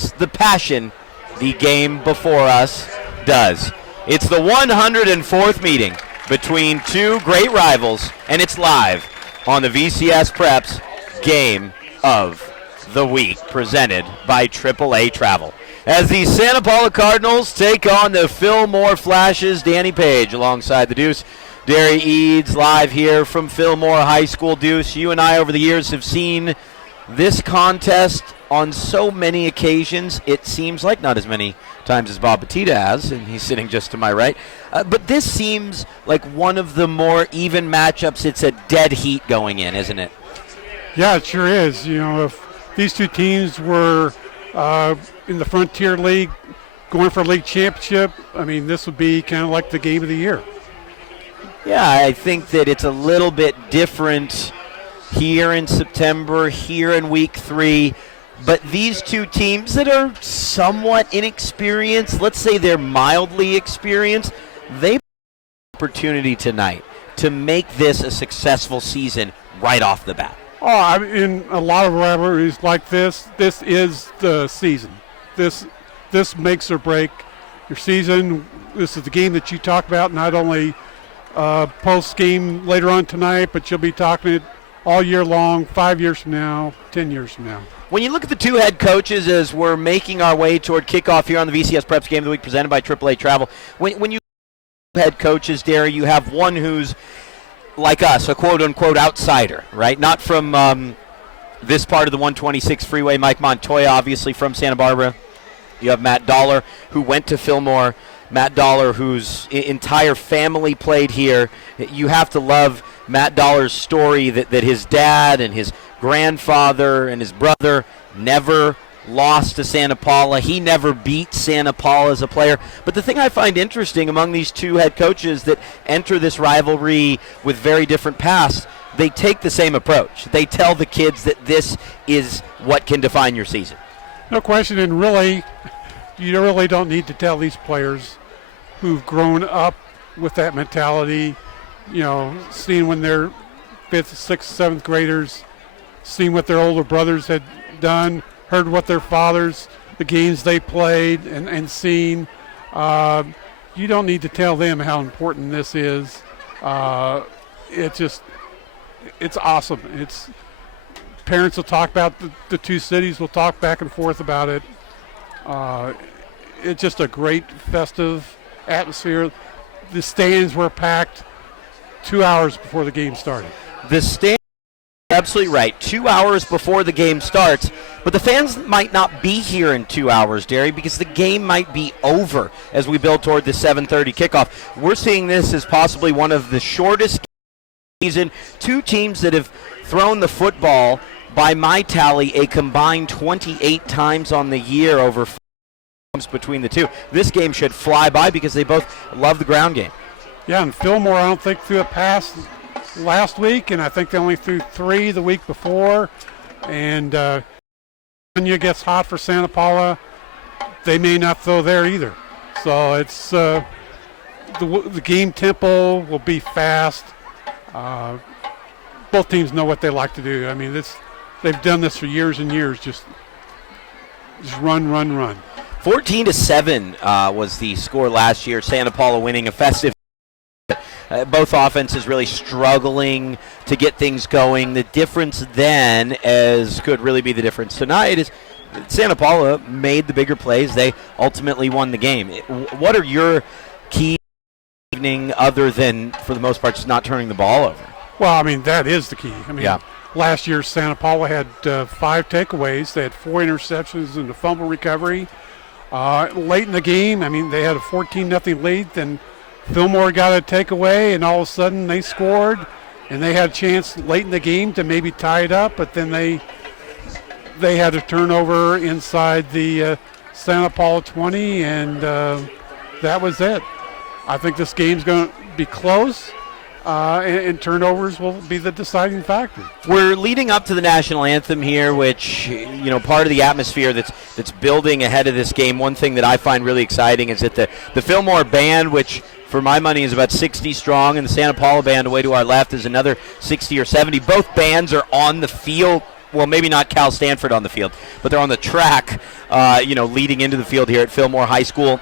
gives the passion the game before us does. It's the 104th meeting between two great rivals, and it's live on the VCS Preps Game of the Week, presented by AAA Travel. As the Santa Paula Cardinals take on the Fillmore Flashes, Danny Page alongside the Deuce. Derry Eads live here from Fillmore High School. Deuce, you and I over the years have seen this contest on so many occasions. It seems like not as many times as Bob Batista has, and he's sitting just to my right. But this seems like one of the more even matchups. It's a dead heat going in, isn't it? Yeah, it sure is. You know, if these two teams were in the Frontier League going for a league championship, I mean, this would be kind of like the game of the year. Yeah, I think that it's a little bit different here in September, here in week 3. But these two teams that are somewhat inexperienced, let's say they're mildly experienced, they have an opportunity tonight to make this a successful season right off the bat. Oh, I mean, in a lot of rivalries like this is the season. This makes or break your season. This is the game that you talk about, not only post-game later on tonight, but you'll be talking it all year long, 5 years from now, 10 years from now. When you look at the two head coaches as we're making our way toward kickoff here on the VCS Preps Game of the Week presented by AAA Travel, when you head coaches, Derry, you have one who's like us, a quote-unquote outsider, right? Not from this part of the 126 freeway. Mike Montoya, obviously from Santa Barbara. You have Matt Dollar, who went to Fillmore. Matt Dollar, whose entire family played here. You have to love Matt Dollar's story that his dad and his grandfather and his brother never lost to Santa Paula. He never beat Santa Paula as a player. But the thing I find interesting among these two head coaches that enter this rivalry with very different pasts, they take the same approach. They tell the kids that this is what can define your season. No question, and really, you really don't need to tell these players who've grown up with that mentality, you know, seeing when they're 5th, 6th, 7th graders, seeing what their older brothers had done, heard what their fathers, the games they played, and seen. You don't need to tell them how important this is. It's awesome. Parents will talk about the two cities, will talk back and forth about it. It's just a great festive atmosphere. The stands were packed 2 hours before the game started. The stands, absolutely right, 2 hours before the game starts, but the fans might not be here in 2 hours, Derry, because the game might be over as we build toward the 7:30 kickoff. We're seeing this as possibly one of the shortest season. Two teams that have thrown the football, by my tally, a combined 28 times on the year over between the two. This game should fly by because they both love the ground game. Yeah, and Fillmore, I don't think threw a pass last week, and I think they only threw 3 the week before. And when it gets hot for Santa Paula, they may not throw there either. So it's the game tempo will be fast. Both teams know what they like to do. I mean, they've done this for years and years. Just run. 14-7 was the score last year. Santa Paula winning a festive. Both offenses really struggling to get things going. The difference then, as could really be the difference tonight, is Santa Paula made the bigger plays. They ultimately won the game. What are your key evening other than, for the most part, just not turning the ball over? Well, I mean, that is the key. I mean, last year Santa Paula had 5 takeaways. They had 4 interceptions and a fumble recovery. Late in the game, I mean, they had a 14-0 lead, then Fillmore got a takeaway, and all of a sudden they scored, and they had a chance late in the game to maybe tie it up, but then they had a turnover inside the Santa Paula 20, and that was it. I think this game's going to be close. And turnovers will be the deciding factor. We're leading up to the national anthem here, which, you know, part of the atmosphere that's building ahead of this game. One thing that I find really exciting is that the Fillmore band, which for my money is about 60 strong, and the Santa Paula band away to our left is another 60 or 70. Both bands are on the field well, maybe not Cal Stanford on the field, but they're on the track, leading into the field here at Fillmore High School.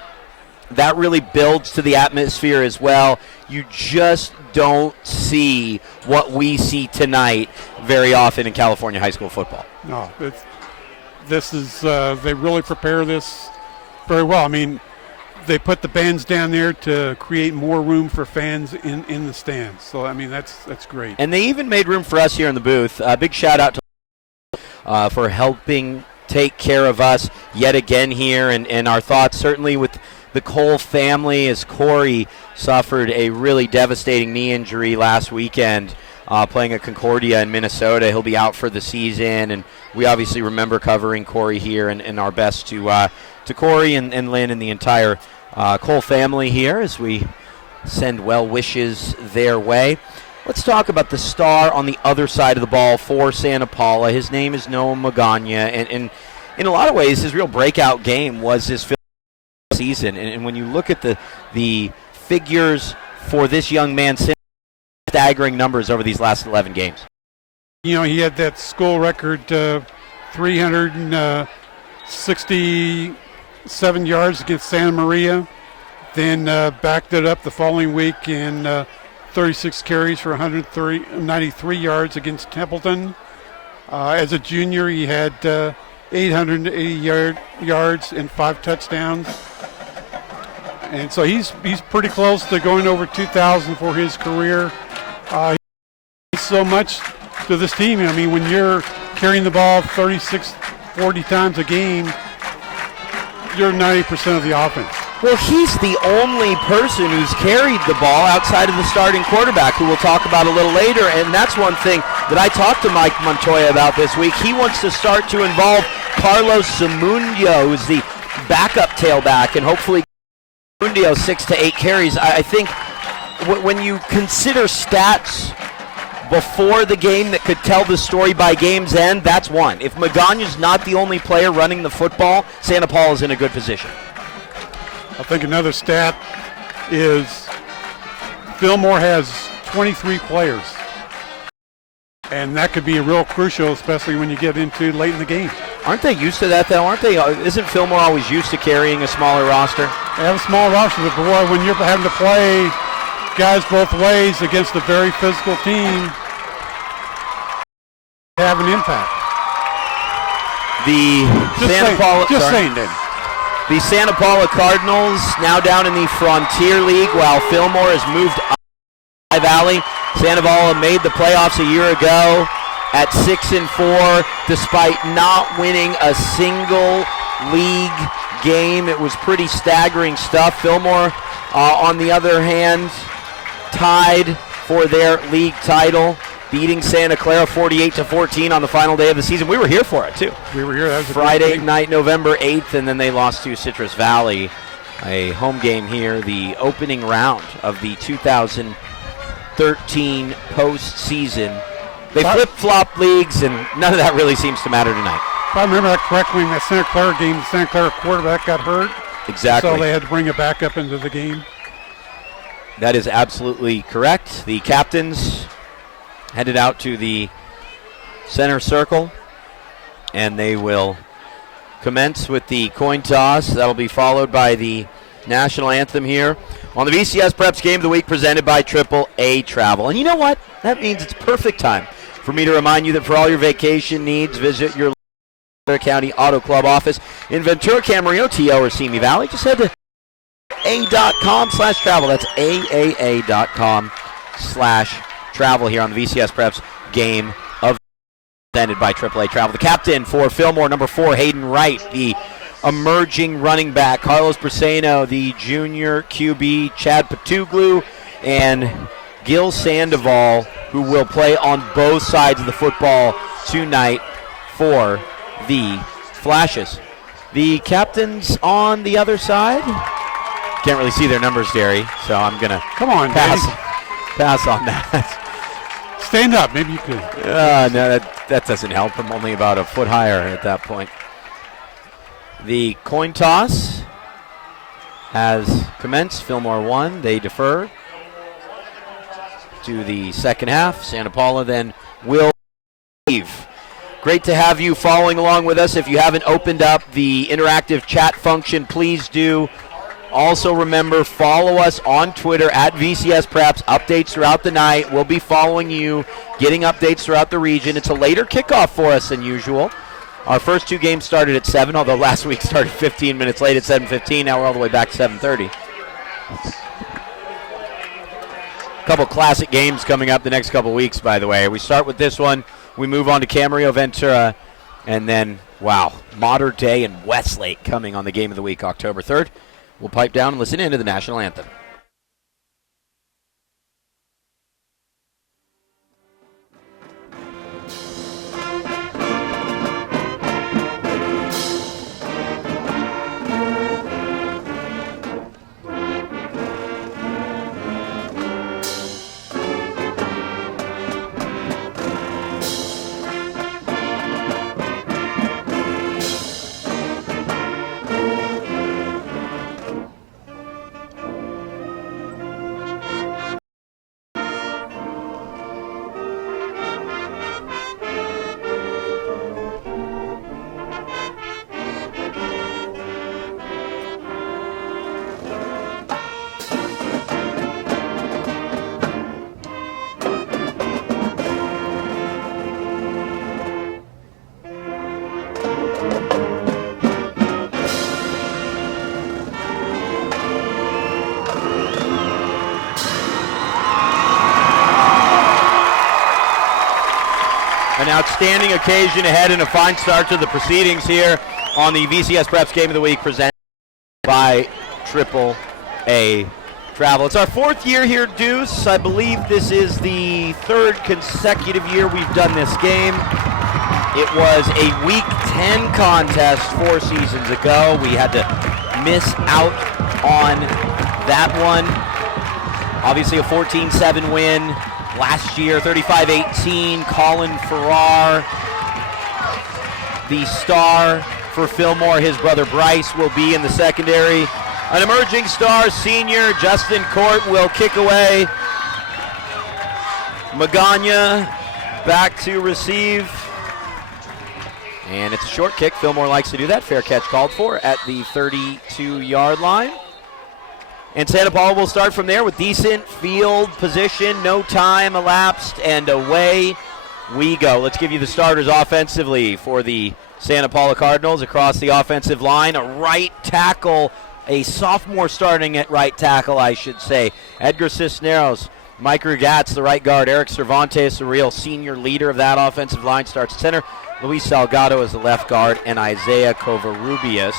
That really builds to the atmosphere as well. You just don't see what we see tonight very often in California high school football. No, this is they really prepare this very well. I mean, they put the bands down there to create more room for fans in the stands. So, I mean, that's great. And they even made room for us here in the booth. Big shout out to for helping take care of us yet again here. And our thoughts certainly with the Cole family as Corey suffered a really devastating knee injury last weekend playing at Concordia in Minnesota. He'll be out for the season. And we obviously remember covering Corey here and our best to Corey and Lynn and the entire Cole family here as we send well wishes their way. Let's talk about the star on the other side of the ball for Santa Paula. His name is Noah Magana, and in a lot of ways his real breakout game was his season. And when you look at the figures for this young man, staggering numbers over these last 11 games. He had that school record 367 yards against Santa Maria, then backed it up the following week in 36 carries for 193 yards against Templeton. As a junior, he had 880 yards and 5 touchdowns. And so he's pretty close to going over 2,000 for his career. He's so much to this team. I mean, when you're carrying the ball 36, 40 times a game, you're 90% of the offense. Well, he's the only person who's carried the ball outside of the starting quarterback, who we'll talk about a little later, and that's one thing that I talked to Mike Montoya about this week. He wants to start to involve Carlos Zamundio, who's the backup tailback, and hopefully Zamundio 6 to 8 carries. I think when you consider stats before the game that could tell the story by game's end, that's one. If Magana's not the only player running the football, Santa Paula is in a good position. I think another stat is Fillmore has 23 players. And that could be real crucial, especially when you get into late in the game. Aren't they used to that, though? Isn't Fillmore always used to carrying a smaller roster? They have a small roster, but boy, when you're having to play guys both ways against a very physical team, have an impact. The Santa Paula Cardinals now down in the Frontier League, while Fillmore has moved up High Valley. Santa Paula made the playoffs a year ago at 6-4, despite not winning a single league game. It was pretty staggering stuff. Fillmore, on the other hand, tied for their league title, beating Santa Clara 48-14 on the final day of the season. We were here for it, too. We were here. That was Friday night, November 8th, and then they lost to Citrus Valley, a home game here, the opening round of the 2013 postseason. They flip-flop leagues, and none of that really seems to matter tonight. If I remember that correctly, in that Santa Clara game, the Santa Clara quarterback got hurt. Exactly. So they had to bring it back up into the game. That is absolutely correct. The captains headed out to the center circle, and they will commence with the coin toss. That'll be followed by the national anthem here on the VCS Preps Game of the Week presented by AAA Travel. And you know what? That means it's perfect time for me to remind you that for all your vacation needs, visit your Ventura County Auto Club office in Ventura, Camarillo, TO, or Simi Valley. Just head to aa.com/travel. That's aaa.com/travel here on the VCS Preps Game of presented by AAA Travel. The captain for Fillmore, number 4, Hayden Wright, the emerging running back, Carlos Briseno, the junior QB, Chad Patuglu, and Gil Sandoval, who will play on both sides of the football tonight for the Flashes. The captains on the other side, can't really see their numbers, Derry, so I'm going to pass on that. Stand up, maybe you could. No, that doesn't help. I'm only about a foot higher at that point. The coin toss has commenced. Fillmore won. They defer to the second half. Santa Paula then will leave Great to have you following along with us. If you haven't opened up the interactive chat function, please do. Also remember, follow us on Twitter at VCS Preps. Updates throughout the night. We'll be following you, getting updates throughout the region. It's a later kickoff for us than usual. Our first 2 games started at 7, although last week started 15 minutes late at 7:15. Now we're all the way back to 7:30. A couple classic games coming up the next couple weeks, by the way. We start with this one. We move on to Camarillo, Ventura, and then, wow, Mater Dei and Westlake coming on the game of the week, October 3rd. We'll pipe down and listen in to the national anthem. An outstanding occasion ahead and a fine start to the proceedings here on the VCS Preps Game of the Week presented by AAA Travel. It's our 4th year here, Deuce. I believe this is the 3rd consecutive year we've done this game. It was a Week 10 contest 4 seasons ago. We had to miss out on that one. Obviously a 14-7 win. Last year, 35-18, Colin Farrar, the star for Fillmore. His brother Bryce will be in the secondary. An emerging star, senior Justin Court will kick away. Magana back to receive. And it's a short kick. Fillmore likes to do that. Fair catch called for at the 32-yard line. And Santa Paula will start from there with decent field position, no time elapsed, and away we go. Let's give you the starters offensively for the Santa Paula Cardinals across the offensive line. A right tackle, a sophomore starting at right tackle, I should say. Edgar Cisneros, Mike Rugatz, the right guard. Eric Cervantes, the real senior leader of that offensive line, starts at center. Luis Salgado is the left guard, and Isaiah Covarrubias,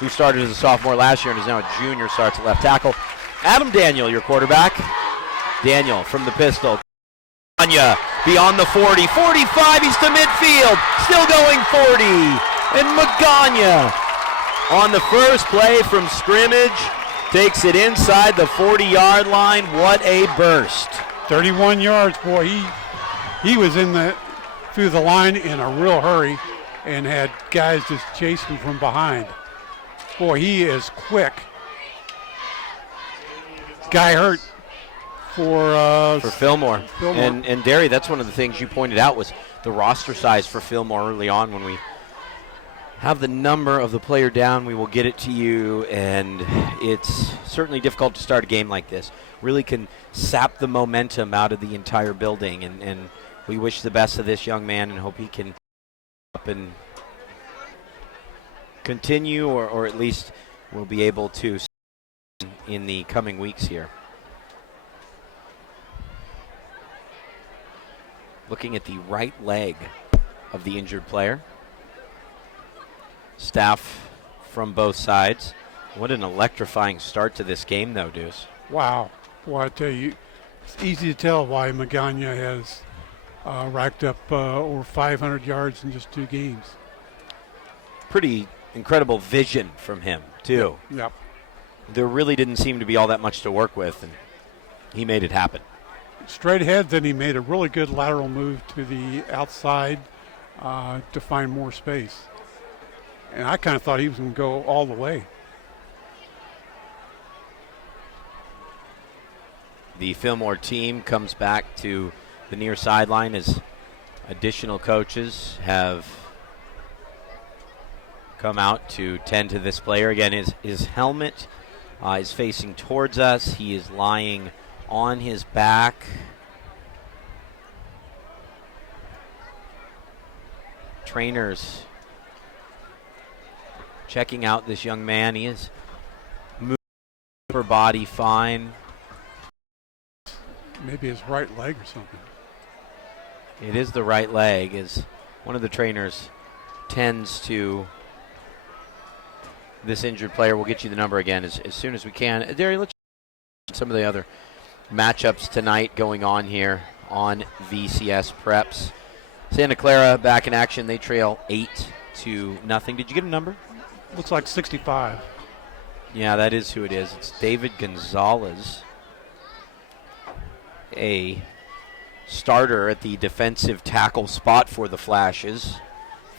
who started as a sophomore last year and is now a junior, starts at left tackle. Adam Daniel, your quarterback. Daniel from the pistol. Anya beyond the 40, 45, he's to midfield, still going 40. And Magana on the first play from scrimmage takes it inside the 40-yard line. What a burst. 31 yards, boy. He was through the line in a real hurry and had guys just chasing from behind. Boy, he is quick. Guy hurt for Fillmore. And Derry, that's one of the things you pointed out was the roster size for Fillmore early on. When we have the number of the player down, we will get it to you, and it's certainly difficult to start a game like this. Really can sap the momentum out of the entire building, and we wish the best of this young man and hope he can up and continue, or at least we'll be able to in the coming weeks here. Looking at the right leg of the injured player. Staff from both sides. What an electrifying start to this game, though, Deuce. Wow. Well, I tell you, it's easy to tell why Magana has racked up over 500 yards in just 2 games. Pretty incredible vision from him, too. Yep. There really didn't seem to be all that much to work with, and he made it happen. Straight ahead, then he made a really good lateral move to the outside to find more space. And I kind of thought he was going to go all the way. The Fillmore team comes back to the near sideline as Additional coaches have come out to tend to this player. Again, his helmet is facing towards us. He is lying on his back. Trainers checking out this young man. He is moving upper body fine. Maybe his right leg or something. It is the right leg, as one of the trainers tends to this injured player. We'll get you the number again as soon as we can. Derry, let's check some of the other matchups tonight going on here on VCS Preps. Santa Clara back in action. They trail 8-0. Did you get a number? Looks like 65. Yeah, that is who it is. It's David Gonzalez, a starter at the defensive tackle spot for the Flashes.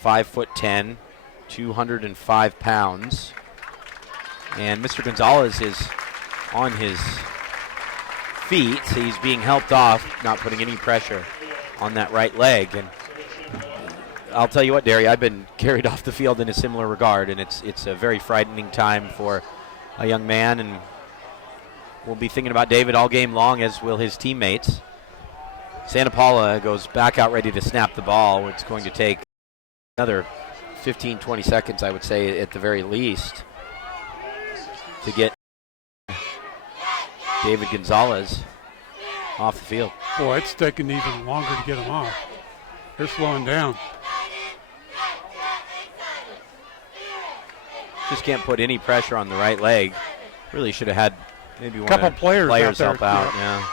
5'10", 205 pounds. And Mr. Gonzalez is on his feet. He's being helped off, not putting any pressure on that right leg. And I'll tell you what, Derry, I've been carried off the field in a similar regard, and it's a very frightening time for a young man, and we'll be thinking about David all game long, as will his teammates. Santa Paula goes back out ready to snap the ball. It's going to take another 15, 20 seconds, I would say, at the very least, to get David Gonzalez off the field. Boy, it's taking even longer to get him off. They're slowing down. Just can't put any pressure on the right leg. Really should have had maybe one couple of the players help out. Yeah. Yeah.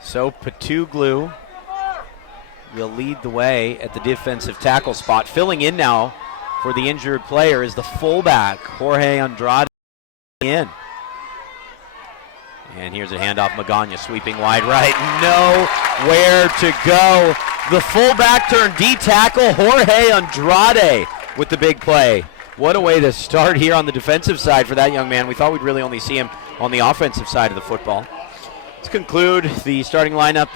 So Patuglu will lead the way at the defensive tackle spot. Filling in now for the injured player is the fullback, Jorge Andrade, in. And here's a handoff, Magana sweeping wide right. Nowhere to go. The fullback turned D tackle, Jorge Andrade, with the big play. What a way to start here on the defensive side for that young man. We thought we'd really only see him on the offensive side of the football. Let's conclude the starting lineup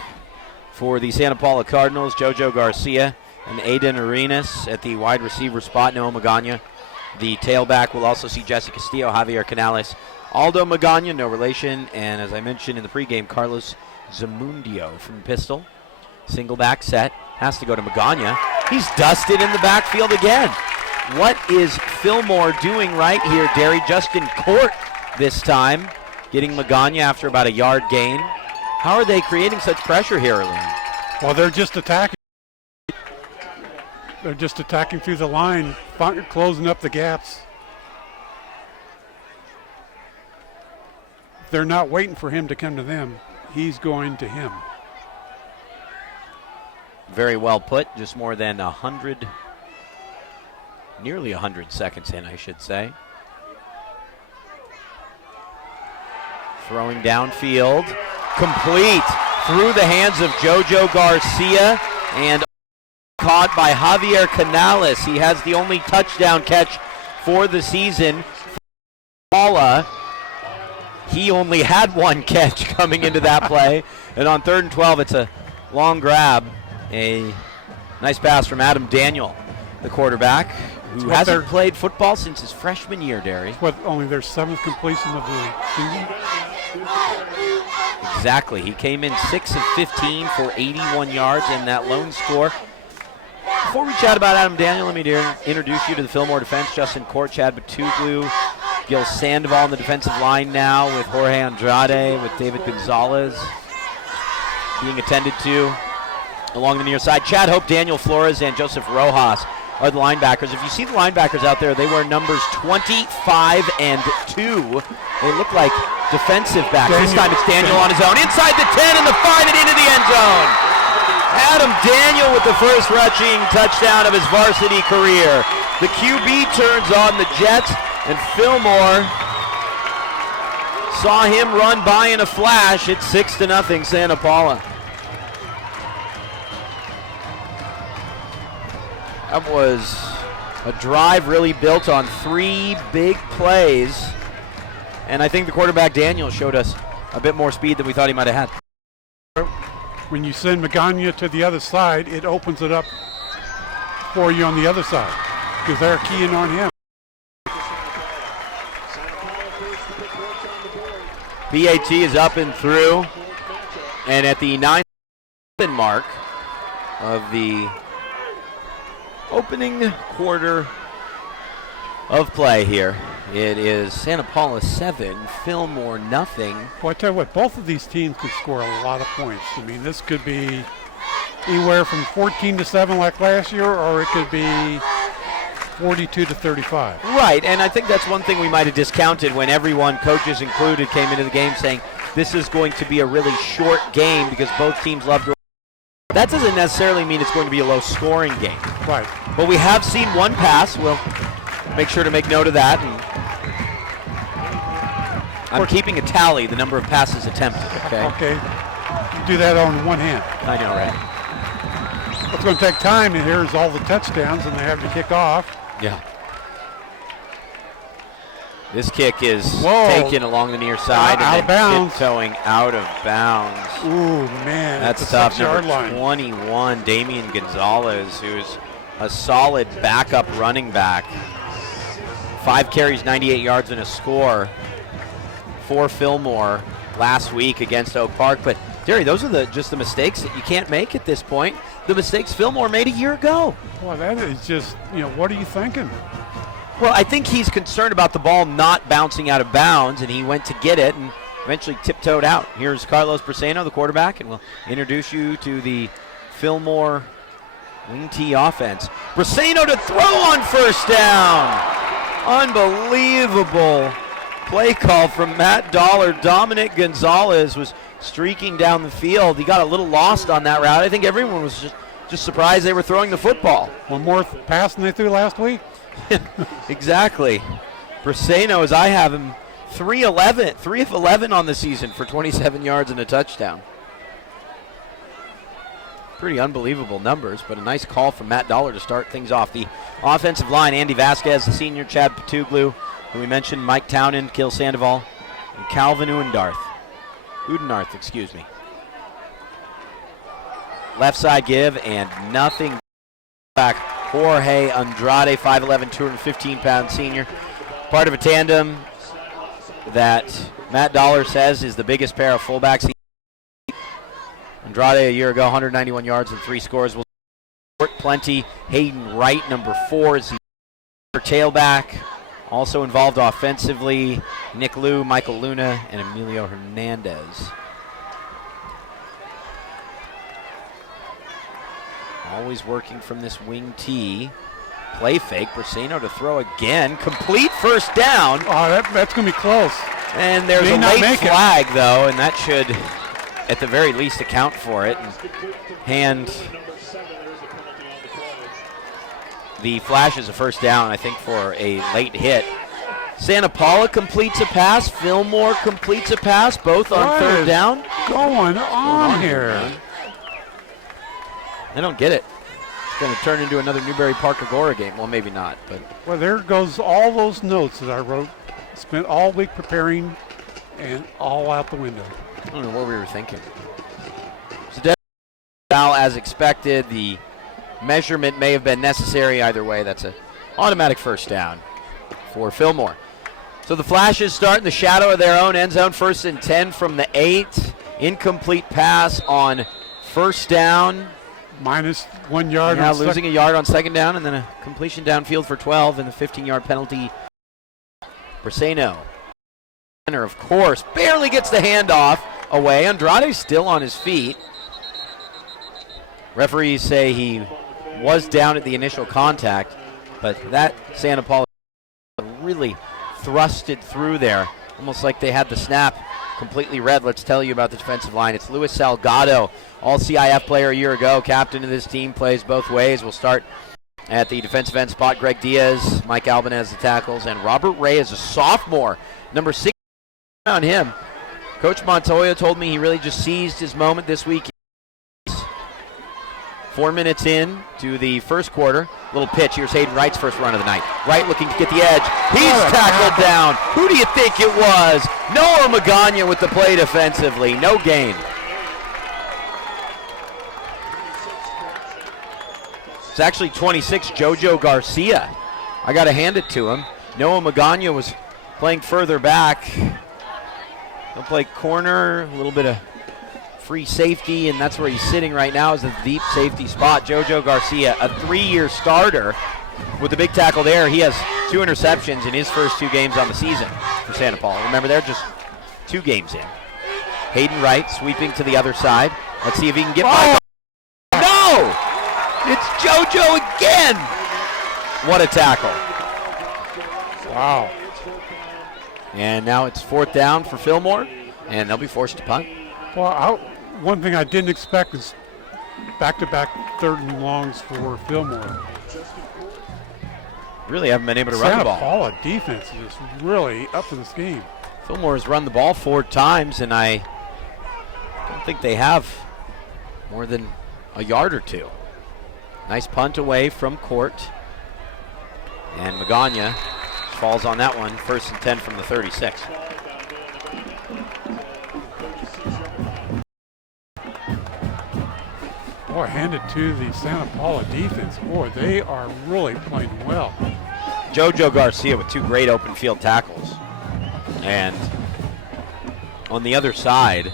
for the Santa Paula Cardinals. Jojo Garcia and Aiden Arenas at the wide receiver spot. Noah Magana. The tailback will also see Jesse Castillo, Javier Canales, Aldo Magana, no relation, and as I mentioned in the pregame, Carlos Zamundio from Pistol. Single back set, has to go to Magana. He's dusted in the backfield again. What is Fillmore doing right here, Derry? Just in court this time, getting Magana after about a yard gain. How are they creating such pressure here early? Well, they're just attacking. They're just attacking through the line, closing up the gaps. They're not waiting for him to come to them. He's going to him. Very well put. Just more than 100, nearly 100 seconds in, I should say. Throwing downfield. Complete through the hands of Jojo Garcia and caught by Javier Canales. He has the only touchdown catch for the season. Paula, he only had one catch coming into that play. And on 3rd and 12, it's a long grab. A nice pass from Adam Daniel, the quarterback, who hasn't played football since his freshman year, Derry. Only their 7th completion of the season? Exactly. He came in 6 of 15 for 81 yards and that lone score. Before we chat about Adam Daniel, let me introduce you to the Fillmore defense. Justin Court, Chad Batuglu, Gil Sandoval on the defensive line now with Jorge Andrade, with David Gonzalez being attended to along the near side. Chad Hope, Daniel Flores, and Joseph Rojas are the linebackers. If you see the linebackers out there, they wear numbers 25 and 2. They look like defensive backs. This time it's Daniel on his own. Inside the 10 and the 5 and into the end zone. Adam Daniel with the first rushing touchdown of his varsity career. The QB turns on the Jets, and Fillmore saw him run by in a flash. It's 6-0 Santa Paula. That was A drive really built on 3 big plays. And I think the quarterback, Daniel, showed us a bit more speed than we thought he might have had. When you send Magana to the other side, it opens it up for you on the other side because they're keying on him. PAT is up and through. And at the 9 mark of the opening quarter of play here, it is Santa Paula 7, Fillmore nothing. Well, I tell you what, both of these teams could score a lot of points. I mean, this could be anywhere from 14-7 like last year, or it could be 42-35. Right, and I think that's one thing we might have discounted when everyone, coaches included, came into the game saying this is going to be a really short game because both teams love to. That doesn't necessarily mean it's going to be a low-scoring game. Right. But we have seen one pass. We'll make sure to make note of that. And I'm keeping a tally, the number of passes attempted, okay? Okay. You do that on one hand. I know, right? What's going to take time, and here's all the touchdowns, and they have to kick off. Yeah. This kick is taken along the near side out and of bounds. Tiptoeing out of bounds. Ooh, man. That's tough. Number 21, Damian Gonzalez, who's a solid backup running back. 5 carries, 98 yards, and a score for Fillmore last week against Oak Park. But, Terry, those are just the mistakes that you can't make at this point. The mistakes Fillmore made a year ago. Well, that is just, what are you thinking? Well, I think he's concerned about the ball not bouncing out of bounds, and he went to get it and eventually tiptoed out. Here's Carlos Braceno, the quarterback, and we'll introduce you to the Fillmore wing T offense. Braceno to throw on first down. Unbelievable play call from Matt Dollar. Dominic Gonzalez was streaking down the field. He got a little lost on that route. I think everyone was just surprised they were throwing the football. One more pass than they threw last week? Exactly. Braceno, as I have him, 3 of 11 on the season for 27 yards and a touchdown. Pretty unbelievable numbers, but a nice call from Matt Dollar to start things off. The offensive line, Andy Vasquez, the senior, Chad Patuglu, who we mentioned, Mike Townend, Gil Sandoval, and Calvin Udenarth, excuse me. Left side give, and nothing back. Jorge Andrade, 5'11", 215-pound senior. Part of a tandem that Matt Dollar says is the biggest pair of fullbacks. Andrade a year ago, 191 yards and 3 scores. Will support plenty. Hayden Wright, number 4, is the tailback. Also involved offensively, Nick Liu, Michael Luna, and Emilio Hernandez. Always working from this wing T. Play fake. Braceno to throw again. Complete first down. Oh, that's going to be close. And there's a late flag, though, and that should, at the very least, account for it. And hand the flash is a first down, I think, for a late hit. Santa Paula completes a pass. Fillmore completes a pass, both on third down. Going on here? I don't get it. It's going to turn into another Newberry Park Agora game. Well, maybe not, but. Well, there goes all those notes that I wrote. Spent all week preparing, and all out the window. I don't know what we were thinking. So foul as expected. The measurement may have been necessary. Either way, that's an automatic first down for Fillmore. So the Flashes start in the shadow of their own end zone. 1st and 10 from the 8. Incomplete pass on first down. Minus 1 yard. Yeah, losing a yard on second down, and then a completion downfield for 12, and the 15-yard penalty. Braceno, of course, barely gets the handoff away. Andrade still on his feet. Referees say he was down at the initial contact, but that Santa Paula really thrusted through there, almost like they had the snap completely read. Let's tell you about the defensive line. It's Luis Salgado, all-CIF player a year ago, captain of this team, plays both ways. We'll start at the defensive end spot. Greg Diaz, Mike Albanez the tackles, and Robert Ray is a sophomore. Number 6 on him. Coach Montoya told me he really just seized his moment this week. 4 minutes in to the first quarter. Little pitch. Here's Hayden Wright's first run of the night. Wright looking to get the edge. He's tackled down. Who do you think it was? Noah Magana with the play defensively. No gain. It's actually 26, Jojo Garcia. I got to hand it to him. Noah Magana was playing further back. He'll play corner, a little bit of free safety, and that's where he's sitting right now is a deep safety spot. Jojo Garcia, a 3-year starter with the big tackle there. He has 2 interceptions in his first 2 games on the season for Santa Paula. Remember, they're just 2 games in. Hayden Wright sweeping to the other side. Let's see if he can get by. No! It's Jojo again! What a tackle. Wow. And now it's 4th down for Fillmore, and they'll be forced to punt. Well, one thing I didn't expect is back-to-back 3rd and longs for Fillmore. Really haven't been able to run the ball. Santa Paula defense is really up for this game. Fillmore has run the ball 4 times, and I don't think they have more than a yard or 2. Nice punt away from Court. And Magana falls on that one. 1st and 10 from the 36. Boy, handed to the Santa Paula defense. Boy, they are really playing well. Jojo Garcia with 2 great open field tackles. And on the other side,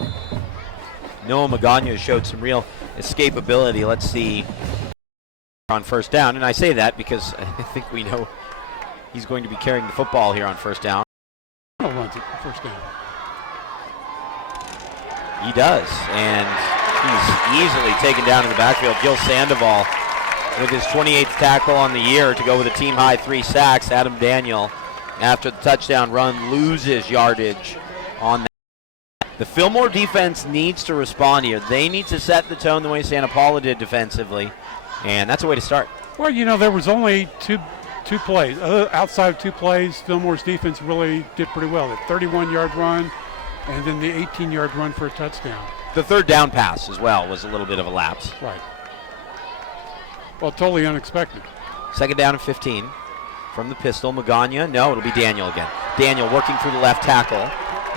Noah Magana showed some real escapability. Let's see on 1st down. And I say that because I think we know he's going to be carrying the football here on 1st down. Runs it 1st down. He does. And he's easily taken down in the backfield. Gil Sandoval with his 28th tackle on the year to go with a team-high 3 sacks. Adam Daniel, after the touchdown run, loses yardage on that. The Fillmore defense needs to respond here. They need to set the tone the way Santa Paula did defensively, and that's a way to start. Well, you know, there was only two plays. Outside of 2 plays, Fillmore's defense really did pretty well. The 31-yard run and then the 18-yard run for a touchdown. The 3rd down pass as well was a little bit of a lapse. Right. Well, totally unexpected. 2nd down and 15 from the pistol. Magana, no, it'll be Daniel again. Daniel working through the left tackle,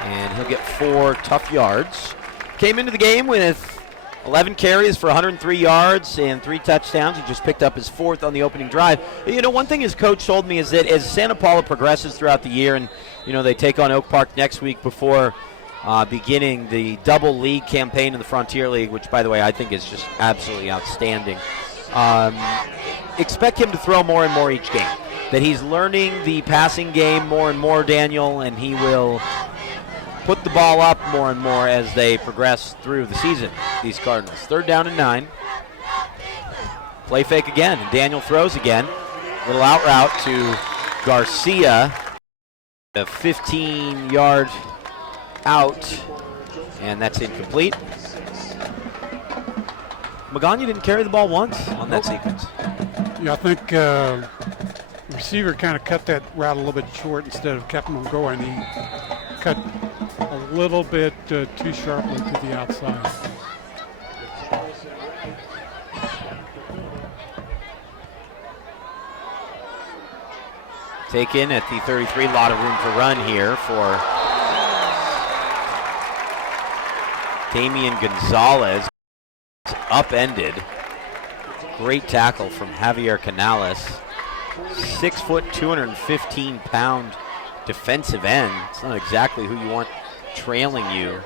and he'll get 4 tough yards. Came into the game with 11 carries for 103 yards and 3 touchdowns. He just picked up his 4th on the opening drive. You know, one thing his coach told me is that as Santa Paula progresses throughout the year, and, you know, they take on Oak Park next week before beginning the double league campaign in the Frontier League, which, by the way, I think is just absolutely outstanding. Expect him to throw more and more each game. That he's learning the passing game more and more, Daniel, and he will put the ball up more and more as they progress through the season, these Cardinals. 3rd down and 9. Play fake again, and Daniel throws again. Little out route to Garcia. A 15-yard out, and that's incomplete. Magana didn't carry the ball once on that sequence. Yeah, I think receiver kind of cut that route a little bit short instead of kept him going. He cut a little bit too sharply to the outside. Taken at the 33, a lot of room to run here for Damian Gonzalez. Upended. Great tackle from Javier Canales. 6 foot, 215-pound defensive end. It's not exactly who you want trailing you.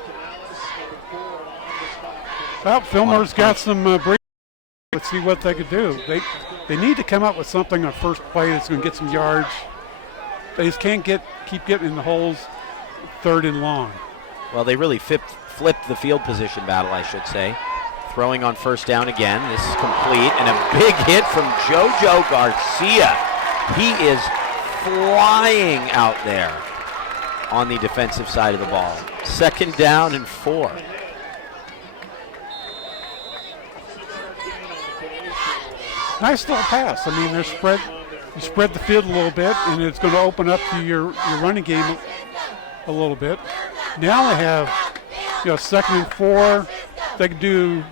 Well, Fillmore's got some break. Let's see what they could do. They need to come up with something on first play that's going to get some yards. They just can't keep getting in the holes 3rd and long. Well, they really flipped the field position battle, I should say. Throwing on 1st down again. This is complete, and a big hit from Jojo Garcia. He is flying out there on the defensive side of the ball. 2nd down and 4. Nice little pass. I mean, you spread the field a little bit, and it's going to open up to your running game a little bit. Now they have, 2nd and 4. They can do,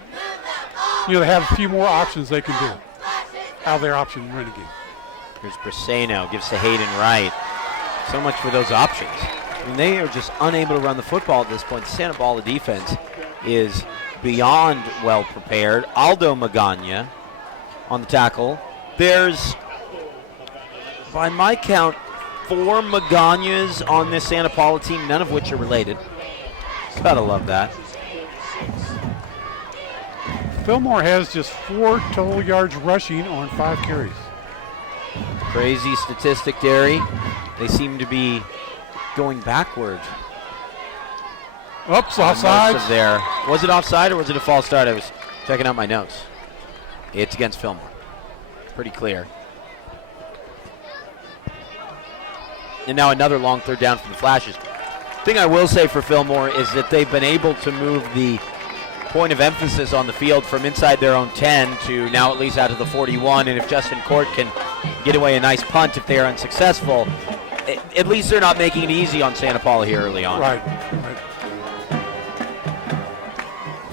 they have a few more options they can do. out of their option renegade. Here's Briseno, gives to Hayden Wright. So much for those options. I mean, they are just unable to run the football at this point. The Santa Paula defense is beyond well prepared. Aldo Magana on the tackle. There's, by my count, 4 Maganyas on this Santa Paula team, none of which are related. Gotta love that. Fillmore has just 4 total yards rushing on 5 carries. Crazy statistic, Derry. They seem to be going backward. Oops, offside. Was it offside or was it a false start? I was checking out my notes. It's against Fillmore. Pretty clear. And now another long third down for the Flashes. Thing I will say for Fillmore is that they've been able to move the point of emphasis on the field from inside their own 10 to now at least out of the 41. And if Justin Court can get away a nice punt if they are unsuccessful, at least they're not making it easy on Santa Paula here early on. Right.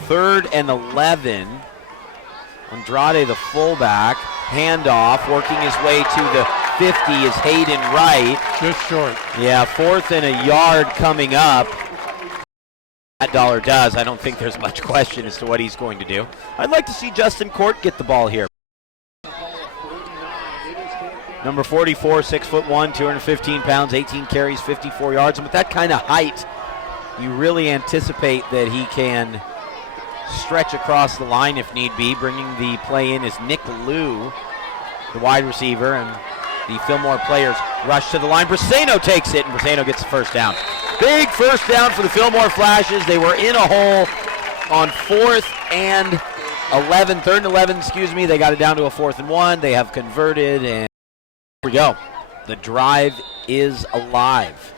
3rd and 11. Andrade, the fullback, handoff, working his way to the 50 is Hayden Wright. Just short. Yeah, 4th and a yard coming up. That dollar does. I don't think there's much question as to what he's going to do. I'd like to see Justin Court get the ball here. Number 44, 6'1", 215 pounds, 18 carries, 54 yards. And with that kind of height, you really anticipate that he can stretch across the line if need be. Bringing the play in is Nick Liu, the wide receiver, and the Fillmore players rush to the line. Briseno takes it, and Briseno gets the first down. Big first down for the Fillmore Flashes. They were in a hole on 4th and 11, 3rd and 11, excuse me. They got it down to a 4th and 1. They have converted, and here we go. The drive is alive.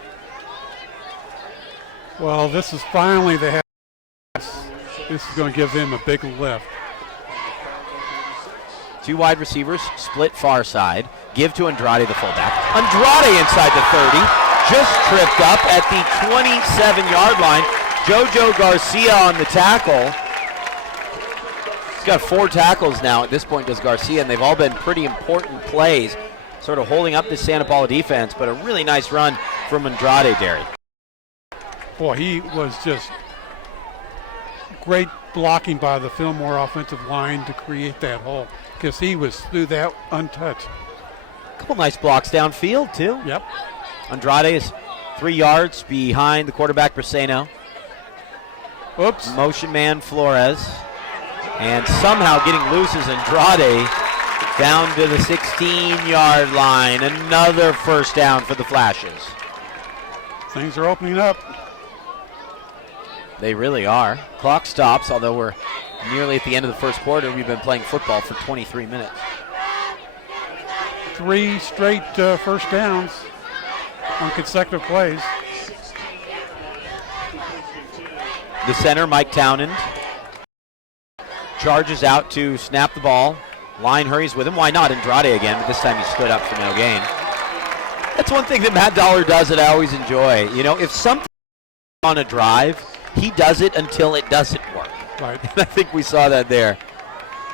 Well, this is finally the half. This is going to give them a big lift. 2 wide receivers, split far side. Give to Andrade, the fullback. Andrade inside the 30, just tripped up at the 27-yard line. JoJo Garcia on the tackle. He's got 4 tackles now at this point, does Garcia, and they've all been pretty important plays, sort of holding up this Santa Paula defense, but a really nice run from Andrade, Derry. Boy, he was just great blocking by the Fillmore offensive line to create that hole, because he was through that untouched. A couple nice blocks downfield, too. Yep. Andrade is 3 yards behind the quarterback, Briseno. Oops. Motion man Flores. And somehow getting loose is Andrade down to the 16-yard line. Another first down for the Flashes. Things are opening up. They really are. Clock stops, although we're nearly at the end of the first quarter. We've been playing football for 23 minutes. 3 straight first downs on consecutive plays. The center, Mike Townend, charges out to snap the ball. Line hurries with him. Why not? Andrade again, but this time he stood up for no gain. That's one thing that Matt Dollar does that I always enjoy. You know, if something on a drive, he does it until it doesn't work. Right. And I think we saw that there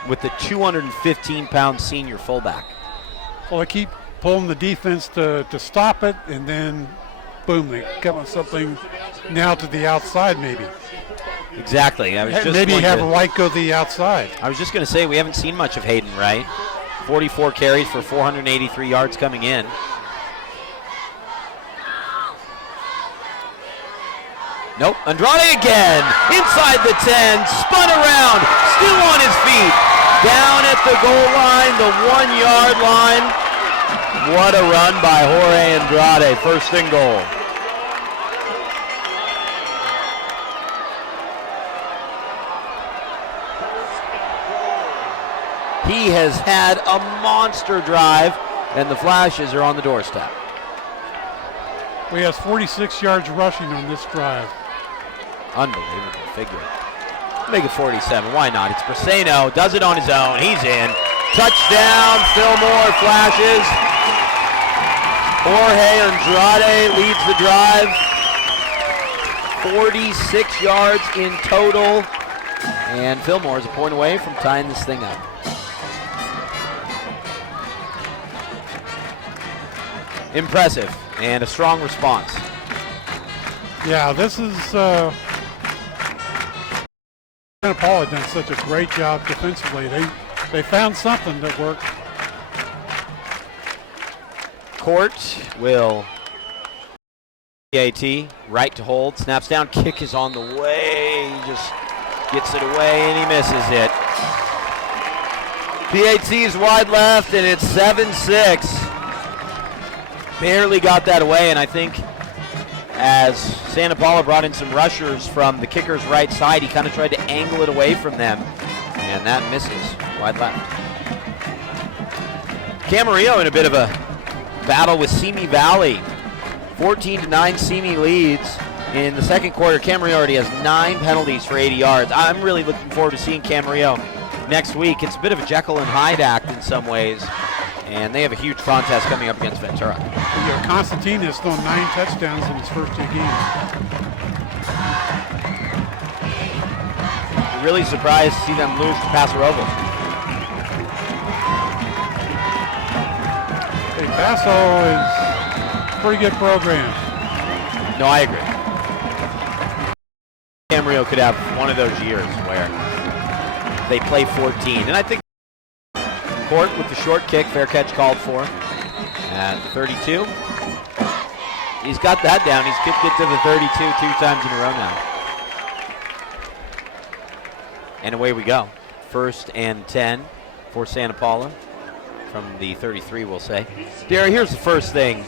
with the 215-pound senior fullback. Well, they keep pulling the defense to stop it, and then, boom, they come with something now to the outside maybe. Exactly. I was just maybe have Wright go to the outside. I was just going to say, we haven't seen much of Hayden Wright. 44 carries for 483 yards coming in. Nope, Andrade again, inside the 10, spun around, still on his feet, down at the goal line, the 1-yard line. What a run by Jorge Andrade, first and goal. He has had a monster drive, and the Flashes are on the doorstep. He has 46 yards rushing on this drive. Unbelievable figure. Make it 47. Why not? It's Briseno. Does it on his own. He's in. Touchdown, Fillmore Flashes. Jorge Andrade leads the drive. 46 yards in total. And Fillmore is a point away from tying this thing up. impressive and a strong response. Yeah, this is Santa Paula done such a great job defensively. They found something that worked. Court will PAT, right to hold, snaps down, kick is on the way, he just gets it away and he misses it. PAT is wide left and it's 7-6. Barely got that away, and I think as Santa Paula brought in some rushers from the kicker's right side, he kind of tried to angle it away from them, and that misses wide left. Camarillo in a bit of a battle with Simi Valley. 14-9 Simi leads in the second quarter. Camarillo already has 9 penalties for 80 yards. I'm really looking forward to seeing Camarillo next week. It's a bit of a Jekyll and Hyde act in some ways, and they have a huge contest coming up against Ventura. Constantine has thrown 9 touchdowns in his first 2 games. Really surprised to see them lose to Paso Robles. Hey, Paso is a pretty good program. No, I agree. Camarillo could have one of those years where they play 14. And I think Court with the short kick, fair catch called for at 32. He's got that down. He's kicked it to the 32 2 times in a row now. And away we go. 1st and 10 for Santa Paula from the 33, we'll say. Derry, here's the first thing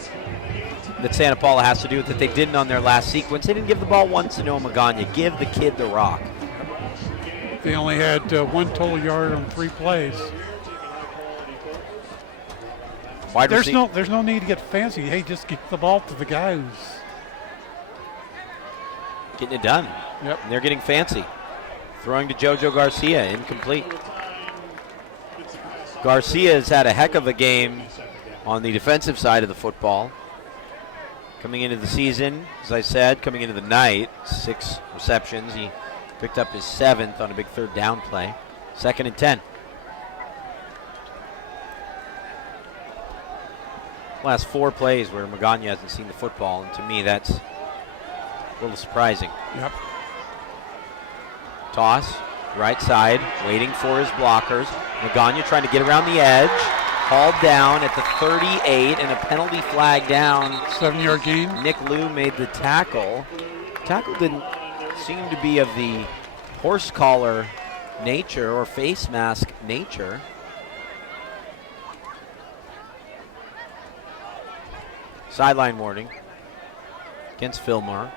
that Santa Paula has to do that they didn't on their last sequence. They didn't give the ball once to Noah Magana. Give the kid the rock. They only had 1 total yard on 3 plays. There's no need to get fancy. Hey, just get the ball to the guy who's getting it done. Yep. And they're getting fancy. Throwing to Jojo Garcia, incomplete. Garcia has had a heck of a game on the defensive side of the football. Coming into the season, as I said, coming into the night, 6 receptions. He picked up his 7th on a big 3rd down play. 2nd and 10. Last 4 plays where Magana hasn't seen the football, and to me that's a little surprising. Yep. Toss, right side, waiting for his blockers. Magana trying to get around the edge. Hauled down at the 38 and a penalty flag down. 7-yard gain. Nick Liu made the tackle. Tackle didn't seem to be of the horse collar nature or face mask nature. Sideline warning against Fillmore.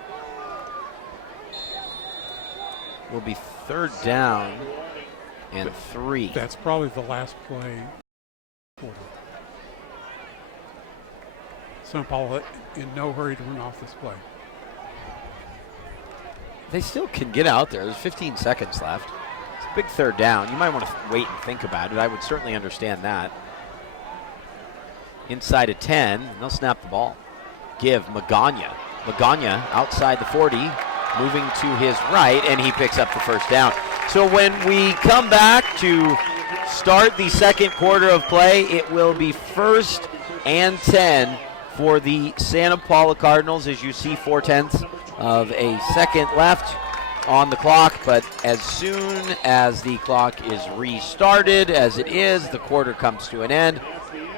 Will be 3rd down and 3. That's probably the last play. Santa Paula in no hurry to run off this play. They still can get out there. There's 15 seconds left. It's a big 3rd down. You might want to wait and think about it. I would certainly understand that. Inside of 10, and they'll snap the ball. Give Magana. Magana outside the 40, moving to his right, and he picks up the 1st down. So when we come back to start the second quarter of play, it will be 1st and 10 for the Santa Paula Cardinals, as you see 4/10 of a second left on the clock. But as soon as the clock is restarted, as it is, the quarter comes to an end. And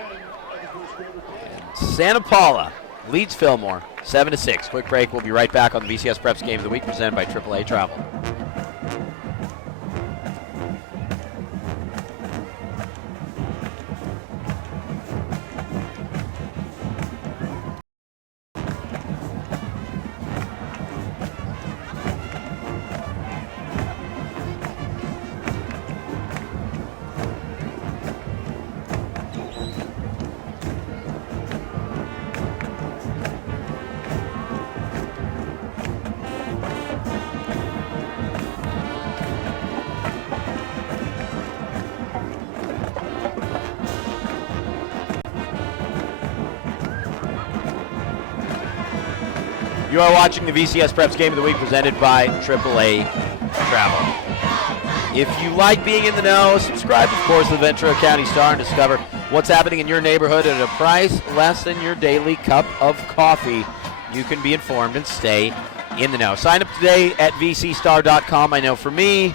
Santa Paula leads Fillmore 7-6. Quick break. We'll be right back on the VCS Preps Game of the Week presented by AAA Travel. You are watching the VCS Preps Game of the Week presented by AAA Travel. If you like being in the know, subscribe, of course, to the Ventura County Star and discover what's happening in your neighborhood at a price less than your daily cup of coffee. You can be informed and stay in the know. Sign up today at vcstar.com. I know for me,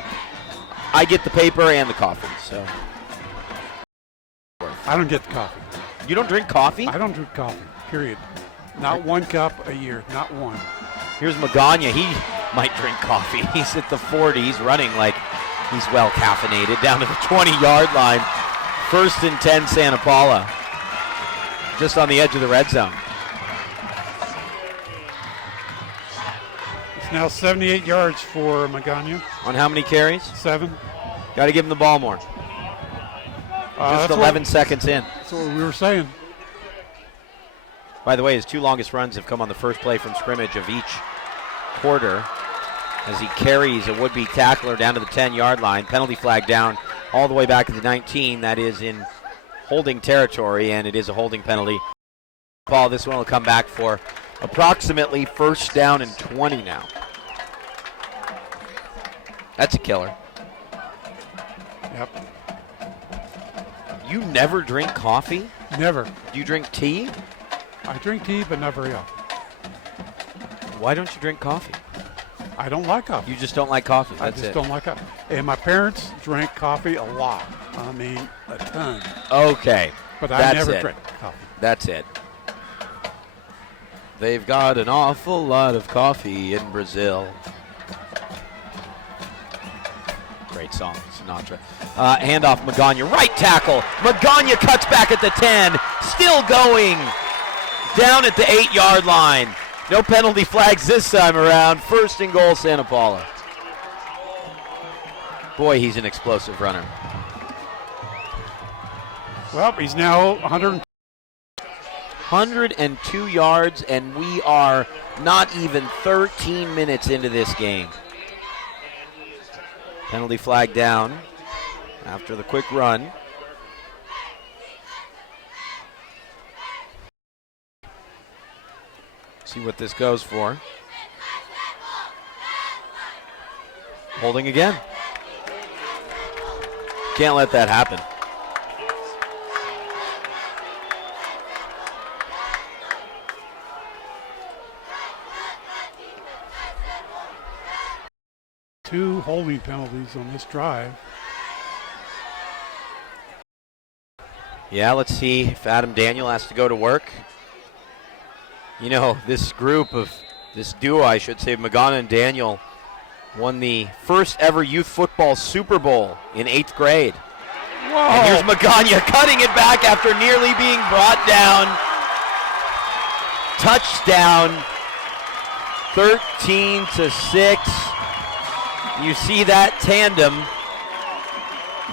I get the paper and the coffee. So I don't get the coffee. You don't drink coffee? I don't drink coffee, period. Not 1 cup a year, not one. Here's Magana. He might drink coffee. He's at the 40. He's running like he's well caffeinated down to the 20-yard line. 1st and 10, Santa Paula. Just on the edge of the red zone. It's now 78 yards for Magana. On how many carries? 7. Got to give him the ball more. Just 11 seconds in. That's what we were saying. By the way, his 2 longest runs have come on the first play from scrimmage of each quarter as he carries a would-be tackler down to the 10-yard line. Penalty flag down all the way back to the 19. That is in holding territory, and it is a holding penalty. Ball. This one will come back for approximately 1st down and 20 now. That's a killer. Yep. You never drink coffee? Never. Do you drink tea? I drink tea, but not very often. Why don't you drink coffee? I don't like coffee. You just don't like coffee. I That's just it. don't like coffee. And my parents drank coffee a lot. I mean, a ton. Okay. But I That's never it. drank coffee. That's it. They've got an awful lot of coffee in Brazil. Great song, Sinatra. Handoff, Magana, right tackle. Magana cuts back at the 10, still going down at the 8-yard line. No penalty flags this time around. 1st and goal, Santa Paula. Boy, he's an explosive runner. Well, he's now 102 yards, and we are not even 13 minutes into this game. Penalty flag down after the quick run. See what this goes for. Holding again. Can't let that happen. Two holding penalties on this drive. Yeah, let's see if Adam Daniel has to go to work. You know, this duo, I should say, Magana and Daniel, won the first ever youth football Super Bowl in 8th grade. Whoa. And here's Magana cutting it back after nearly being brought down. Touchdown, 13-6. You see that tandem.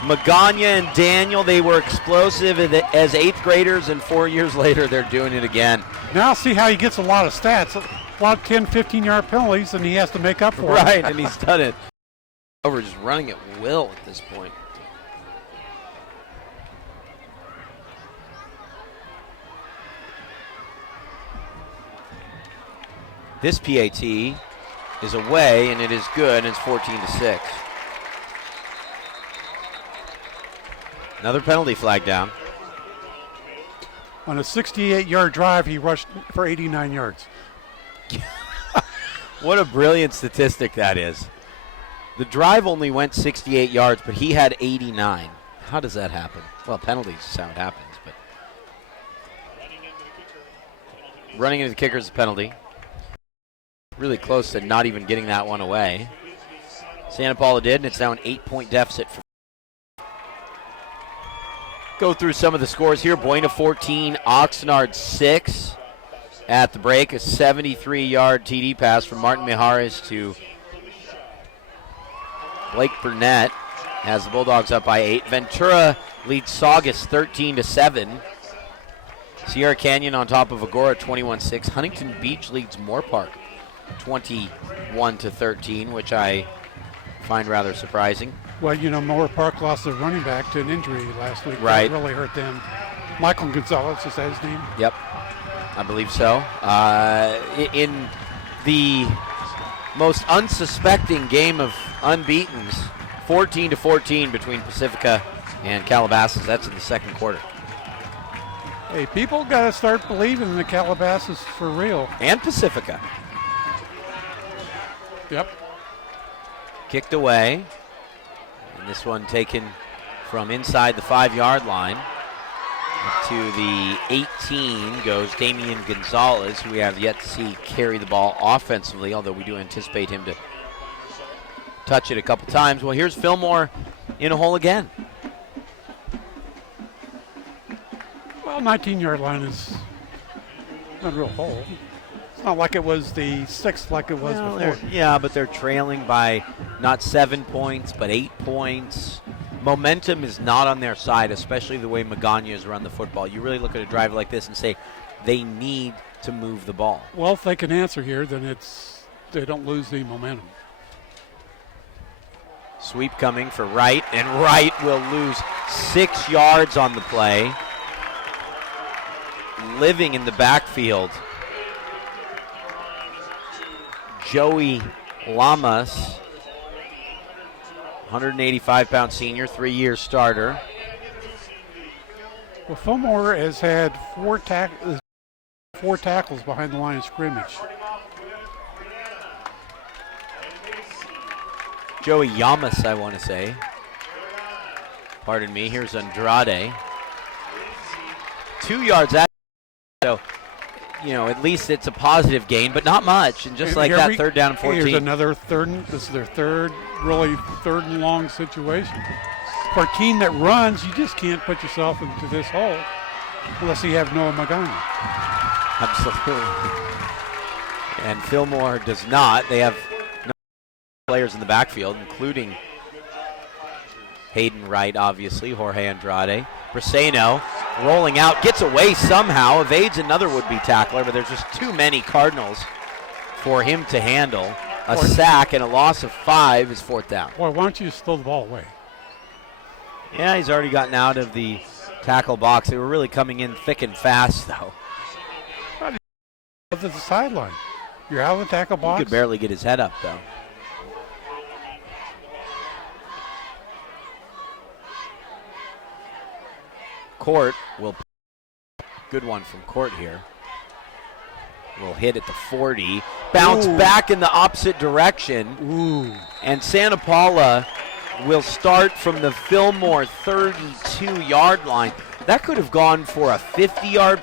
Magana and Daniel, they were explosive as 8th graders, and 4 years later, they're doing it again. Now see how he gets a lot of stats. A lot of 10, 15-yard penalties, and he has to make up for it. Right, and he's done it. Over just running at will at this point. This PAT is away, and it is good, and it's 14-6. Another penalty flag down. On a 68-yard drive, he rushed for 89 yards. What a brilliant statistic that is. The drive only went 68 yards, but he had 89. How does that happen? Well, penalties is how it happens, but running into the kicker is a penalty. Really close to not even getting that one away. Santa Paula did, and it's now an 8-point deficit. Go through some of the scores here. Buena 14, Oxnard 6. At the break, a 73-yard TD pass from Martin Mijares to Blake Burnett has the Bulldogs up by 8. Ventura leads Saugus 13-7. Sierra Canyon on top of Agora 21-6. Huntington Beach leads Moore-Park 21-13, which I find rather surprising. Well, you know, Moore-Park lost their running back to an injury last week. Right. That really hurt them. Michael Gonzalez, is that his name? Yep, I believe so. In the most unsuspecting game of unbeatens, 14-14 between Pacifica and Calabasas. That's in the second quarter. Hey, people got to start believing in the Calabasas for real. And Pacifica. Yep. Kicked away. And this one taken from inside the 5-yard line. To the 18 goes Damian Gonzalez, who we have yet to see carry the ball offensively, although we do anticipate him to touch it a couple times. Well, here's Fillmore in a hole again. Well, 19-yard line is not a real hole. It's not like it was the 6th like it was before. Yeah, but they're trailing by not 7 points, but 8 points. Momentum is not on their side, especially the way Magana's run the football. You really look at a drive like this and say they need to move the ball. Well, if they can answer here, then they don't lose the momentum. Sweep coming for Wright, and Wright will lose 6 yards on the play. Living in the backfield, Joey Lamas, 185-pound senior, 3-year starter. Well, Fillmore has had 4 tackles behind the line of scrimmage. Joey Yamas, I want to say. Pardon me. Here's Andrade. 2 yards out. So, at least it's a positive gain, but not much. And just like that, 3rd down and 14. Here's another this is their third and long situation. For a team that runs, you just can't put yourself into this hole unless you have Noah Magana. Absolutely. And Fillmore does not. They have players in the backfield, including Hayden Wright, obviously, Jorge Andrade. Briseno rolling out, gets away somehow, evades another would-be tackler, but there's just too many Cardinals for him to handle. A sack and a loss of 5 is 4th down. Boy, why don't you just throw the ball away? Yeah, he's already gotten out of the tackle box. They were really coming in thick and fast, though. To the sideline. You're out of the tackle box. He could barely get his head up, though. Court will, good one from Court here. Will hit at the 40, bounce back in the opposite direction. Ooh. And Santa Paula will start from the Fillmore 32-yard line. That could have gone for a 50-yard,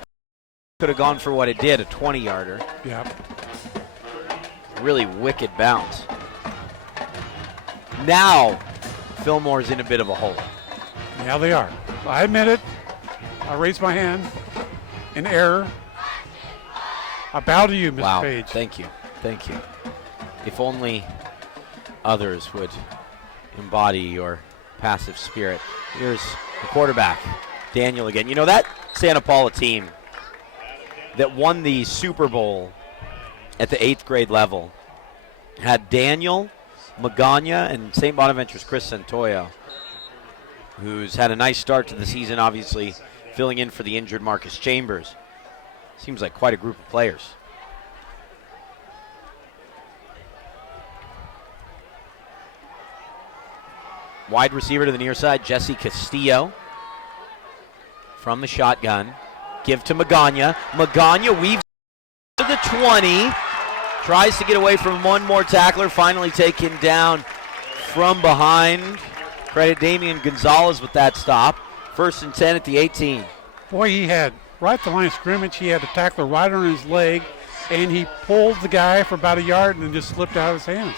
could have gone for what it did, a 20-yarder. Yep. Really wicked bounce. Now, Fillmore's in a bit of a hole. Yeah, they are. I admit it. I raise my hand in error. I bow to you, Ms. Wow. Page. Thank you. Thank you. If only others would embody your passive spirit. Here's the quarterback, Daniel again. That Santa Paula team that won the Super Bowl at the 8th grade level had Daniel, Magana, and St. Bonaventure's Chris Santoyo, who's had a nice start to the season, obviously filling in for the injured Marcus Chambers. Seems like quite a group of players. Wide receiver to the near side, Jesse Castillo from the shotgun. Give to Magana. Magana weaves to the 20. Tries to get away from one more tackler. Finally taken down from behind. Credit Damian Gonzalez with that stop. 1st and 10 at the 18. Boy, he had right at the line of scrimmage. He had the tackler right on his leg, and he pulled the guy for about a yard and then just slipped out of his hands.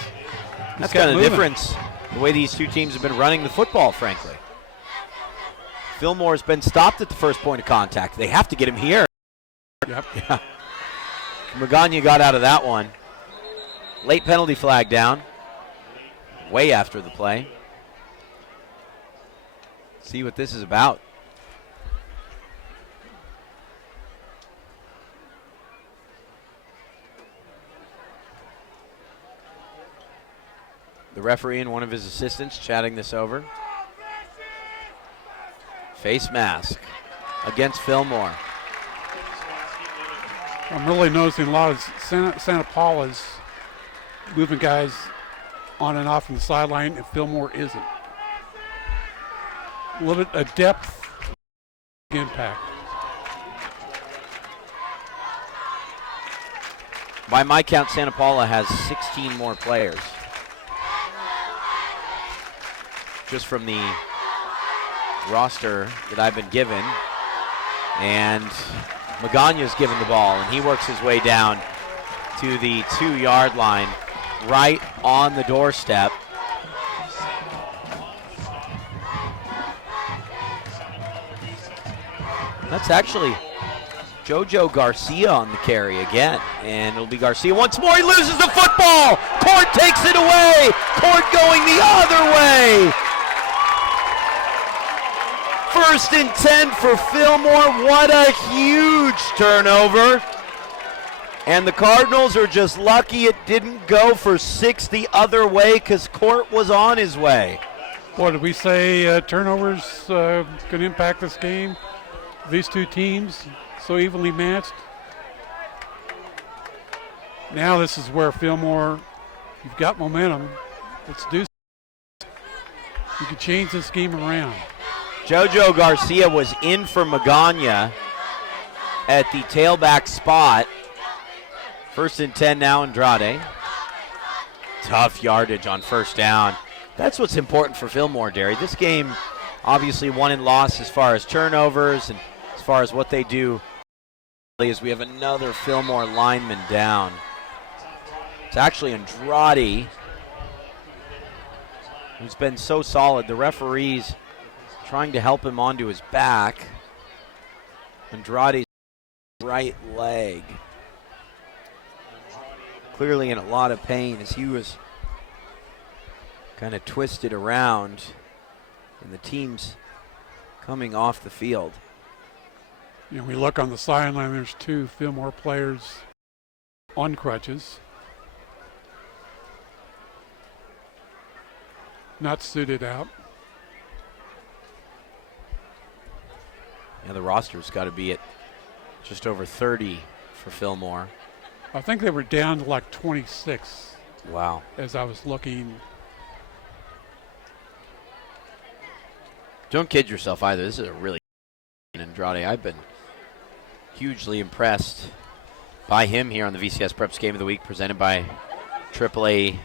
That's kind of the difference, the way these two teams have been running the football, frankly. Fillmore's been stopped at the first point of contact. They have to get him here. Yep. Yeah. Magana got out of that one. Late penalty flag down. Way after the play. See what this is about. The referee and one of his assistants chatting this over. Face mask against Fillmore. I'm really noticing a lot of Santa Paula's moving guys on and off from the sideline, and Fillmore isn't. A little bit of depth impact. By my count, Santa Paula has 16 more players. Just from the roster that I've been given. And Magana's given the ball, and he works his way down to the 2-yard line, right on the doorstep. That's actually JoJo Garcia on the carry again, and it'll be Garcia once more. He loses the football. Court takes it away. Court going the other way. 1st and 10 for Fillmore. What a huge turnover. And the Cardinals are just lucky it didn't go for 6 the other way because Court was on his way. What did we say? Turnovers can impact this game? These two teams so evenly matched. Now this is where Fillmore, you've got momentum. Let's do something. You can change this game around. JoJo Garcia was in for Magana at the tailback spot. 1st and 10 now, Andrade. Tough yardage on 1st down. That's what's important for Fillmore, Derry. This game obviously won and lost as far as turnovers and as far as what they do. As we have another Fillmore lineman down. It's actually Andrade, who's been so solid. The referees trying to help him onto his back. Andrade's right leg. Clearly in a lot of pain as he was kind of twisted around, and the team's coming off the field. You know, we look on the sideline, there's 2 Fillmore players on crutches. Not suited out. Yeah, the roster's got to be at just over 30 for Fillmore. I think they were down to like 26. Wow. As I was looking. Don't kid yourself either. This is a really good Andrade. I've been hugely impressed by him here on the VCS Preps Game of the Week presented by AAA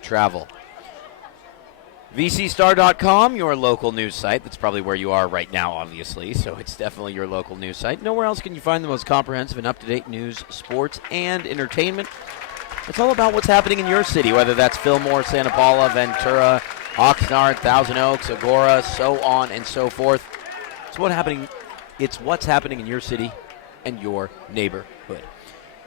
Travel. VCStar.com, your local news site. That's probably where you are right now, obviously, so it's definitely your local news site. Nowhere else can you find the most comprehensive and up-to-date news, sports, and entertainment. It's all about what's happening in your city, whether that's Fillmore, Santa Paula, Ventura, Oxnard, Thousand Oaks, Agora, so on and so forth. It's what's happening in your city and your neighborhood.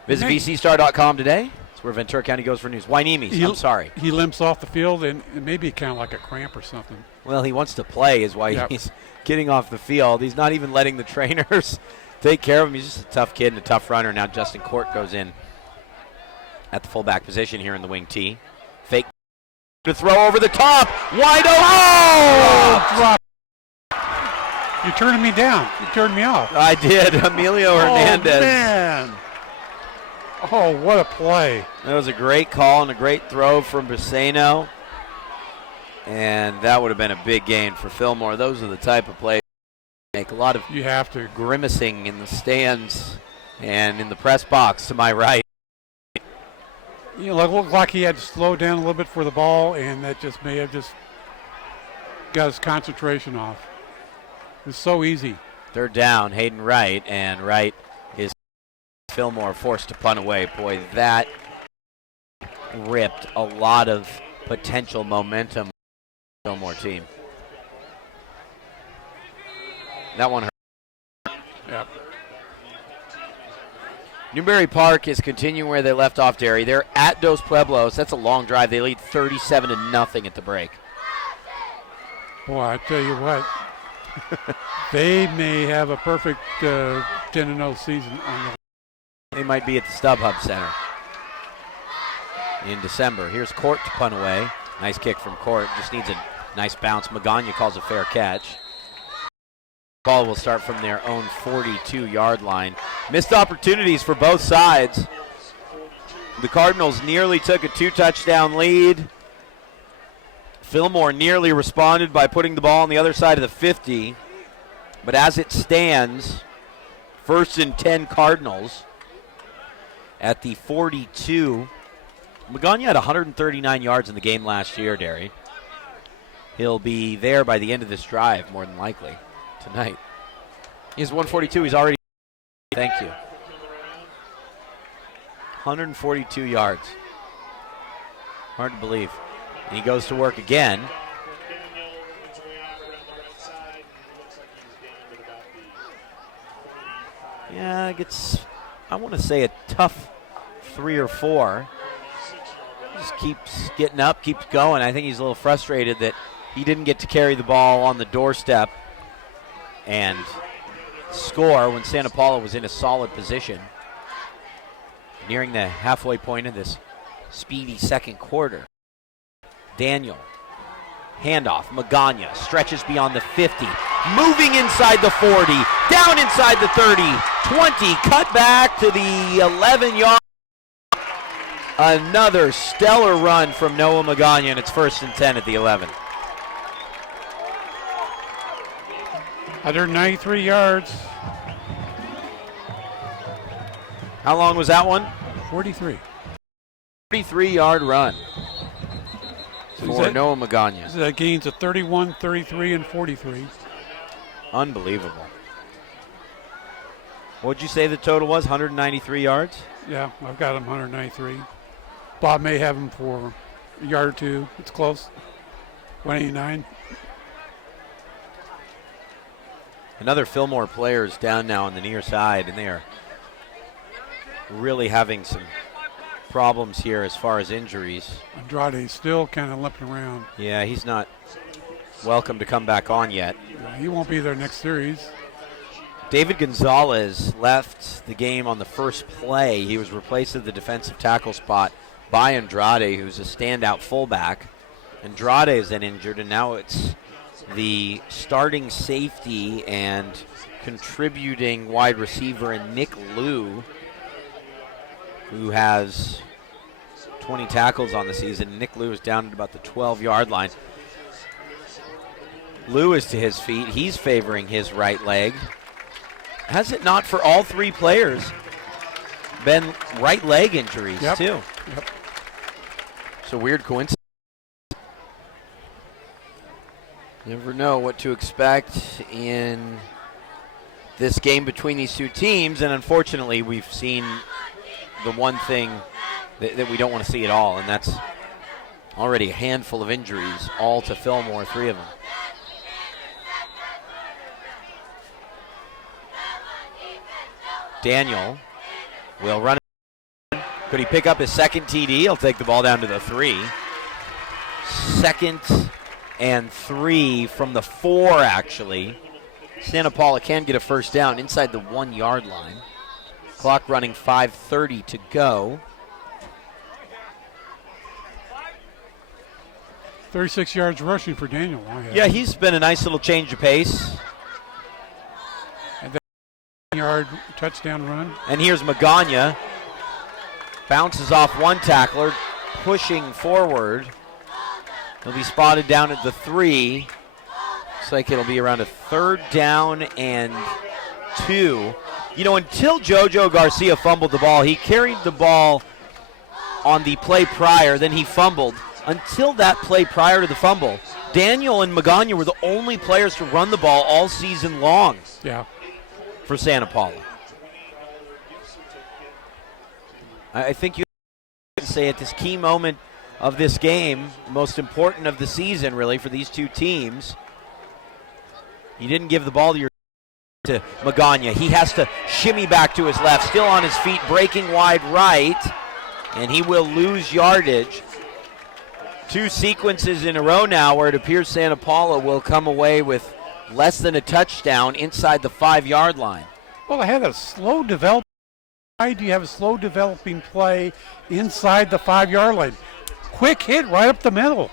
Visit VCStar.com today. That's where Ventura County goes for news. Wainemes, I'm sorry. He limps off the field, and it may be kind of like a cramp or something. Well, he wants to play is why he's getting off the field. He's not even letting the trainers take care of him. He's just a tough kid and a tough runner. Now Justin Court goes in at the fullback position here in the wing T. Fake to throw over the top. Wide open. Oh! Drop. You're turning me down. You turned me off. I did. Emilio Hernandez. Oh, man. Oh, what a play. That was a great call and a great throw from Briseno. And that would have been a big gain for Fillmore. Those are the type of plays that make a lot of grimacing in the stands and in the press box to my right. You know, it looked like he had to slow down a little bit for the ball, and that just may have just got his concentration off. It was so easy. 3rd down, Hayden Wright, and Wright is Fillmore forced to punt away. Boy, that ripped a lot of potential momentum for the Fillmore team. That one hurt. Yep. Newberry Park is continuing where they left off, Derry. They're at Dos Pueblos. That's a long drive. They lead 37-0 at the break. Boy, I tell you what, they may have a perfect 10-0 season on the. They might be at the StubHub Center in December. Here's Court to punt away. Nice kick from Court. Just needs a nice bounce. Magana calls a fair catch. Ball will start from their own 42-yard line. Missed opportunities for both sides. The Cardinals nearly took a 2-touchdown lead. Fillmore nearly responded by putting the ball on the other side of the 50. But as it stands, 1st and 10 Cardinals. at the 42. Magana had 139 yards in the game last year, Derry. He'll be there by the end of this drive, more than likely, tonight. He has 142. He's already. Thank you. 142 yards. Hard to believe. And he goes to work again. Yeah, it gets, I want to say, a tough 3 or 4. Just keeps getting up, keeps going. I think he's a little frustrated that he didn't get to carry the ball on the doorstep and score when Santa Paula was in a solid position. Nearing the halfway point of this speedy second quarter. Daniel, handoff, Magana stretches beyond the 50, moving inside the 40, down inside the 30, 20, cut back to the 11-yard. Another stellar run from Noah Magana, and it's 1st and 10 at the 11. 193 yards. How long was that one? 43. 43-yard run for Noah Magana. That gains of 31, 33, and 43. Unbelievable. What'd you say the total was? 193 yards? Yeah, I've got him 193. Bob may have him for a yard or two. It's close. 189. Another Fillmore player is down now on the near side, and they are really having some problems here as far as injuries. Andrade's still kind of limping around. Yeah, he's not welcome to come back on yet. He won't be there next series. David Gonzalez left the game on the first play. He was replaced at the defensive tackle spot by Andrade, who's a standout fullback. Andrade is then injured, and now it's the starting safety and contributing wide receiver in Nick Liu, who has 20 tackles on the season. Nick Liu is down at about the 12-yard line. Liu is to his feet. He's favoring his right leg. Has it not for all 3 players been right leg injuries, too? Yep. It's a weird coincidence. Never know what to expect in this game between these two teams, and unfortunately we've seen the one thing that we don't want to see at all, and that's already a handful of injuries, all to Fillmore, 3 of them. Daniel will run. Could he pick up his second TD? He'll take the ball down to the 3. 2nd and 3 from the 4, actually. Santa Paula can get a first down inside the 1-yard line. Clock running, 5:30 to go. 36 yards rushing for Daniel. Yeah, he's been a nice little change of pace. And then yard touchdown run. And here's Magana. Bounces off one tackler, pushing forward. He'll be spotted down at the 3. Looks like it'll be around a 3rd down and 2. You know, until JoJo Garcia fumbled the ball, he carried the ball on the play prior, then he fumbled. Until that play prior to the fumble, Daniel and Magana were the only players to run the ball all season long. Yeah. For Santa Paula. I think you can say at this key moment of this game, most important of the season really for these two teams, you didn't give the ball to Magana. He has to shimmy back to his left, still on his feet, breaking wide right, and he will lose yardage. 2 sequences in a row now where it appears Santa Paula will come away with less than a touchdown inside the 5-yard line. Well, I had a slow developing. Why do you have a slow developing play inside the 5-yard line? Quick hit right up the middle.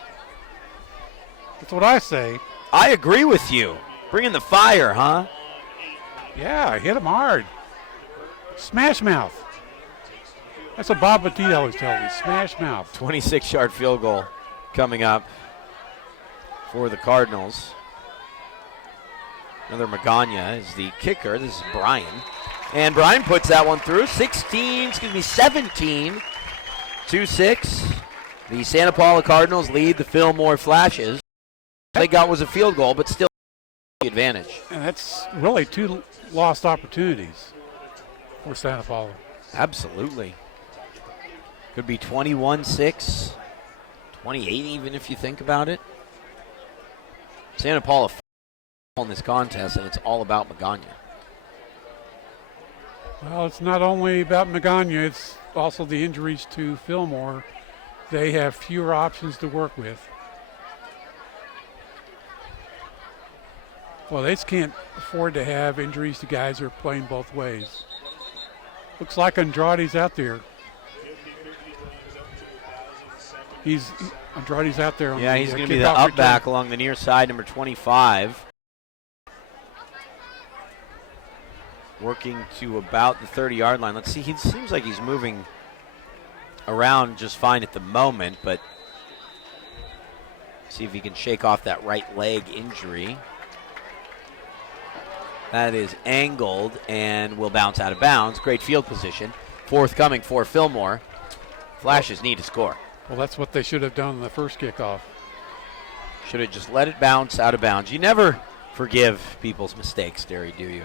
That's what I say. I agree with you. Bring in the fire, huh? Yeah, hit him hard. Smash mouth. That's what Bob Batista always tells me. Smash mouth. 26-yard field goal coming up for the Cardinals. Another Magana is the kicker. This is Brian. And Brian puts that one through. 17-2-6. The Santa Paula Cardinals lead the Fillmore Flashes. All they got was a field goal, but still the advantage. And that's really 2 lost opportunities for Santa Paula. Absolutely. Could be 21-6, 28 even if you think about it. Santa Paula in this contest, and it's all about Magana. Well, it's not only about Magana, it's also the injuries to Fillmore. They have fewer options to work with. Well, they just can't afford to have injuries to guys who are playing both ways. Looks like Andrade's out there. Andrade's out there. Yeah, he's going to be the up back along the near side, number 25. Working to about the 30-yard line. Let's see, he seems like he's moving around just fine at the moment, but see if he can shake off that right leg injury. That is angled and will bounce out of bounds. Great field position. Forthcoming for Fillmore. Flashes need to score. Well, that's what they should have done in the first kickoff. Should have just let it bounce out of bounds. You never forgive people's mistakes, Derry, do you?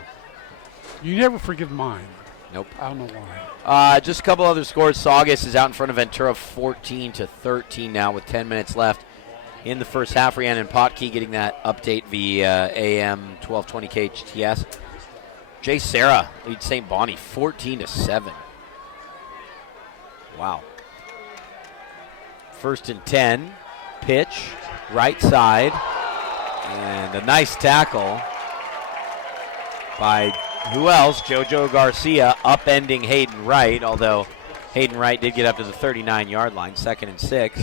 You never forgive mine. Nope. I don't know why. Just a couple other scores. Saugus is out in front of Ventura 14-13 now with 10 minutes left in the first half. Rhiannon Potke getting that update via AM 1220 KHTS. Jay Serra leads St. Bonnie 14-7. Wow. First and 10. Pitch. Right side. And a nice tackle by who else? JoJo Garcia upending Hayden Wright, although Hayden Wright did get up to the 39-yard line, 2nd and 6.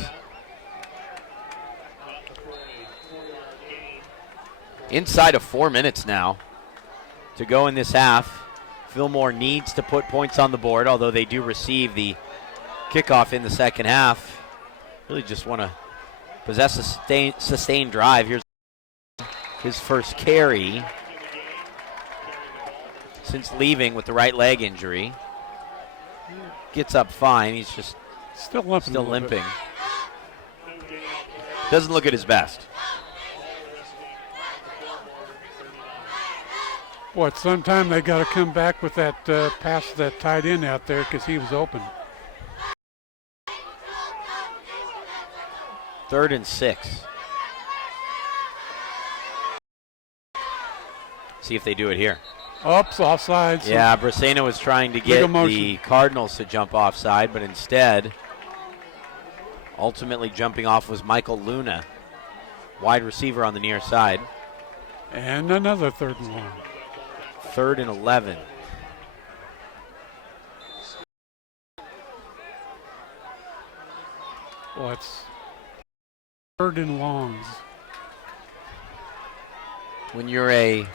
Inside of 4 minutes now to go in this half. Fillmore needs to put points on the board, although they do receive the kickoff in the second half. Really just want to possess a sustained drive. Here's his first carry since leaving with the right leg injury. Gets up fine. He's just still limping. Doesn't look at his best. Boy, at some time they got to come back with that pass to that tight end out there because he was open. 3rd and 6. See if they do it here. Oops, offside. Yeah, Bracena was trying to get the Cardinals to jump offside, but instead, ultimately jumping off was Michael Luna, wide receiver on the near side. And another 3rd and 1. 3rd and 11. Well, it's 3rd and longs. When you're a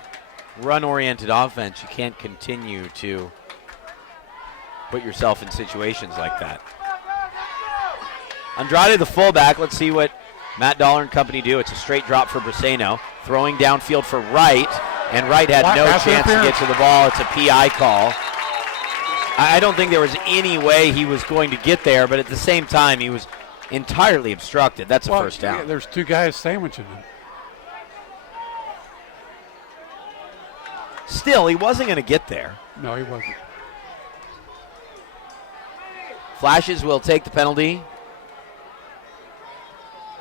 run-oriented offense, you can't continue to put yourself in situations like that. Andrade, the fullback. Let's see what Matt Dollar and company do. It's a straight drop for Braceno. Throwing downfield for Wright, and Wright had no chance to get to the ball. It's a PI call. I don't think there was any way he was going to get there, but at the same time, he was entirely obstructed. That's a first down. Yeah, there's 2 guys sandwiching him. Still, he wasn't going to get there. No, he wasn't. Flashes will take the penalty.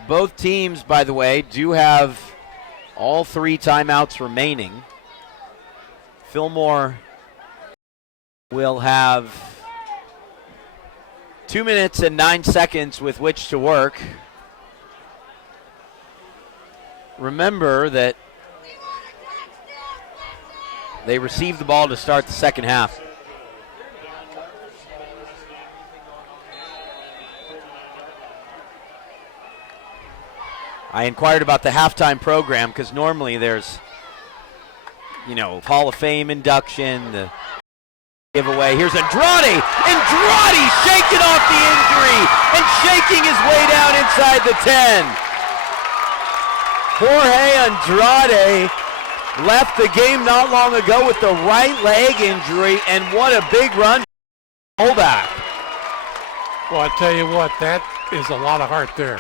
Both teams, by the way, do have all 3 timeouts remaining. Fillmore will have 2 minutes and 9 seconds with which to work. Remember that they received the ball to start the second half. I inquired about the halftime program because normally there's, Hall of Fame induction, the giveaway. Here's Andrade. Andrade shaking off the injury and shaking his way down inside the 10. Jorge Andrade left the game not long ago with the right leg injury, and what a big run. Fullback. Well, I tell you what, that is a lot of heart there.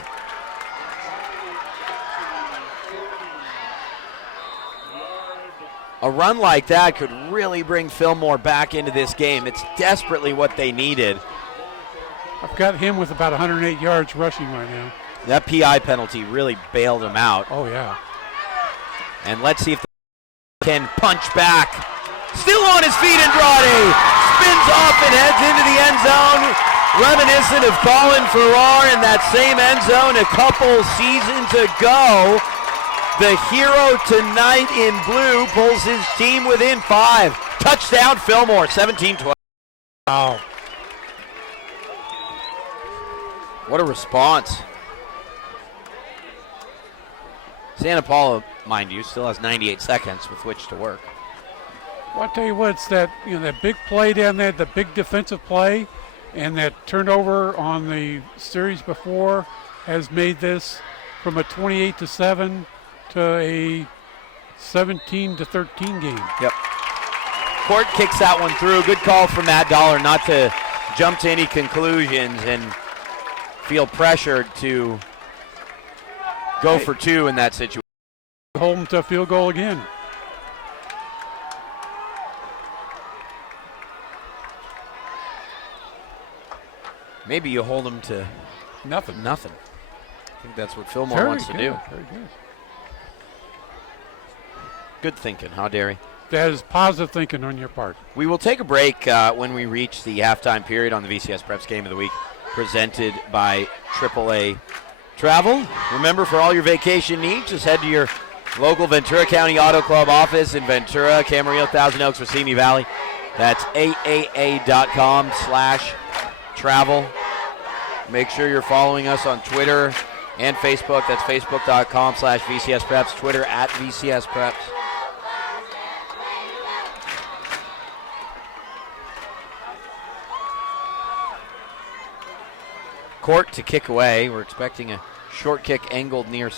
A run like that could really bring Fillmore back into this game. It's desperately what they needed. I've got him with about 108 yards rushing right now. That PI penalty really bailed him out. Oh, yeah. And let's see if they can punch back. Still on his feet, Andrade. Spins off and heads into the end zone. Reminiscent of Colin Farrar in that same end zone a couple seasons ago. The hero tonight in blue pulls his team within 5. Touchdown Fillmore, 17-12. Wow. What a response. Santa Paula, mind you, still has 98 seconds with which to work. Well, I tell you what, it's that, that big play down there, the big defensive play, and that turnover on the series before has made this from a 28-7 to a 17-13 game. Yep. Court kicks that one through. Good call from Matt Dollar not to jump to any conclusions and feel pressured to go for 2 in that situation. Hold them to a field goal again. Maybe you hold them to Nothing. I think that's what Fillmore wants to do. Very good. Good thinking, huh, Derry? That is positive thinking on your part. We will take a break when we reach the halftime period on the VCS Preps Game of the Week, presented by AAA Travel. Remember, for all your vacation needs, just head to your local Ventura County Auto Club office in Ventura, Camarillo, Thousand Oaks, or Simi Valley. That's aaa.com/travel. Make sure you're following us on Twitter and Facebook. That's facebook.com/VCS Preps, Twitter @VCS Preps. Court to kick away. We're expecting a short kick angled near,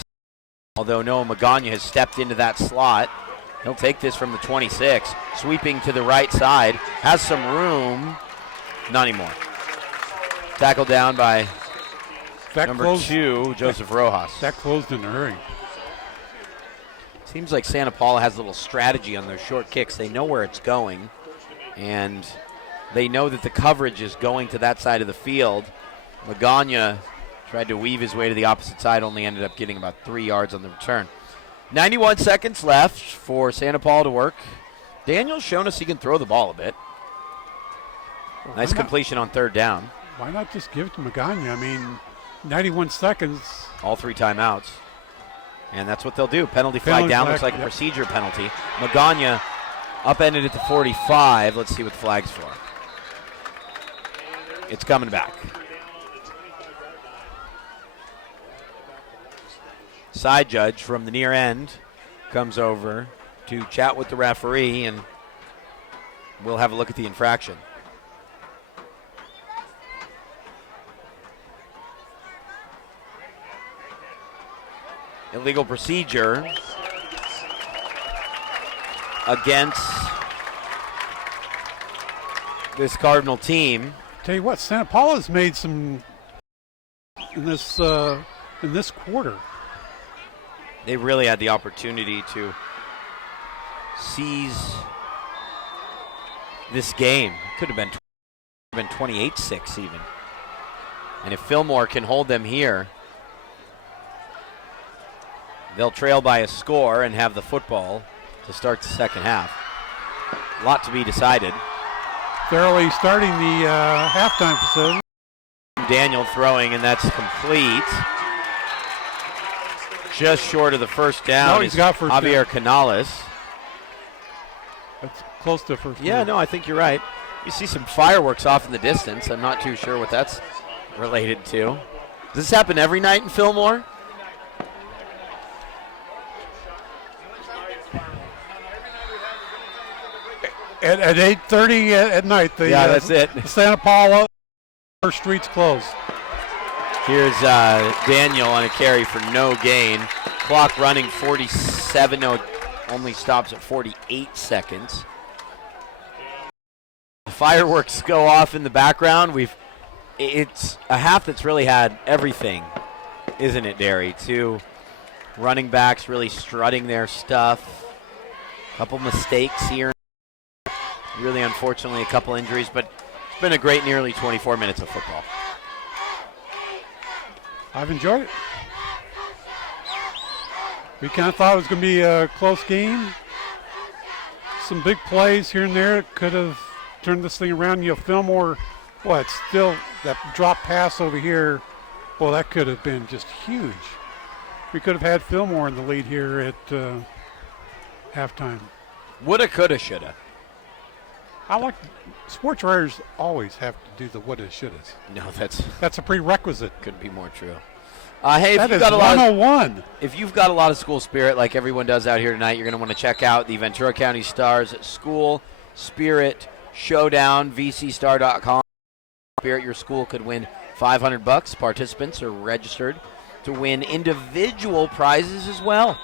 although Noah Magana has stepped into that slot. He'll take this from the 26, sweeping to the right side. Has some room. Not anymore. Tackled down by number 2, Joseph Rojas. That closed in a hurry. Seems like Santa Paula has a little strategy on those short kicks. They know where it's going, and they know that the coverage is going to that side of the field. Magana tried to weave his way to the opposite side, only ended up getting about 3 yards on the return. 91 seconds left for Santa Paula to work. Daniel's shown us he can throw the ball a bit. Well, nice completion on 3rd down. Why not just give it to Magana? I mean, 91 seconds. All 3 timeouts. And that's what they'll do. Penalty flag down. Looks like a procedure penalty. Magana upended at the 45. Let's see what the flag's for. It's coming back. Side judge from the near end comes over to chat with the referee, and we'll have a look at the infraction. Illegal procedure against this Cardinal team. Tell you what, Santa Paula's made some in this quarter. They really had the opportunity to seize this game. Could have been 28-6 even. And if Fillmore can hold them here, they'll trail by a score and have the football to start the second half. A lot to be decided. Thoroughly starting the halftime facility. Daniel throwing, and that's complete. Just short of the first down. No, he's got first Javier down. Canales. That's close to first Yeah, down. no, I think you're right. You see some fireworks off in the distance. I'm not too sure what that's related to. Does this happen every night in Fillmore? At 8:30 at night, that's it. Santa Paula streets closed. Here's Daniel on a carry for no gain. Clock running 47. No, only stops at 48 seconds. The fireworks go off in the background. It's a half that's really had everything, isn't it, Derry? Two running backs really strutting their stuff. A couple mistakes here. Really, unfortunately, a couple injuries, but it's been a great nearly 24 minutes of football. I've enjoyed it. We kind of thought it was going to be a close game. Some big plays here and there could have turned this thing around. Fillmore, still that drop pass over here, that could have been just huge. We could have had Fillmore in the lead here at halftime. Woulda, coulda, shoulda. I like sports writers always have to do the woulda, shouldas. No, that's a prerequisite. Couldn't be more true. Hey, that is 101. If you've got a lot of school spirit like everyone does out here tonight, you're going to want to check out the Ventura County Stars School Spirit Showdown, vcstar.com. Spirit, your school could win $500. Participants are registered to win individual prizes as well.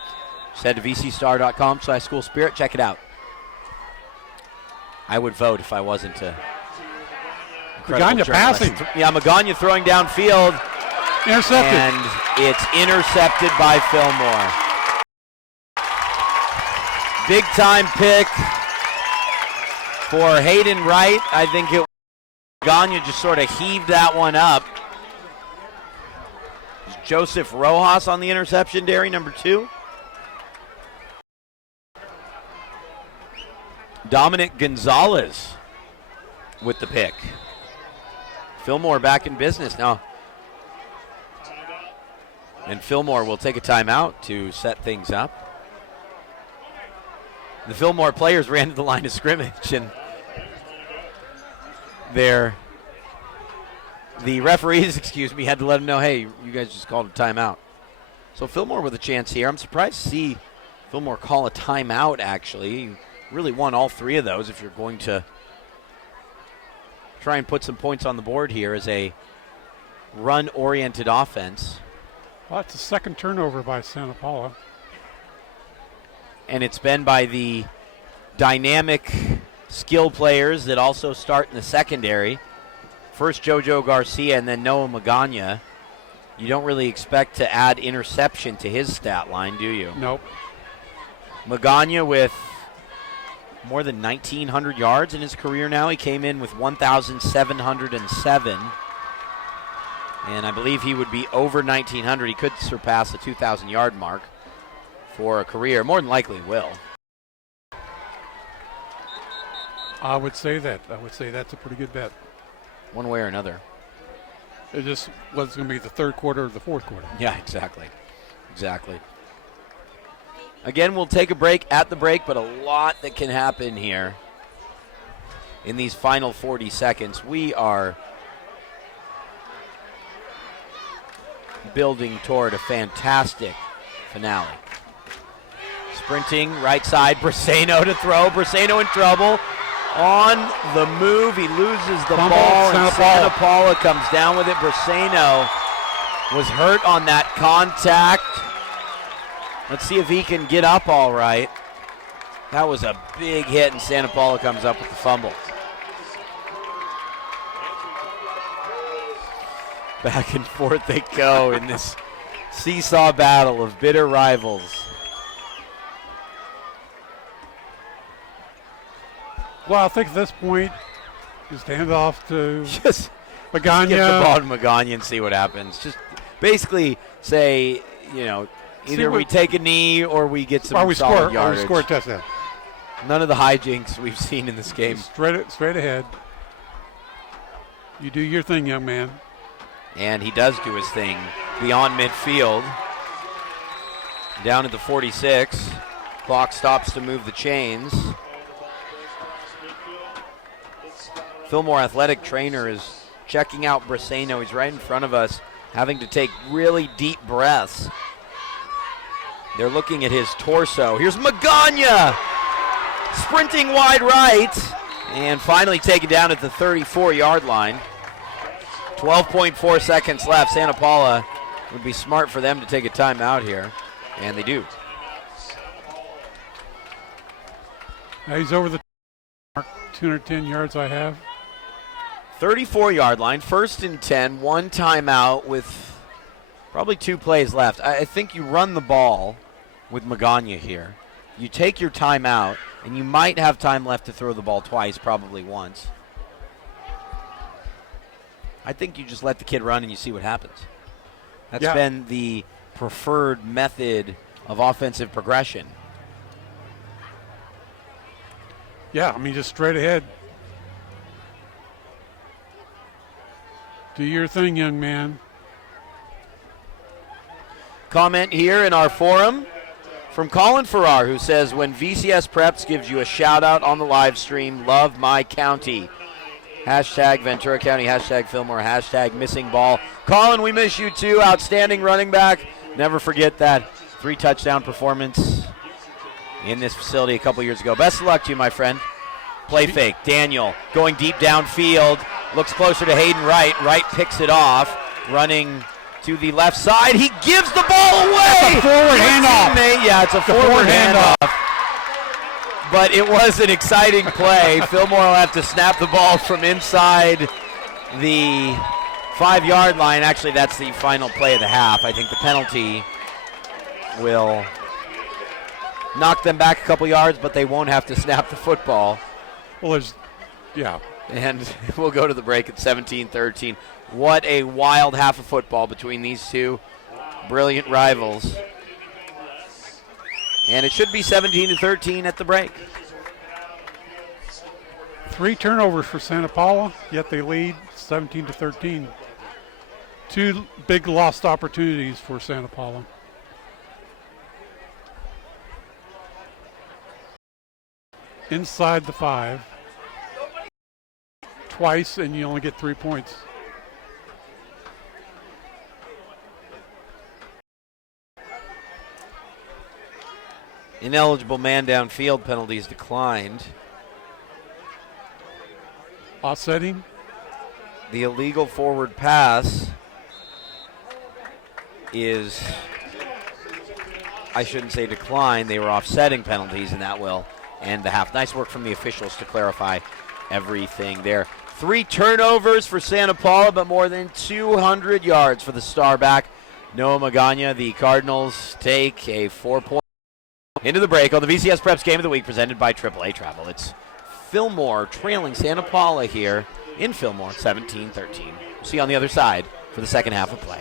Just head to vcstar.com/school spirit. Check it out. I would vote if I wasn't a Magana passing. Yeah, Magana throwing downfield. Intercepted. And it's intercepted by Fillmore. Big time pick for Hayden Wright. I think Magana just sort of heaved that one up. Joseph Rojas on the interception, Derry, number 2. Dominic Gonzalez with the pick. Fillmore back in business now. And Fillmore will take a timeout to set things up. The Fillmore players ran to the line of scrimmage, and the referees, had to let them know, hey, you guys just called a timeout. So Fillmore with a chance here. I'm surprised to see Fillmore call a timeout, actually. You really won all 3 of those if you're going to try and put some points on the board here as a run-oriented offense. Well, it's the second turnover by Santa Paula. And it's been by the dynamic skill players that also start in the secondary. First JoJo Garcia and then Noah Magana. You don't really expect to add interception to his stat line, do you? Nope. Magana with more than 1,900 yards in his career now. He came in with 1,707. And I believe he would be over 1,900. He could surpass the 2,000-yard mark for a career. More than likely will. I would say that. That's a pretty good bet. One way or another. It just was going to be the third quarter or the fourth quarter. Yeah, exactly. Again, we'll take a break at the break, but a lot that can happen here in these final 40 seconds. We are building toward a fantastic finale. Sprinting right side, Briseno to throw. Briseno in trouble. On the move, he loses the ball, and Santa Paula comes down with it. Briseno was hurt on that contact. Let's see if he can get up all right. That was a big hit, and Santa Paula comes up with the fumble. Back and forth they go in this seesaw battle of bitter rivals. Well, I think at this point, just hand off to just Magana. Get the ball to Magana and see what happens. Just basically say, either we take a knee or we get some solid yardage. Or we score a touchdown. None of the hijinks we've seen in this game. Straight ahead. You do your thing, young man. And he does do his thing beyond midfield. Down at the 46. Clock stops to move the chains. Fillmore athletic trainer is checking out Briseno. He's right in front of us, having to take really deep breaths. They're looking at his torso. Here's Magana sprinting wide right and finally taken down at the 34-yard line. 12.4 seconds left. Santa Paula would be smart for them to take a timeout here, and they do. He's over the mark, 210 yards I have. 34-yard line, 1st and 10, one timeout with probably 2 plays left. I think you run the ball with Magana here. You take your timeout, and you might have time left to throw the ball twice, probably once. I think you just let the kid run and you see what happens. That's been the preferred method of offensive progression. Yeah, I mean, just straight ahead. Do your thing, young man. Comment here in our forum from Colin Farrar, who says, when VCS Preps gives you a shout-out on the live stream, love my county. Hashtag Ventura County, hashtag Fillmore, hashtag missing ball. Colin, we miss you too. Outstanding running back. Never forget that 3-touchdown performance in this facility a couple years ago. Best of luck to you, my friend. Play fake. Daniel going deep downfield. Looks closer to Hayden Wright. Wright picks it off. Running to the left side. He gives the ball away. It's a forward handoff. Yeah, it's a forward handoff. But it was an exciting play. Fillmore will have to snap the ball from inside the 5-yard line. Actually, that's the final play of the half. I think the penalty will knock them back a couple yards, but they won't have to snap the football. Well, And we'll go to the break at 17-13. What a wild half of football between these two brilliant rivals. And it should be 17-13 at the break. 3 turnovers for Santa Paula, yet they lead 17-13. 2 big lost opportunities for Santa Paula. Inside the 5. Twice, and you only get 3 points. Ineligible man downfield penalties declined. Offsetting. The illegal forward pass is, I shouldn't say decline, they were offsetting penalties, and that will end the half. Nice work from the officials to clarify everything there. 3 turnovers for Santa Paula, but more than 200 yards for the star back, Noah Magana. The Cardinals take a 4-point into the break on the VCS Preps Game of the Week presented by AAA Travel. It's Fillmore trailing Santa Paula here in Fillmore, 17-13. We'll see you on the other side for the second half of play.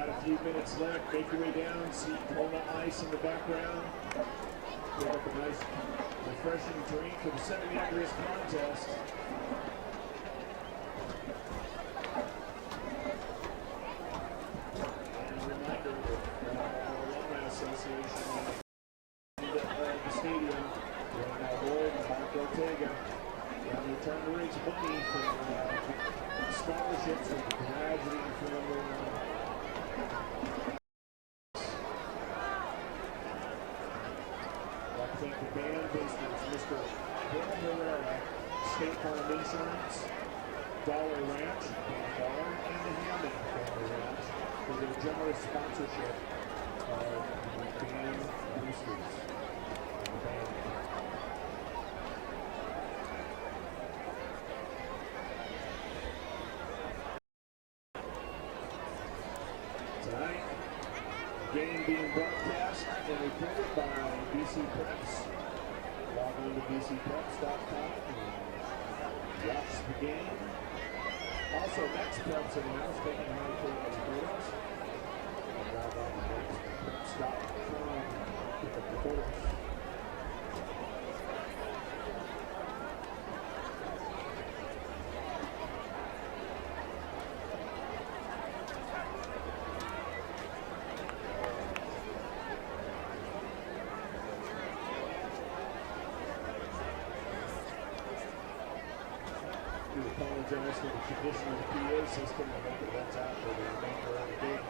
got a few minutes left. Make your way down. See Paula ice in the background. Get up a nice, refreshing drink for the 7-meter contest. And a reminder that our Alumni Association the stadium when Lloyd and Mark Ortega are trying to raise money for scholarships for graduating Fillmore. I'd like to thank the band visitors, Mr. Bill Herrera, State Farm Insurance, Dollar Ranch, Dollar, and the Hammond Dollar Ranch for their generous sponsorship of the band boosters. Tonight, game being broadcast and recorded by BC Preps. Log on to bcpreps.com and watch the game. Also, Next Preps in the house taking high quality photos. Log on to nextpreps.com to pick up the photos. Apologize for the condition of the PA system. I hope it lets out for the remainder of the game.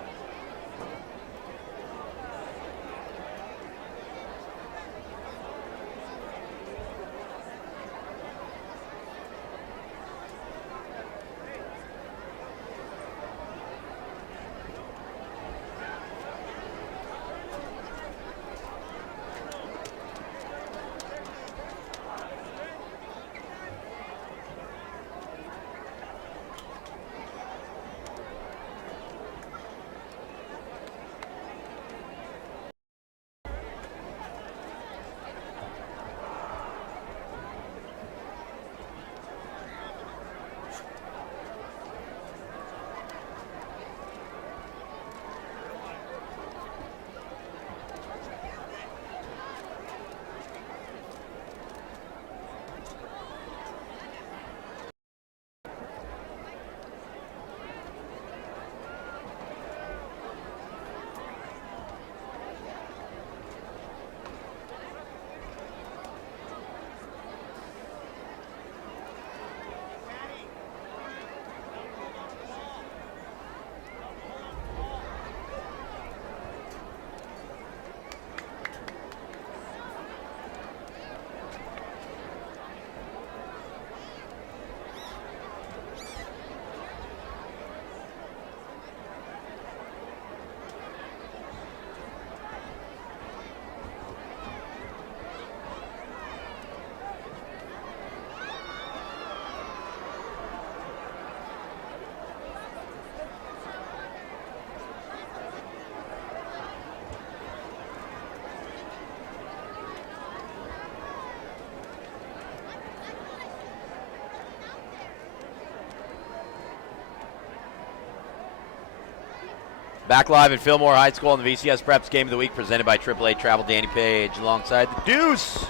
Back live at Fillmore High School on the VCS Preps Game of the Week presented by AAA Travel. Danny Page alongside the Deuce,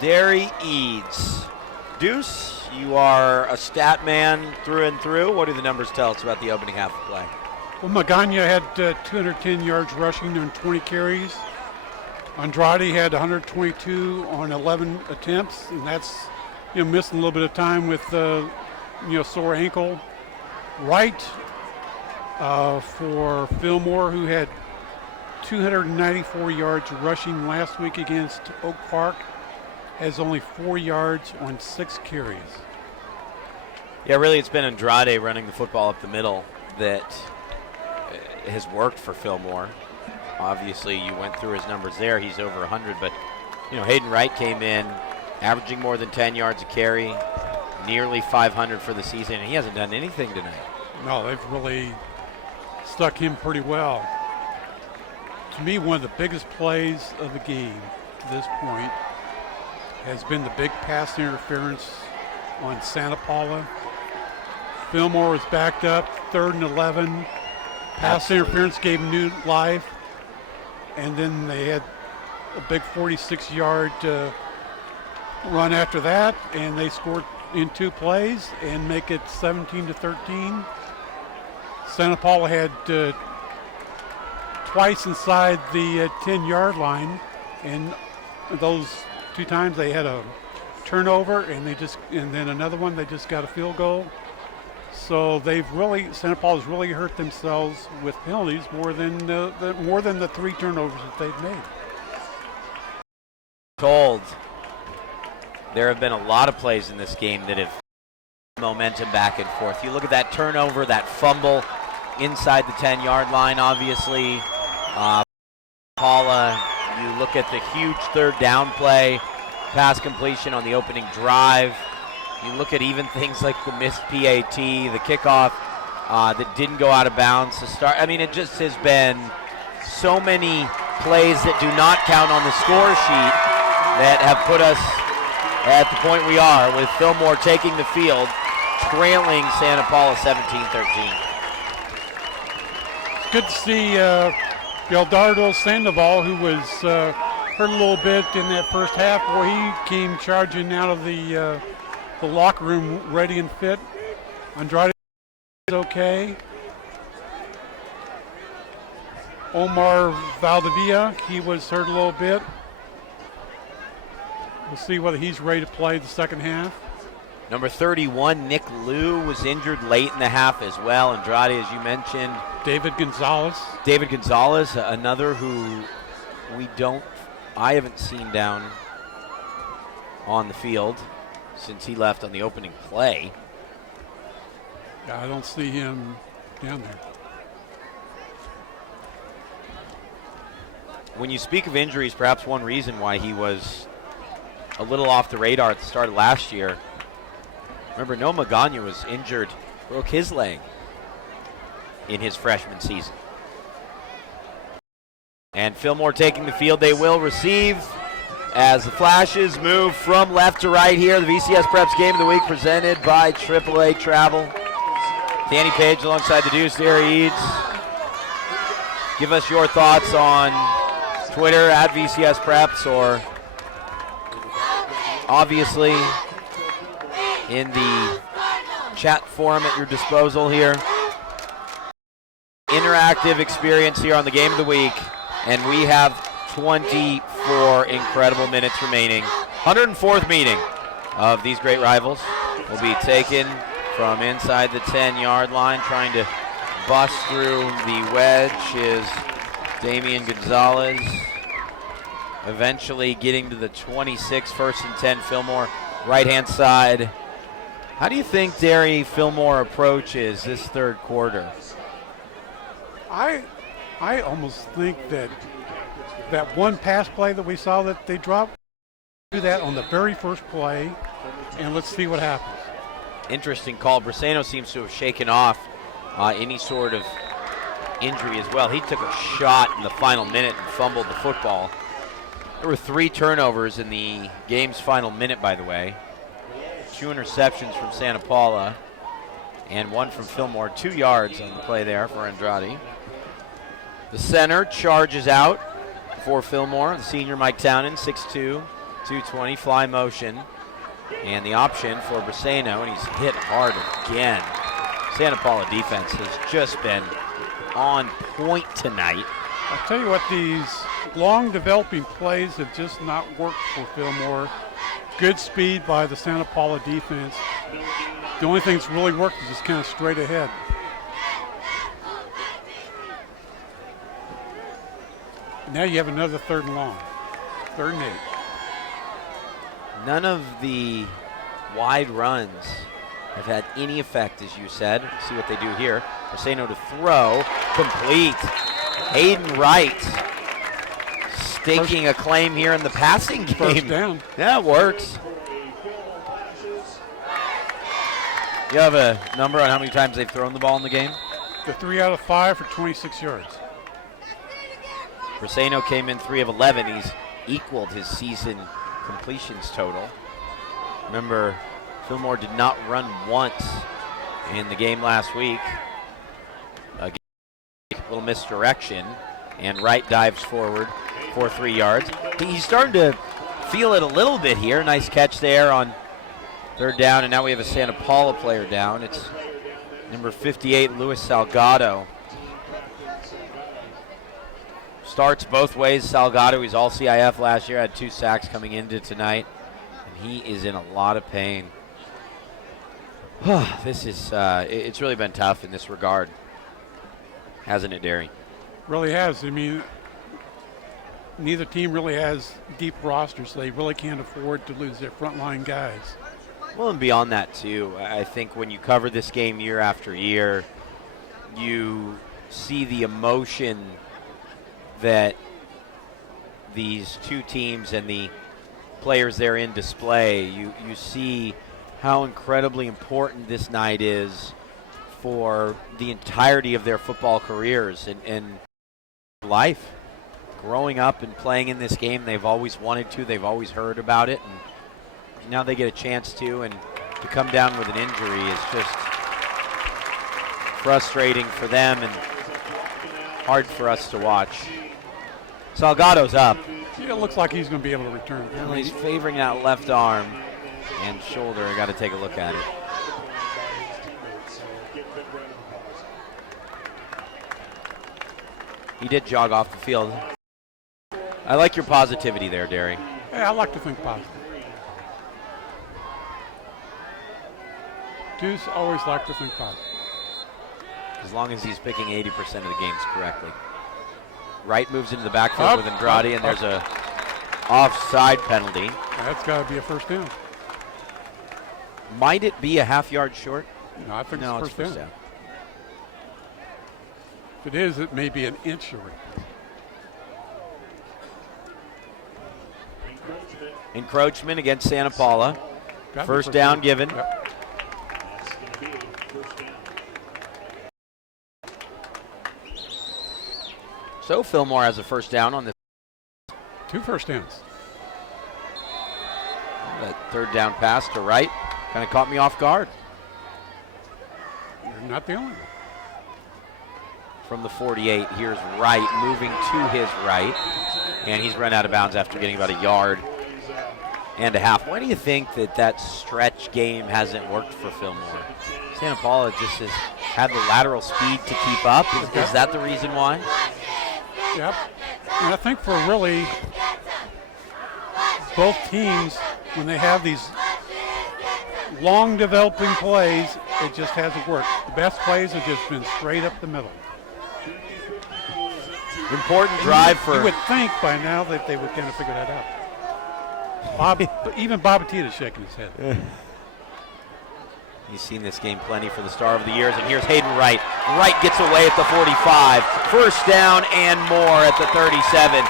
Derry Eads. Deuce, you are a stat man through and through. What do the numbers tell us about the opening half of play? Well, Magana had 210 yards rushing on 20 carries. Andrade had 122 on 11 attempts, and that's missing a little bit of time with sore ankle. Wright for Fillmore, who had 294 yards rushing last week against Oak Park, has only 4 yards on 6 carries. Yeah, really, it's been Andrade running the football up the middle that has worked for Fillmore. Obviously, you went through his numbers there. He's over 100, but Hayden Wright came in, averaging more than 10 yards a carry, nearly 500 for the season, and he hasn't done anything tonight. No, they've really stuck him pretty well. To me, one of the biggest plays of the game to this point has been the big pass interference on Santa Paula. Fillmore was backed up, 3rd and 11. pass interference gave new life, and then they had a big 46-yard run after that, and they scored in 2 plays and make it 17-13. Santa Paula had twice inside the 10-yard line, and those 2 times they had a turnover, and then another one they just got a field goal. So Santa Paula's really hurt themselves with penalties more than the 3 turnovers that they've made. Told there have been a lot of plays in this game that have momentum back and forth. You look at that turnover, that fumble inside the 10-yard line, obviously. Paula, you look at the huge 3rd down play, pass completion on the opening drive. You look at even things like the missed PAT, the kickoff that didn't go out of bounds to start. I mean, it just has been so many plays that do not count on the score sheet that have put us at the point we are, with Fillmore taking the field, trailing Santa Paula 17-13. It's good to see Beldardo Sandoval, who was hurt a little bit in that first half. Boy, he came charging out of the locker room ready and fit. Andrade is okay. Omar Valdivia, he was hurt a little bit. We'll see whether he's ready to play the second half. Number 31, Nick Liu, was injured late in the half as well. Andrade, as you mentioned. David Gonzalez, another who I haven't seen down on the field since he left on the opening play. Yeah, I don't see him down there. When you speak of injuries, perhaps one reason why he was a little off the radar at the start of last year. Remember, Noah Magana was injured, broke his leg in his freshman season. And Fillmore taking the field. They will receive as the Flashes move from left to right here. The VCS Preps Game of the Week presented by AAA Travel. Danny Page alongside the Deuce, Derry Eads. Give us your thoughts on Twitter at VCS Preps, or obviously in the chat forum at your disposal here. Interactive experience here on the Game of the Week, and we have 24 incredible minutes remaining. 104th meeting of these great rivals will be taken from inside the 10-yard line. Trying to bust through the wedge is Damian Gonzalez. Eventually getting to the 26, 1st and 10, Fillmore, right-hand side. How do you think Derry Fillmore approaches this 3rd quarter? I almost think that one pass play that we saw that they dropped, do that on the very first play, and let's see what happens. Interesting call. Briseno seems to have shaken off any sort of injury as well. He took a shot in the final minute and fumbled the football. There were 3 turnovers in the game's final minute, by the way. 2 interceptions from Santa Paula and 1 from Fillmore. 2 yards on the play there for Andrade. The center charges out for Fillmore. The senior Mike Townend, 6'2", 220, fly motion. And the option for Briseno, and he's hit hard again. Santa Paula defense has just been on point tonight. I'll tell you what, these long developing plays have just not worked for Fillmore. Good speed by the Santa Paula defense. The only thing that's really worked is just kind of straight ahead. Now you have another 3rd and long. 3rd and 8. None of the wide runs have had any effect, as you said. See what they do here. Briseno to throw. Complete. Hayden Wright staking a claim here in the passing game. First down. That works. You have a number on how many times they've thrown the ball in the game? The 3 out of 5 for 26 yards. Briseno came in 3 of 11. He's equaled his season completions total. Remember, Fillmore did not run once in the game last week against little misdirection, and Wright dives forward for 3 yards. He's starting to feel it a little bit here. Nice catch there on 3rd down, and now we have a Santa Paula player down. It's number 58, Luis Salgado. Starts both ways. Salgado, he's all CIF last year, had 2 sacks coming into tonight, and he is in a lot of pain. This is, it's really been tough in this regard, hasn't it, Derry? Really has. I mean, neither team really has deep rosters, so they really can't afford to lose their frontline guys. Well, and beyond that, too, I think when you cover this game year after year, you see the emotion that these two teams and the players therein display. You see how incredibly important this night is for the entirety of their football careers and life. Growing up and playing in this game, they've always wanted to, they've always heard about it, and now they get a chance to, and to come down with an injury is just frustrating for them and hard for us to watch. Salgado's up. Yeah, it looks like he's going to be able to return. Well, he's favoring that left arm and shoulder. I got to take a look at it. He did jog off the field. I like your positivity there, Derry. Yeah, I like to think positive. Deuce always like to think positive. As long as he's picking 80% of the games correctly. Wright moves into the backfield with Andrade, and there's a offside penalty. That's got to be a first down. Might it be a half-yard short? No, I think No, it's first down. If it is, it may be an inch short. Encroachment against Santa Paula. First down given. Yep. So Fillmore has a first down on this. 2 first downs. That 3rd down pass to Wright kind of caught me off guard. You're not the only one. From the 48, here's Wright moving to his right, and he's run out of bounds after getting about 1.5 yards. Why do you think that stretch game hasn't worked for Fillmore? Santa Paula just has had the lateral speed to keep up. Is that the reason why? Yep. And I think for really both teams, when they have these long developing plays, it just hasn't worked. The best plays have just been straight up the middle. Important drive for... You would think by now that they would kind of figure that out. Even Babatita's shaking his head. He's seen this game plenty for the star of the years, and here's Hayden Wright. Wright gets away at the 45. First down and more at the 37.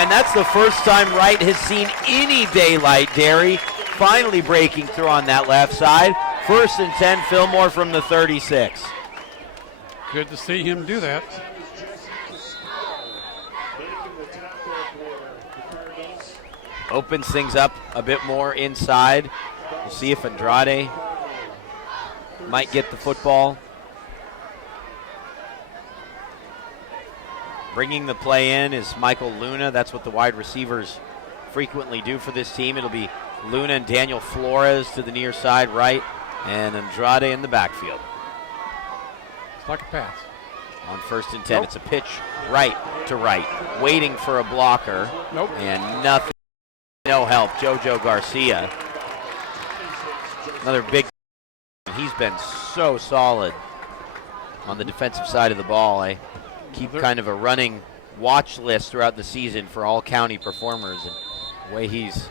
And that's the first time Wright has seen any daylight, Derry. Finally breaking through on that left side. 1st and 10, Fillmore from the 36. Good to see him do that. Opens things up a bit more inside. We'll see if Andrade might get the football. Bringing the play in is Michael Luna. That's what the wide receivers frequently do for this team. It'll be Luna and Daniel Flores to the near side right, and Andrade in the backfield. It's like a pass. On 1st and 10, It's a pitch right to right, waiting for a blocker. Nope. And nothing, no help. JoJo Garcia. Another big. He's been so solid on the defensive side of the ball. I keep kind of a running watch list throughout the season for all county performers, and the way he's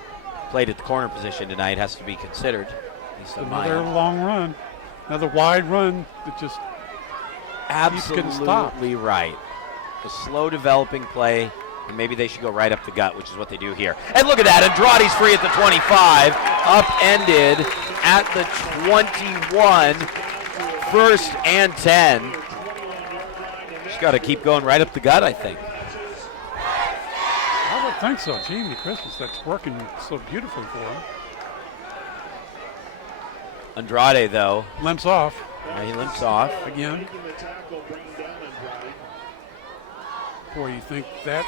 played at the corner position tonight has to be considered. Another long run, another wide run that just absolutely right. A slow developing play, and maybe they should go right up the gut, which is what they do here. And look at that, Andrade's free at the 25, upended at the 21, 1st and 10. Just got to keep going right up the gut, I think. I would think so. Jamie Christmas, that's working so beautifully for him. Andrade, though. Limps off. He limps off. Again. Boy, you think that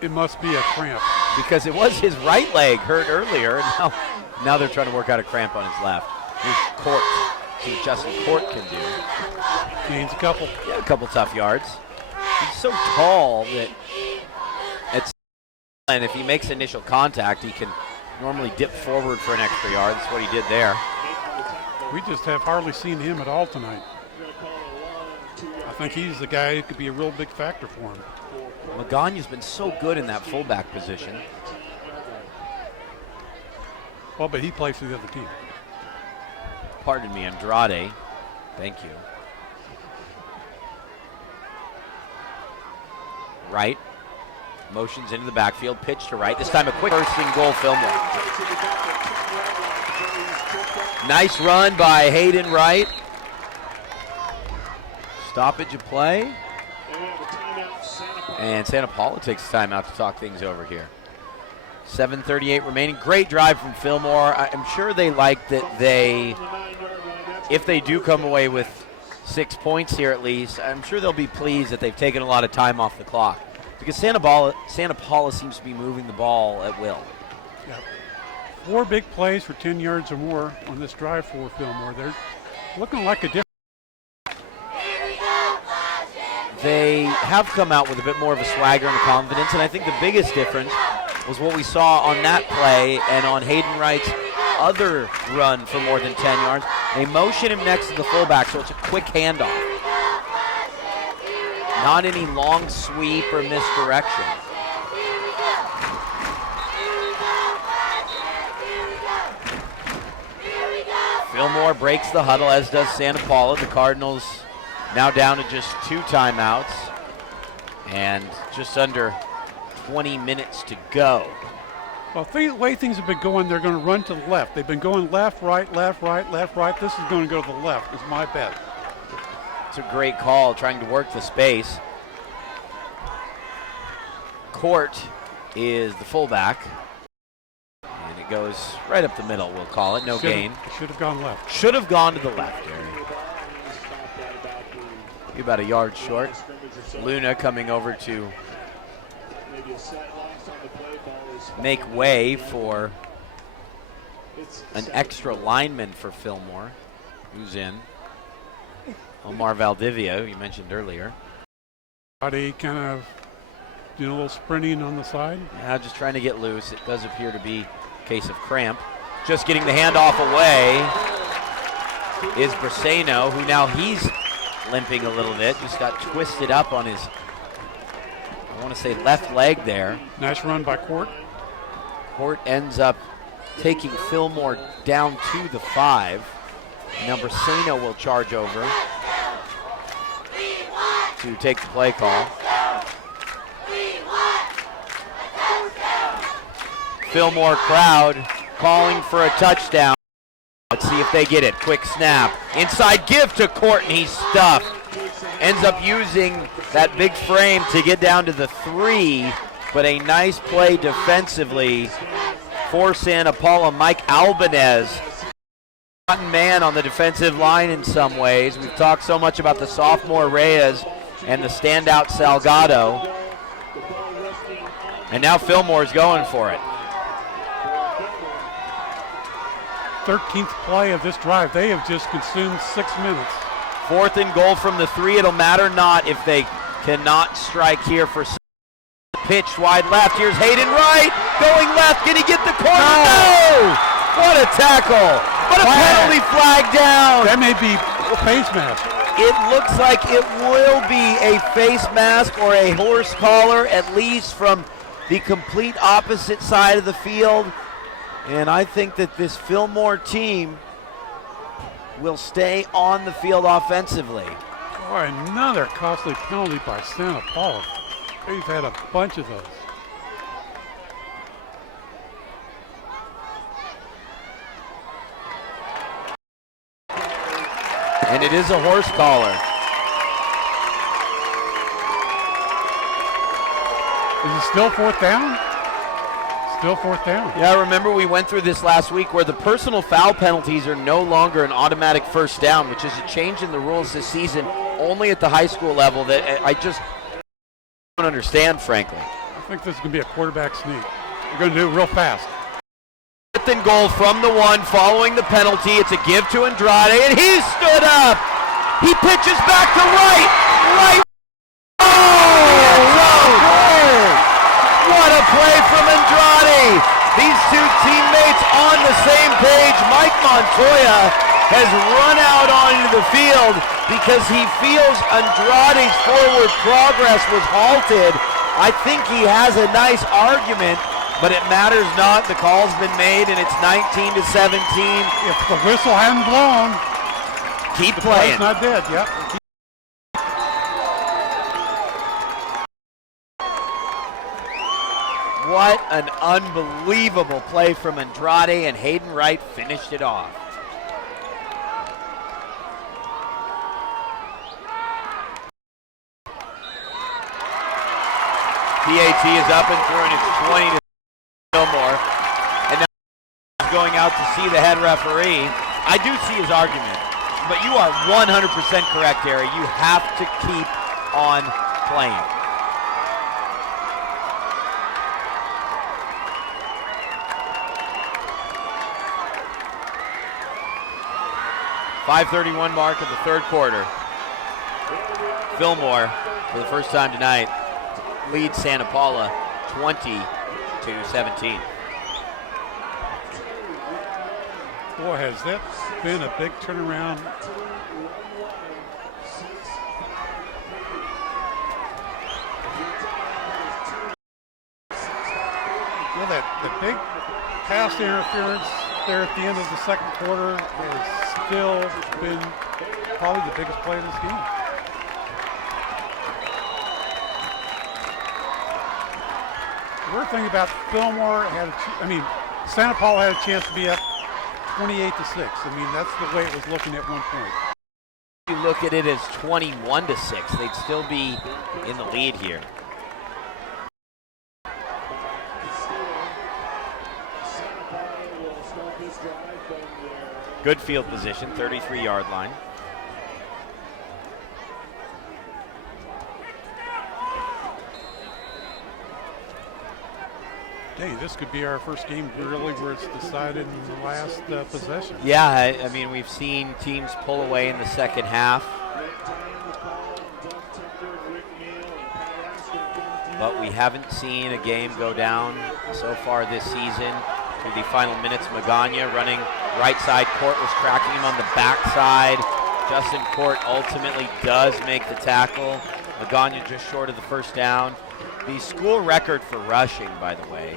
it must be a cramp. Because it was his right leg hurt earlier, and now they're trying to work out a cramp on his left. Here's Court. See what Justin Court can do. Gains a couple. Yeah, a couple tough yards. He's so tall that and if he makes initial contact, he can normally dip forward for an extra yard. That's what he did there. We just have hardly seen him at all tonight. I think he's the guy who could be a real big factor for him. Magana's been so good in that fullback position. Well, but he plays for the other team. Pardon me, Andrade. Thank you. Right. Motions into the backfield. Pitch to right. This time a quick first and goal, Fillmore. Nice run by Hayden Wright. Stoppage of play. And Santa Paula takes the timeout to talk things over here. 7:38 remaining. Great drive from Fillmore. I'm sure they like that if they do come away with 6 points here at least, I'm sure they'll be pleased that they've taken a lot of time off the clock. Because Santa Paula seems to be moving the ball at will. Yep. 4 big plays for 10 yards or more on this drive for Fillmore. They're looking like a different. They have come out with a bit more of a swagger and a confidence, and I think the biggest difference was what we saw on that play and on Hayden Wright's other run for more than 10 yards. They motion him next to the fullback, so it's a quick handoff. Not any long sweep or misdirection. Fillmore breaks the huddle, as does Santa Paula. The Cardinals now down to just 2 timeouts and just under 20 minutes to go. Well, the way things have been going, they're going to run to the left. They've been going left, right, left, right, left, right. This is going to go to the left, is my bet. It's a great call, trying to work the space. Court is the fullback. And it goes right up the middle, we'll call it. No gain. Should have gone left. Should have gone to the left, Gary. About a yard short. Luna coming over to make way for an extra lineman for Fillmore, who's in. Omar Valdivia, you mentioned earlier. Body kind of doing a little sprinting on the side. Yeah, just trying to get loose. It does appear to be a case of cramp. Just getting the handoff away is Braceno, who now he's limping a little bit. Just got twisted up on his, I want to say, left leg there. Nice run by Court. Court ends up taking Fillmore down to the 5. Now Braceno will charge over to take the play call. Fillmore crowd calling for a touchdown. Let's see if they get it. Quick snap. Inside give to Court, and he's stuffed. Ends up using that big frame to get down to the 3, but a nice play defensively for Santa Paula. Mike Albanez, man on the defensive line in some ways. We've talked so much about the sophomore Reyes and the standout Salgado. And now Fillmore's going for it. 13th play of this drive. They have just consumed 6 minutes. 4th and goal from the 3. It'll matter not if they cannot strike here for pitch wide left. Here's Hayden Wright going left. Can he get the corner? No! What a tackle. What a penalty flag down. That may be a face mask. It looks like it will be a face mask or a horse collar, at least from the complete opposite side of the field. And I think that this Fillmore team will stay on the field offensively. Boy, another costly penalty by Santa Paula. They've had a bunch of those. And it is a horse collar. Is it still 4th down? Still 4th down. Yeah, remember we went through this last week where the personal foul penalties are no longer an automatic first down, which is a change in the rules this season only at the high school level that I just don't understand, frankly. I think this is going to be a quarterback sneak. They're going to do it real fast. Fifth and goal from the 1 following the penalty. It's a give to Andrade, and he stood up. He pitches back to right. What a play from Andrade. These two teammates on the same page. Mike Montoya has run out onto the field because he feels Andrade's forward progress was halted. I think he has a nice argument, but it matters not. The call's been made, and it's 19-17. If the whistle hadn't blown, Keep the playing. play's not dead. Yep. What an unbelievable play from Andrade, and Hayden Wright finished it off. PAT is up and through, and it's 20 to Fillmore. And now he's going out to see the head referee. I do see his argument, but you are 100% correct, Harry. You have to keep on playing. .5:31 mark of the third quarter. Fillmore, for the first time tonight, leads Santa Paula 20-17. Boy, has that been a big turnaround. Well, that big pass interference there at the end of the second quarter has still been probably the biggest play of this game. The weird thing about Fillmore Santa Paula had a chance to be up 28-6. I mean, that's the way it was looking at one point. You look at it as 21-6, they'd still be in the lead here. Good field position, 33-yard line. Dang, this could be our first game really where it's decided in the last possession. Yeah, I mean, we've seen teams pull away in the second half, but we haven't seen a game go down so far this season. Through the final minutes, Magana running right side. Court was tracking him on the backside. Justin Court ultimately does make the tackle. Magana just short of the first down. The school record for rushing, by the way,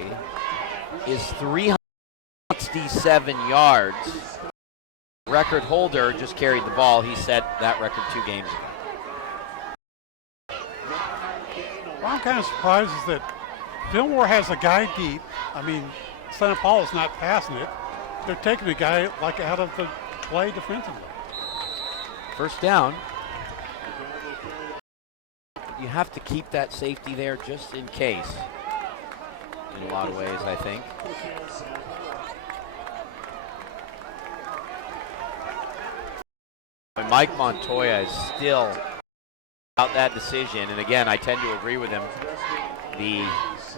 is 367 yards. Record holder just carried the ball. He set that record 2 games ago. Well, I'm kind of surprised is that Fillmore has a guy deep. I mean, Santa Paula's not passing it. They're taking a guy like out of the play defensively. First down. You have to keep that safety there just in case. In a lot of ways, I think. But Mike Montoya is still out that decision, and again, I tend to agree with him. The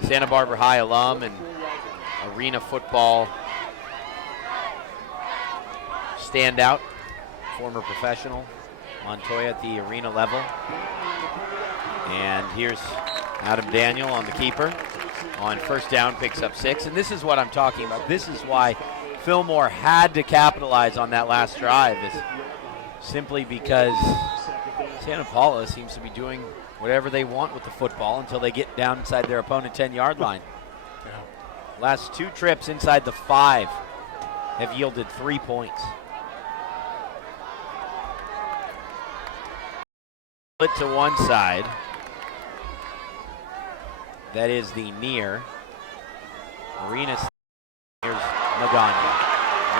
Santa Barbara High alum and arena football standout, former professional, Montoya at the arena level. And here's Adam Daniel on the keeper. On first down, picks up 6. And this is what I'm talking about. This is why Fillmore had to capitalize on that last drive, is simply because Santa Paula seems to be doing whatever they want with the football until they get down inside their opponent 10-yard line. Yeah. Last 2 trips inside the 5 have yielded 3 points. Split to one side. That is the near. Arena. Here's Magana.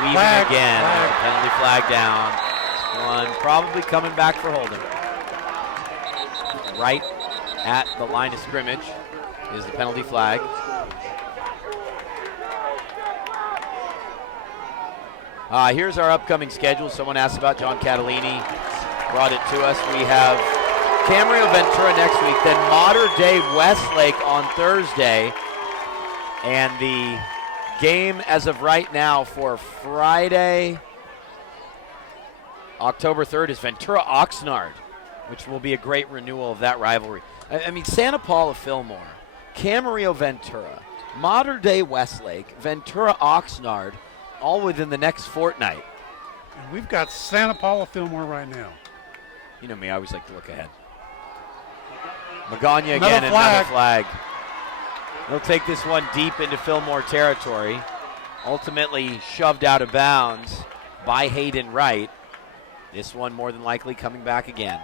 Weaving again. Penalty flag down. This one probably coming back for holding. Right at the line of scrimmage is the penalty flag. Here's our upcoming schedule. Someone asked about John Catalini. Brought it to us. We have Camarillo Ventura next week, then Mater Dei Westlake on Thursday. And the game as of right now for Friday, October 3rd, is Ventura Oxnard, which will be a great renewal of that rivalry. I mean, Santa Paula Fillmore, Camarillo Ventura, Mater Dei Westlake, Ventura Oxnard, all within the next fortnight. And we've got Santa Paula Fillmore right now. You know me, I always like to look ahead. Magana again, another flag. They'll take this one deep into Fillmore territory. Ultimately shoved out of bounds by Hayden Wright. This one more than likely coming back again.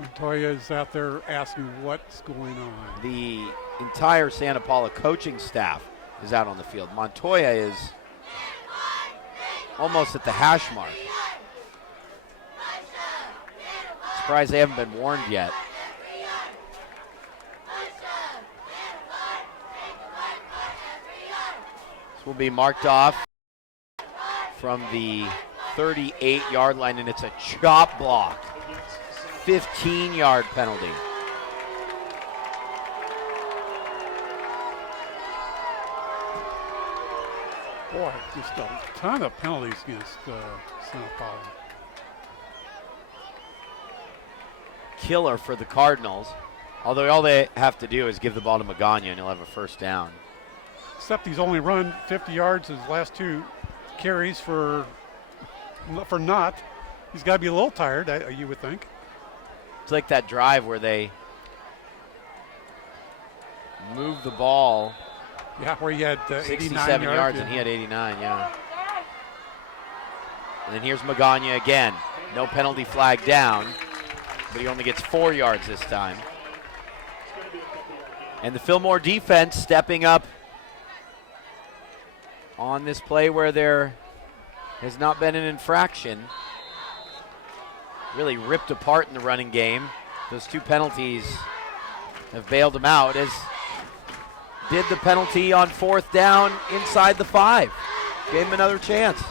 Montoya is out there asking what's going on. The entire Santa Paula coaching staff is out on the field. Montoya is almost at the hash mark. Surprised they haven't been warned yet. This will be marked off from the 38-yard line, and it's a chop block. 15-yard penalty. Boy, just a ton of penalties against Santa Paula. Killer for the Cardinals. Although all they have to do is give the ball to Magana and he'll have a first down. Except he's only run 50 yards his last two carries for Knott. He's got to be a little tired, you would think. It's like that drive where they move the ball. Yeah, where he had 67 yards and he had 89, yeah. And then here's Magana again. No penalty flag down, but he only gets 4 yards this time. And the Fillmore defense stepping up on this play where there has not been an infraction. Really ripped apart in the running game. Those two penalties have bailed him out, as did the penalty on 4th down inside the 5. Gave him another chance.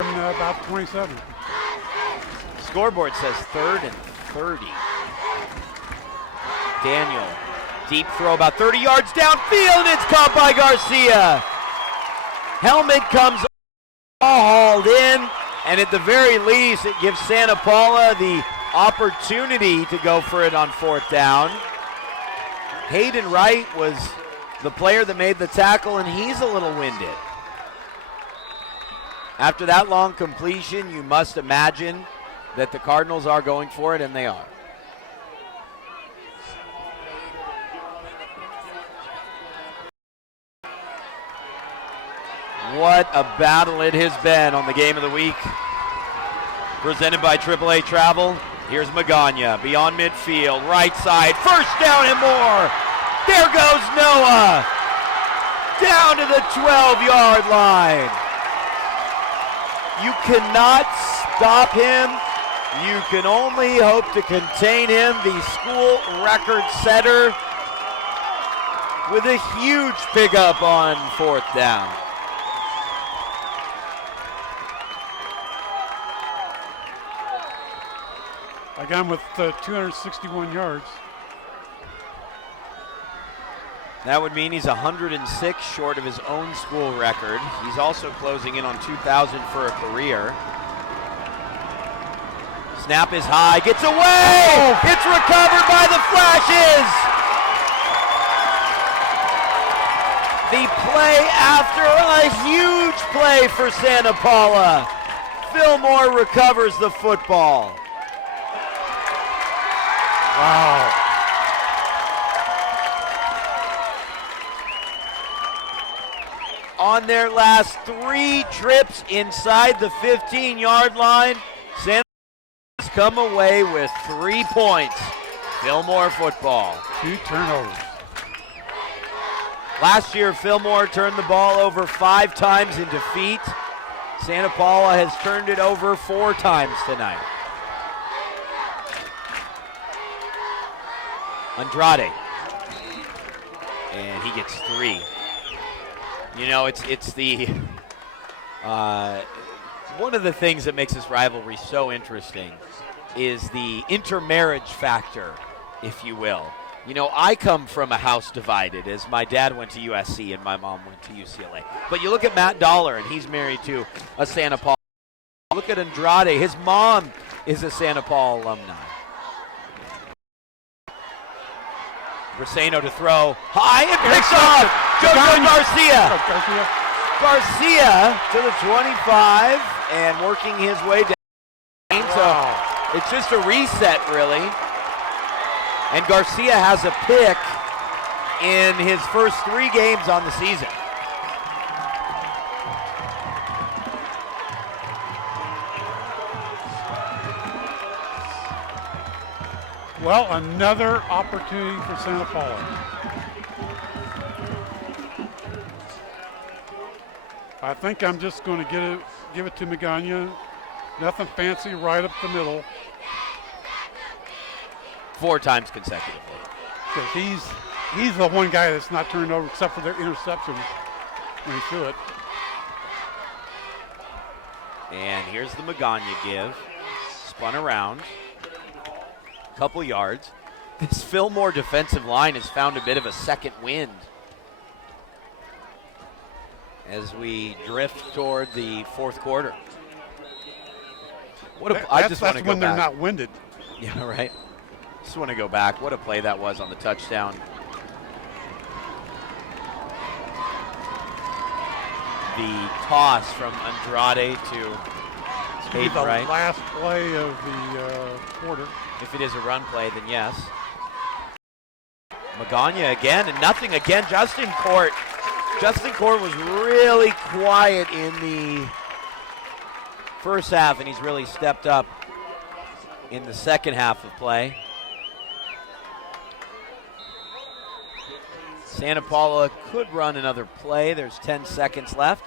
About 27. Scoreboard says 3rd and 30. Daniel, deep throw about 30 yards downfield. It's caught by Garcia. Helmet comes all hauled in, and at the very least, it gives Santa Paula the opportunity to go for it on 4th down. Hayden Wright was the player that made the tackle, and he's a little winded. After that long completion, you must imagine that the Cardinals are going for it, and they are. What a battle it has been on the game of the week. Presented by AAA Travel. Here's Magana, beyond midfield, right side, first down and more. There goes Noah, down to the 12-yard line. You cannot stop him. You can only hope to contain him. The school record setter with a huge pickup on 4th down. I got him with 261 yards. That would mean he's 106 short of his own school record. He's also closing in on 2,000 for a career. Snap is high, gets away! Oh. It's recovered by the Flashes! The play after a huge play for Santa Paula. Fillmore recovers the football. Wow. On their last 3 trips inside the 15-yard line, Santa has come away with 3 points. Fillmore football. 2 turnovers. Last year, Fillmore turned the ball over 5 times in defeat. Santa Paula has turned it over 4 times tonight. Andrade. And he gets 3. You know, it's the One of the things that makes this rivalry so interesting is the intermarriage factor, if you will. You know, I come from a house divided, as my dad went to USC and my mom went to UCLA. But you look at Matt Dollar, and he's married to a Santa Paula. Look at Andrade. His mom is a Santa Paula alumni. Briseno to throw high and picks off. Jojo Garcia. Garcia to the 25 and working his way down. So it's just a reset, really. And Garcia has a pick in his first 3 games on the season. Well, another opportunity for Santa Paula. I think I'm just going to give it to Magana. Nothing fancy, right up the middle. 4 times consecutively. Because he's the one guy that's not turned over except for their interception when he threw it. And here's the Magana give. Spun around. Couple yards. This Fillmore defensive line has found a bit of a second wind as we drift toward the fourth quarter. I just want to go back. That's when they're not winded. Yeah, right. Just want to go back. What a play that was on the touchdown. The toss from Andrade to Hayden, the right? Last play of the quarter. If it is a run play, then yes. Magana again, and nothing again. Justin Court was really quiet in the first half, and he's really stepped up in the second half of play. Santa Paula could run another play. There's 10 seconds left.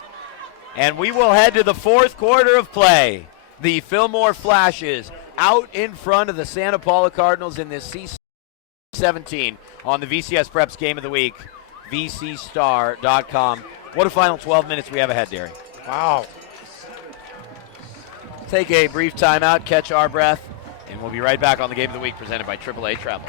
And we will head to the fourth quarter of play. The Fillmore Flashes out in front of the Santa Paula Cardinals in this C17 on the VCS Preps Game of the Week, vcstar.com. What a final 12 minutes we have ahead, Derry. Wow. Take a brief timeout, catch our breath, and we'll be right back on the Game of the Week presented by AAA Travel.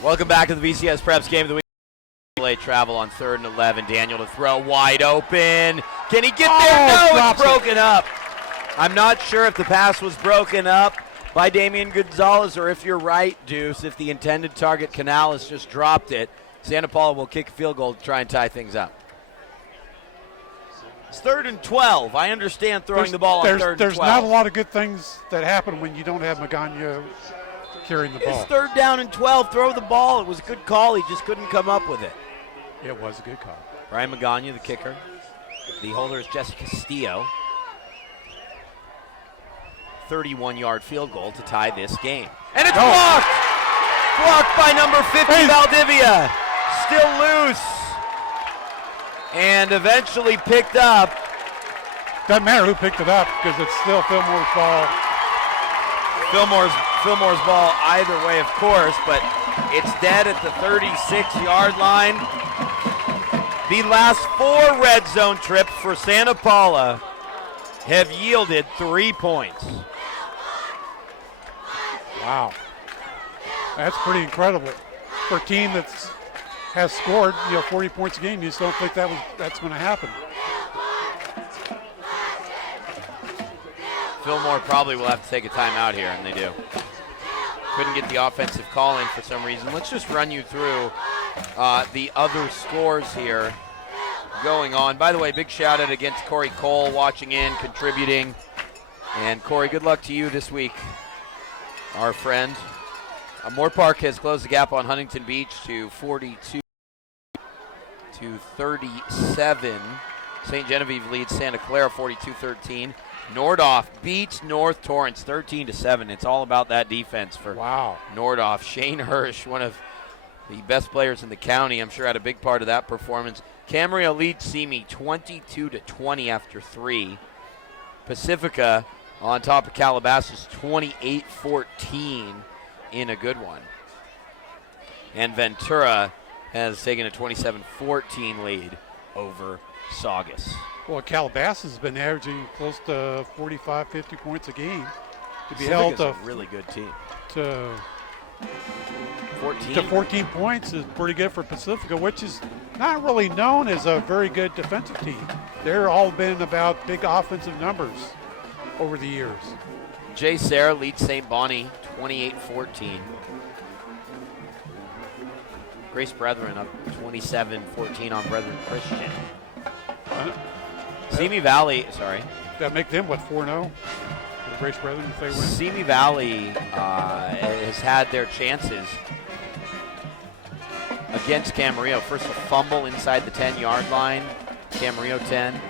Welcome back to the VCS Preps Game of the Week. AAA Travel on 3rd and 11. Daniel to throw, wide open. Can he get there? No, it's broken up. I'm not sure if the pass was broken up by Damian Gonzalez or if you're right, Deuce, if the intended target Canales just dropped it. Santa Paula will kick a field goal to try and tie things up. It's 3rd and 12. I understand throwing the ball on 3rd and 12. There's not a lot of good things that happen when you don't have Magana carrying the ball. It's 3rd down and 12. Throw the ball. It was a good call. He just couldn't come up with it. It was a good call. Brian Magana, the kicker. The holder is Jesse Castillo. 31-yard field goal to tie this game. And it's blocked! Blocked by number 50, Valdivia. Still loose. And eventually picked up. Doesn't matter who picked it up because it's still Fillmore's ball. Fillmore's ball either way, of course, but it's dead at the 36-yard line. The last 4 red zone trips for Santa Paula have yielded 3 points. Wow. That's pretty incredible for a team that's has scored 40 points a game. You just don't think that's going to happen. Fillmore probably will have to take a timeout here, and they do. Couldn't get the offensive call in for some reason. Let's just run you through the other scores here going on. By the way, big shout out against Corey Cole watching in, contributing. And Corey, good luck to you this week, our friend. Moore Park has closed the gap on Huntington Beach to 42 to 37. St. Genevieve leads Santa Clara 42-13. Nordhoff beats North Torrance 13-7. It's all about that defense for Nordhoff. Shane Hirsch, one of the best players in the county, I'm sure had a big part of that performance. Camarillo leads Simi 22-20 after 3. Pacifica on top of Calabasas 28-14 in a good one. And Ventura has taken a 27-14 lead over Saugus. Well, Calabasas has been averaging close to 45, 50 points a game. To be Pacifica's held to a really good team. To 14. 14 points is pretty good for Pacifica, which is not really known as a very good defensive team. They're all been about big offensive numbers over the years. Jay Sarah leads St. Bonnie 28-14. Grace Brethren up 27-14 on Brethren Christian. Simi Valley, sorry. That make them, 4-0? Grace Brethren if they win? Simi Valley has had their chances against Camarillo. First a fumble inside the 10-yard line, Camarillo 10,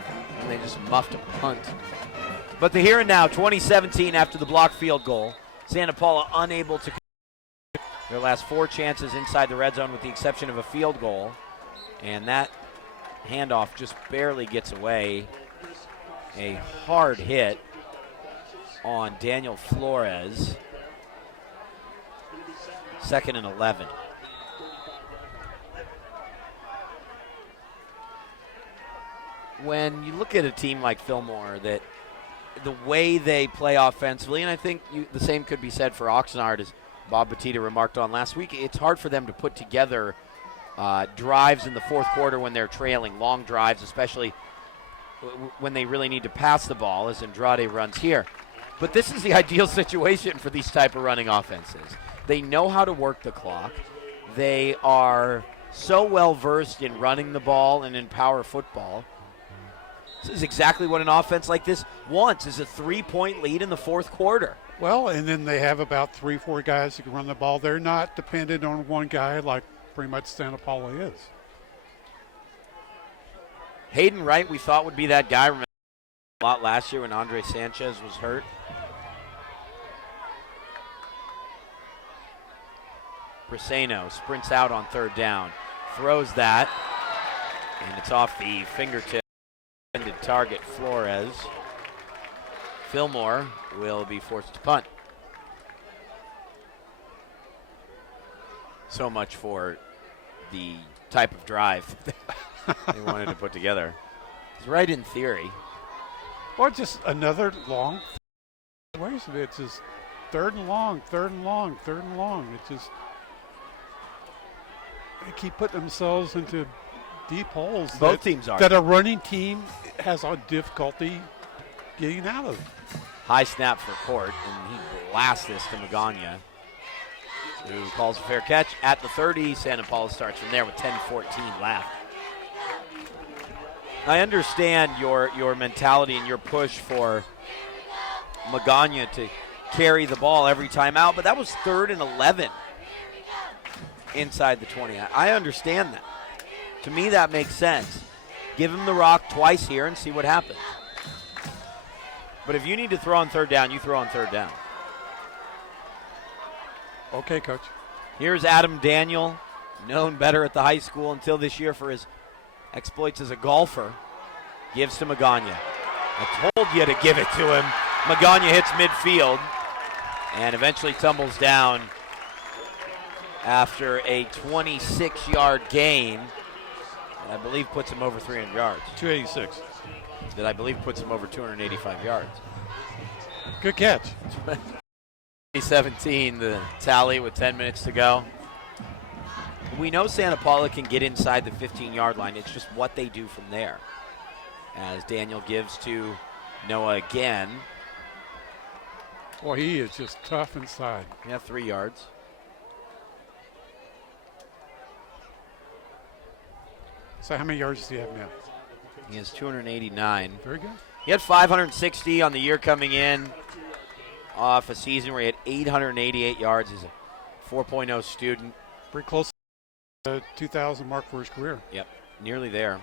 and they just muffed a punt. But the here and now, 2017 after the blocked field goal, Santa Paula unable to their last 4 chances inside the red zone with the exception of a field goal, and that handoff just barely gets away. A hard hit on Daniel Flores. 2nd and 11. When you look at a team like Fillmore, that the way they play offensively, and I think the same could be said for Oxnard, as Bob Batista remarked on last week, it's hard for them to put together drives in the fourth quarter when they're trailing, long drives, especially when they really need to pass the ball, as Andrade runs here. But this is the ideal situation for these type of running offenses. They know how to work the clock. They are so well versed in running the ball and in power football. This is exactly what an offense like this wants, is a 3-point lead in the fourth quarter. Well, and then they have about 3-4 guys who can run the ball. They're not dependent on one guy like pretty much Santa Paula is. Hayden Wright, we thought would be that guy. Remember a lot last year when Andre Sanchez was hurt. Briseno sprints out on 3rd down, throws that, and it's off the fingertip. Intended target Flores. Fillmore will be forced to punt. So much for the type of drive they wanted to put together. It's right in theory. Or just another long. It's just 3rd and long, 3rd and long, 3rd and long. It's just they keep putting themselves into deep holes. Both teams are. That a running team has a difficulty getting out of. High snap for Court, and he blasts this to Magana, who calls a fair catch at the 30. Santa Paula starts from there with 10:14 left. I understand your mentality and your push for Magana to carry the ball every time out, but that was 3rd and 11 inside the 20. I understand that. To me, that makes sense. Give him the rock twice here and see what happens. But if you need to throw on 3rd down, you throw on 3rd down. Okay, Coach. Here's Adam Daniel, known better at the high school until this year for his exploits as a golfer. Gives to Magana. I told you to give it to him. Magana hits midfield and eventually tumbles down after a 26-yard gain. I believe puts him over 300 yards. 286. That I believe puts him over 285 yards. Good catch. 2017, the tally with 10 minutes to go. we know Santa Paula can get inside the 15-yard line. It's just what they do from there. As Daniel gives to Noah again. Boy, he is just tough inside. Yeah, 3 yards. So how many yards does he have now? He has 289. Very good. He had 560 on the year coming in off a season where he had 888 yards. He's a 4.0 student. Pretty close to the 2,000 mark for his career. Yep, nearly there.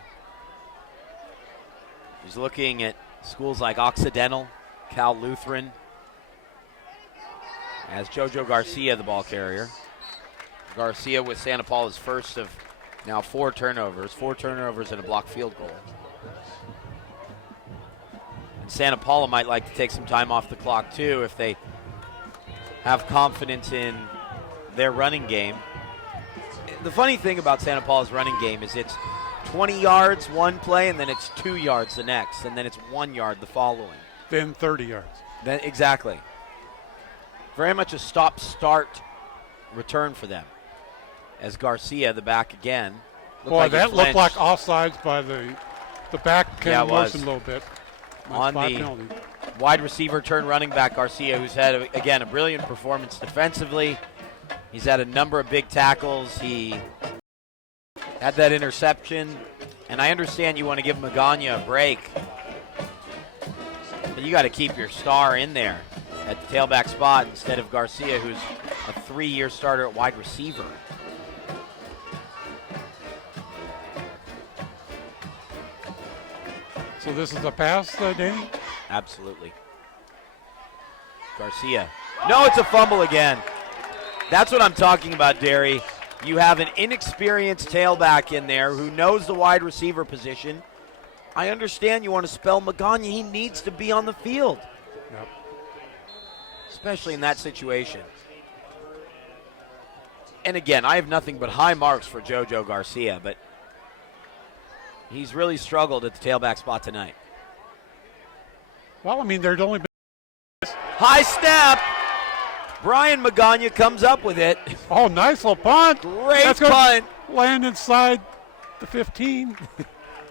He's looking at schools like Occidental, Cal Lutheran, as JoJo Garcia, the ball carrier. Garcia with Santa Paula's first of now 4 turnovers. 4 turnovers and a blocked field goal. And Santa Paula might like to take some time off the clock too if they have confidence in their running game. The funny thing about Santa Paula's running game is it's 20 yards one play, and then it's 2 yards the next, and then it's 1 yard the following. Then 30 yards. Then exactly. Very much a stop-start return for them. As Garcia, the back again. Boy, that looked like offsides by the back kind of motion a little bit. On the wide receiver turn running back, Garcia, who's had, again, a brilliant performance defensively. He's had a number of big tackles. He had that interception. And I understand you want to give Magana a break. But you got to keep your star in there at the tailback spot instead of Garcia, who's a 3-year starter at wide receiver. So this is a pass, Danny? Absolutely. Garcia. No, it's a fumble again. That's what I'm talking about, Derry. You have an inexperienced tailback in there who knows the wide receiver position. I understand you want to spell Magana. He needs to be on the field. Yep. Especially in that situation. And again, I have nothing but high marks for JoJo Garcia, but he's really struggled at the tailback spot tonight. Well, I mean, there'd only been high snap. Brian Magana comes up with it. Oh, nice little punt. Great punt. Land inside the 15.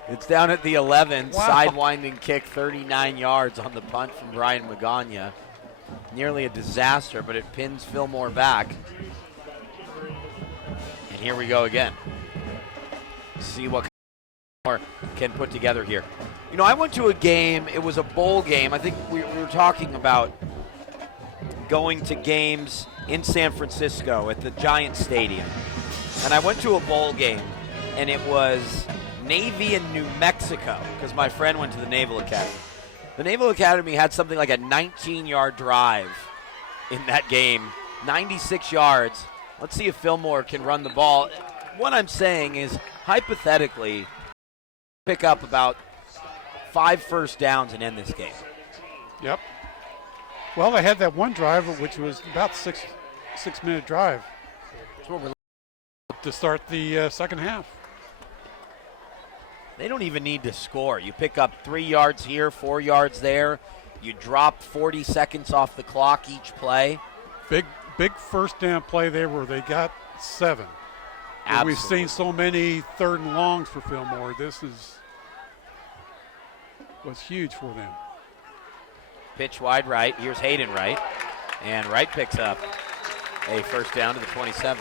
It's down at the 11. Wow. Sidewinding kick, 39 yards on the punt from Brian Magana. Nearly a disaster, but it pins Fillmore back. And here we go again. See what Fillmore can put together here. You know, I went to a game. It was a bowl game. I think we were talking about going to games in San Francisco at the Giant Stadium. And I went to a bowl game, and it was Navy and New Mexico, because my friend went to the Naval Academy. The Naval Academy had something like a 19-yard drive in that game, 96 yards. Let's see if Fillmore can run the ball. What I'm saying is, hypothetically, pick up about 5 first downs and end this game. Yep. Well, they had that one drive, which was about six-minute drive to start the second half. They don't even need to score. You pick up 3 yards here, 4 yards there. You drop 40 seconds off the clock each play. Big first down play there where they got 7. Absolutely. We've seen so many third and longs for Fillmore. This was huge for them. Pitch wide right. Here's Hayden Wright. And Wright picks up a first down to the 27.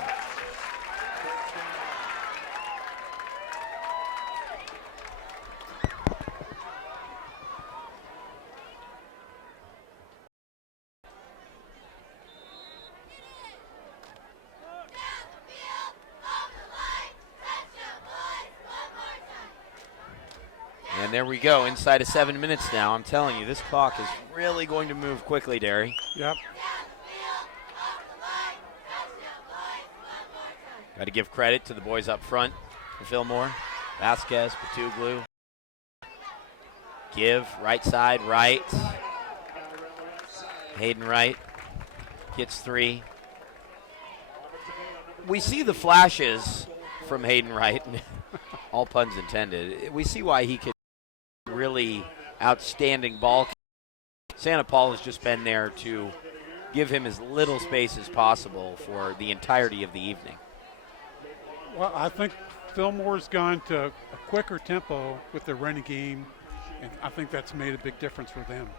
And there we go, inside of 7 minutes now. I'm telling you, this clock is really going to move quickly, Derry. Yep. Got to give credit to the boys up front for Fillmore. Vasquez, Patuglu. Give, right side, right. Hayden Wright gets 3. We see the flashes from Hayden Wright, all puns intended. We see why he could really outstanding ball. Santa Paula has just been there to give him as little space as possible for the entirety of the evening. Well, I think Fillmore's gone to a quicker tempo with their running game, and I think that's made a big difference for them.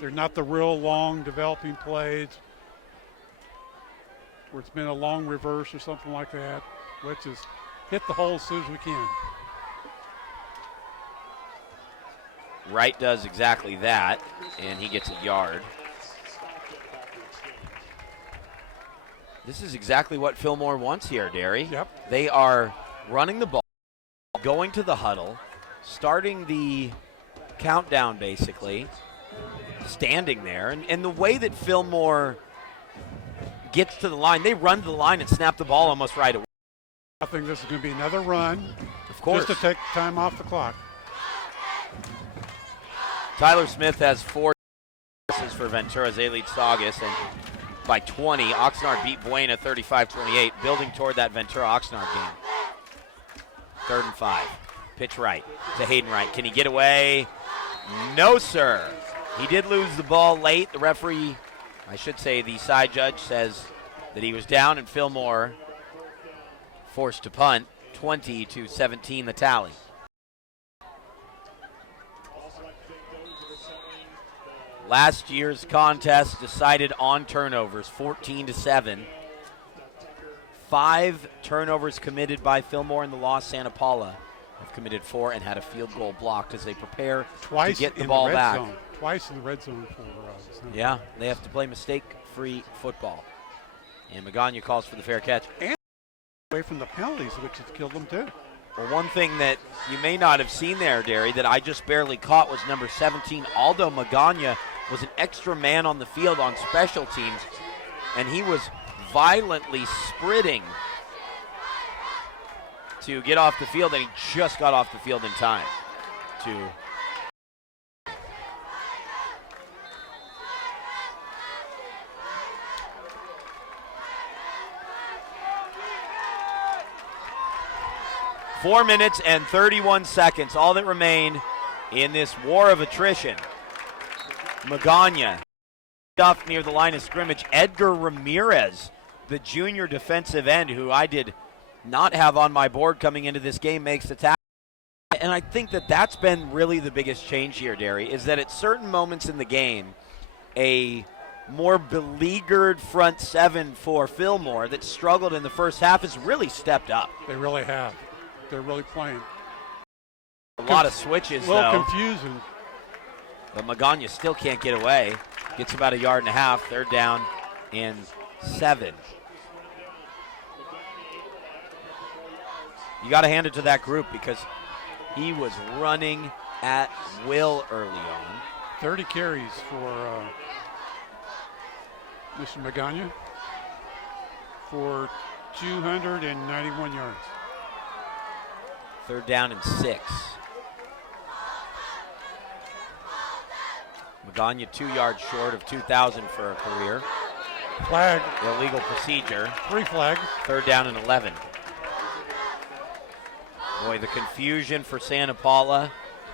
They're not the real long developing plays where it's been a long reverse or something like that. Let's just hit the hole as soon as we can. Wright does exactly that, and he gets a yard. This is exactly what Fillmore wants here, Derry. Yep. They are running the ball, going to the huddle, starting the countdown basically, standing there. And the way that Fillmore gets to the line, they run to the line and snap the ball almost right away. I think this is going to be another run. Of course. Just to take time off the clock. Tyler Smith has 4 passes for Ventura's A-Lead Saugus, and by 20, Oxnard beat Buena 35-28, building toward that Ventura-Oxnard game. 3rd and 5. Pitch right to Hayden Wright. Can he get away? No, sir. He did lose the ball late. The referee, I should say the side judge, says that he was down, and Fillmore forced to punt. 20-17 the tally. Last year's contest decided on turnovers, 14-7. 5 turnovers committed by Fillmore in the loss. Santa Paula have committed 4 and had a field goal blocked as they prepare Twice to get the in ball the red back. Zone. Twice in the red zone for Yeah, they have to play mistake-free football. And Magana calls for the fair catch. And away from the penalties, which has killed them too. Well, one thing that you may not have seen there, Derry, that I just barely caught was number 17, Aldo Magana, was an extra man on the field on special teams, and he was violently sprinting to get off the field, and he just got off the field in time to Four minutes and 31 seconds, all that remain in this war of attrition. Magana off near the line of scrimmage. Edgar Ramirez, the junior defensive end, who I did not have on my board coming into this game, makes the tackle. And I think that that's been really the biggest change here, Derry, is that at certain moments in the game, a more beleaguered front seven for Fillmore that struggled in the first half has really stepped up. They really have. They're really playing. A lot of switches, a little though. Confusing. But Magana still can't get away. Gets about a yard and a half. 3rd down and 7. You got to hand it to that group because he was running at will early on. 30 carries for Mr. Magana for 291 yards. 3rd down and 6. Magana 2 yards short of 2,000 for a career. Flag. Illegal procedure. 3 flags. 3rd down and 11. Boy, the confusion for Santa Paula.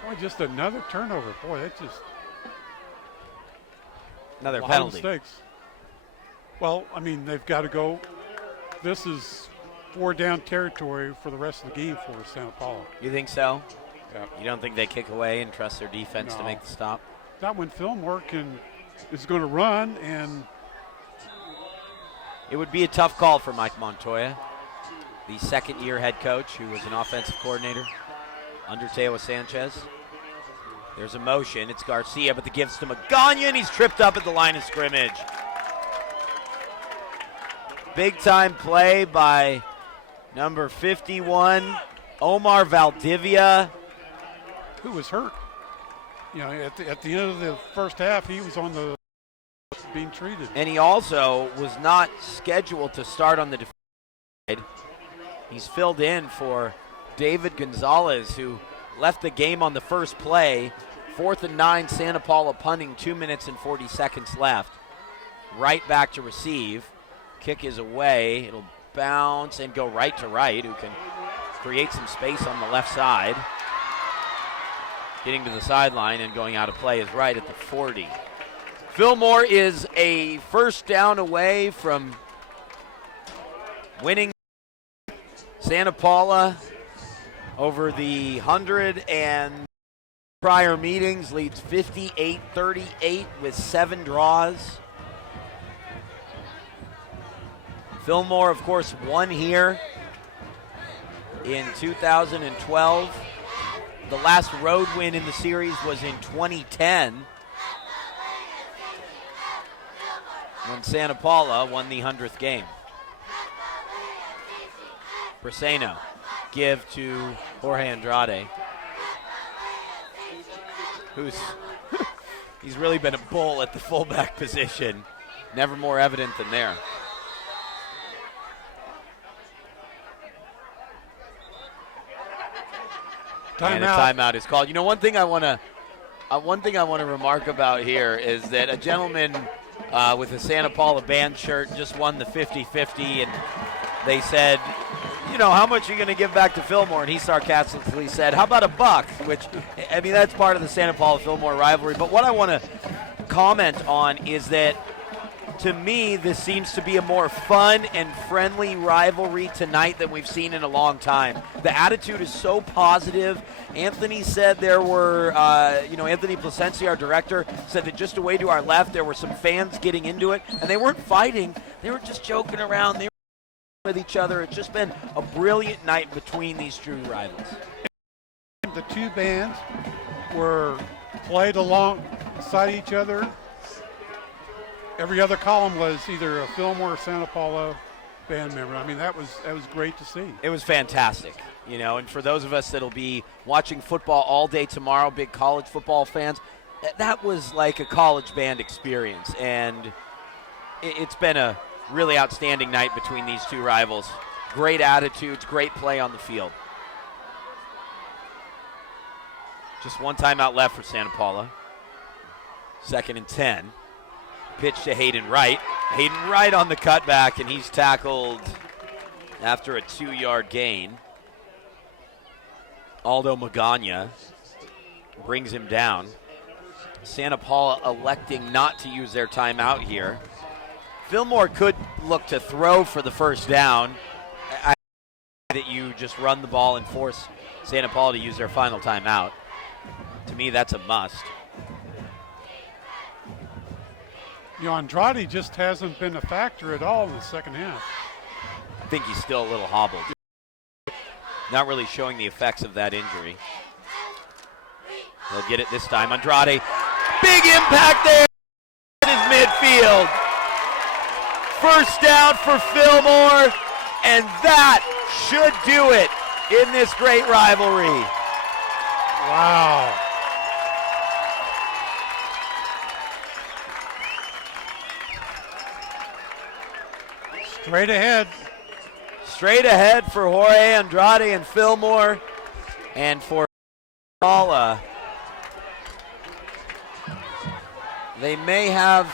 Boy, just another turnover. Boy, that's just Another a lot penalty. of mistakes. Well, I mean, they've got to go. This is 4-down territory for the rest of the game for Santa Paula. You think so? Yeah. You don't think they kick away and trust their defense to No. make the stop? Not when Fillmore is going to run, and It would be a tough call for Mike Montoya, the second-year head coach who was an offensive coordinator under Teo Sanchez. There's a motion. It's Garcia, but the give's to Magana, and he's tripped up at the line of scrimmage. Big-time play by number 51, Omar Valdivia. who was hurt. You know, at the end of the first half, he was on the being treated. And he also was not scheduled to start on the defensive side. He's filled in for David Gonzalez, who left the game on the first play. 4th and 9, Santa Paula punting, 2 minutes and 40 seconds left. Right back to receive. Kick is away. It'll bounce and go right to Wright, who can create some space on the left side. Getting to the sideline and going out of play is Wright at the 40. Fillmore is a 1st down away from winning. Santa Paula, over the 100 and prior meetings, leads 58-38 with 7 draws. Fillmore, of course, won here in 2012. The last road win in the series was in 2010 when Santa Paula won the 100th game. Briseno give to Jorge Andrade, who's he's really been a bull at the fullback position. Never more evident than there. And a timeout is called. You know, one thing I want to remark about here is that a gentleman with a Santa Paula band shirt just won the 50-50, and they said, you know, how much are you going to give back to Fillmore? And he sarcastically said, how about $1? Which, I mean, that's part of the Santa Paula-Fillmore rivalry. But what I want to comment on is that, to me, this seems to be a more fun and friendly rivalry tonight than we've seen in a long time. The attitude is so positive. Anthony said there were, Anthony Placencia, our director, said that just away to our left there were some fans getting into it, and they weren't fighting. They were just joking around. They were with each other. It's just been a brilliant night between these true rivals. The two bands were played alongside each other. Every other column was either a Fillmore or Santa Paula band member. I mean, that was great to see. It was fantastic, you know, and for those of us that'll be watching football all day tomorrow, big college football fans, that was like a college band experience, and it's been a really outstanding night between these two rivals. Great attitudes, great play on the field. Just one timeout left for Santa Paula. 2nd and 10. Pitch to Hayden Wright. Hayden Wright on the cutback, and he's tackled after a 2-yard gain. Aldo Magana brings him down. Santa Paula electing not to use their timeout here. Fillmore could look to throw for the first down. I think that you just run the ball and force Santa Paula to use their final timeout. To me, that's a must. You know, Andrade just hasn't been a factor at all in the second half. I think he's still a little hobbled. Not really showing the effects of that injury. He'll get it this time. Andrade, big impact there. That is midfield. First down for Fillmore, and that should do it in this great rivalry. Wow. Straight ahead. Straight ahead for Jorge Andrade and Fillmore, and for Paula. They may have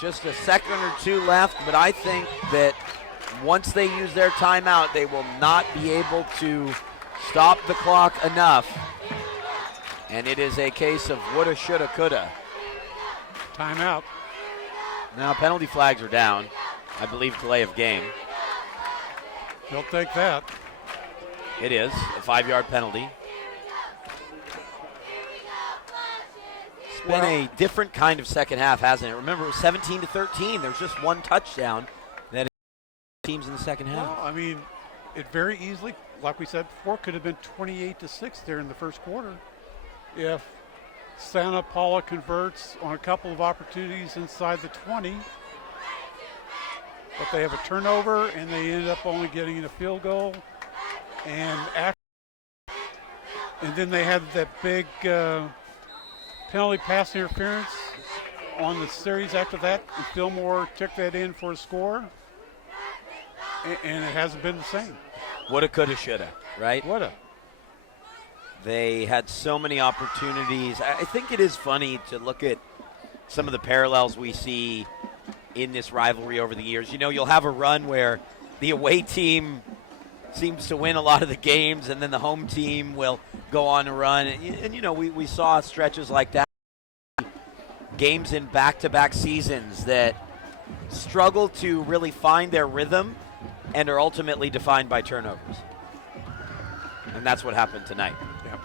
just a second or two left, but I think that once they use their timeout, they will not be able to stop the clock enough. And it is a case of woulda, shoulda, coulda. Timeout. Now penalty flags are down. I believe delay of game. They'll take that. It is a 5-yard penalty. It's been a different kind of second half, hasn't it? Remember, it was 17-13. There's just one touchdown that teams in the second half. Well, I mean, it very easily, like we said before, could have been 28-6 there in the first quarter if Santa Paula converts on a couple of opportunities inside the 20. But they have a turnover, and they end up only getting a field goal. And then they had that big penalty pass interference on the series after that. And Fillmore took that in for a score. And it hasn't been the same. Woulda, coulda, shoulda, right? Woulda. They had so many opportunities. I think it is funny to look at some of the parallels we see in this rivalry over the years. You know, you'll have a run where the away team seems to win a lot of the games, and then the home team will go on a run. And you know, we saw stretches like that. Games in back-to-back seasons that struggle to really find their rhythm and are ultimately defined by turnovers. And that's what happened tonight. Yep.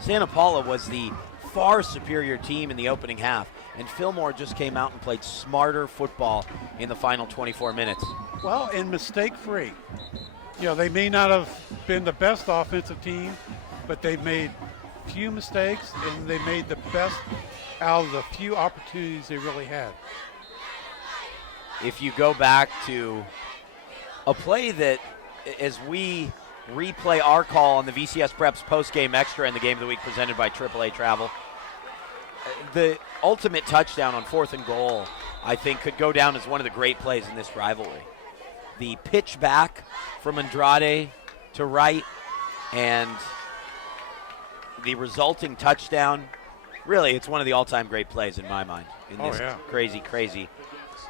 Santa Paula was the far superior team in the opening half, and Fillmore just came out and played smarter football in the final 24 minutes. Well, and mistake-free. They may not have been the best offensive team, but they've made few mistakes, and they made the best out of the few opportunities they really had. If you go back to a play that, as we replay our call on the VCS Preps post-game extra in the Game of the Week presented by AAA Travel, the ultimate touchdown on 4th and goal, I think, could go down as one of the great plays in this rivalry. The pitch back from Andrade to right and the resulting touchdown, really, it's one of the all-time great plays in my mind in this crazy, crazy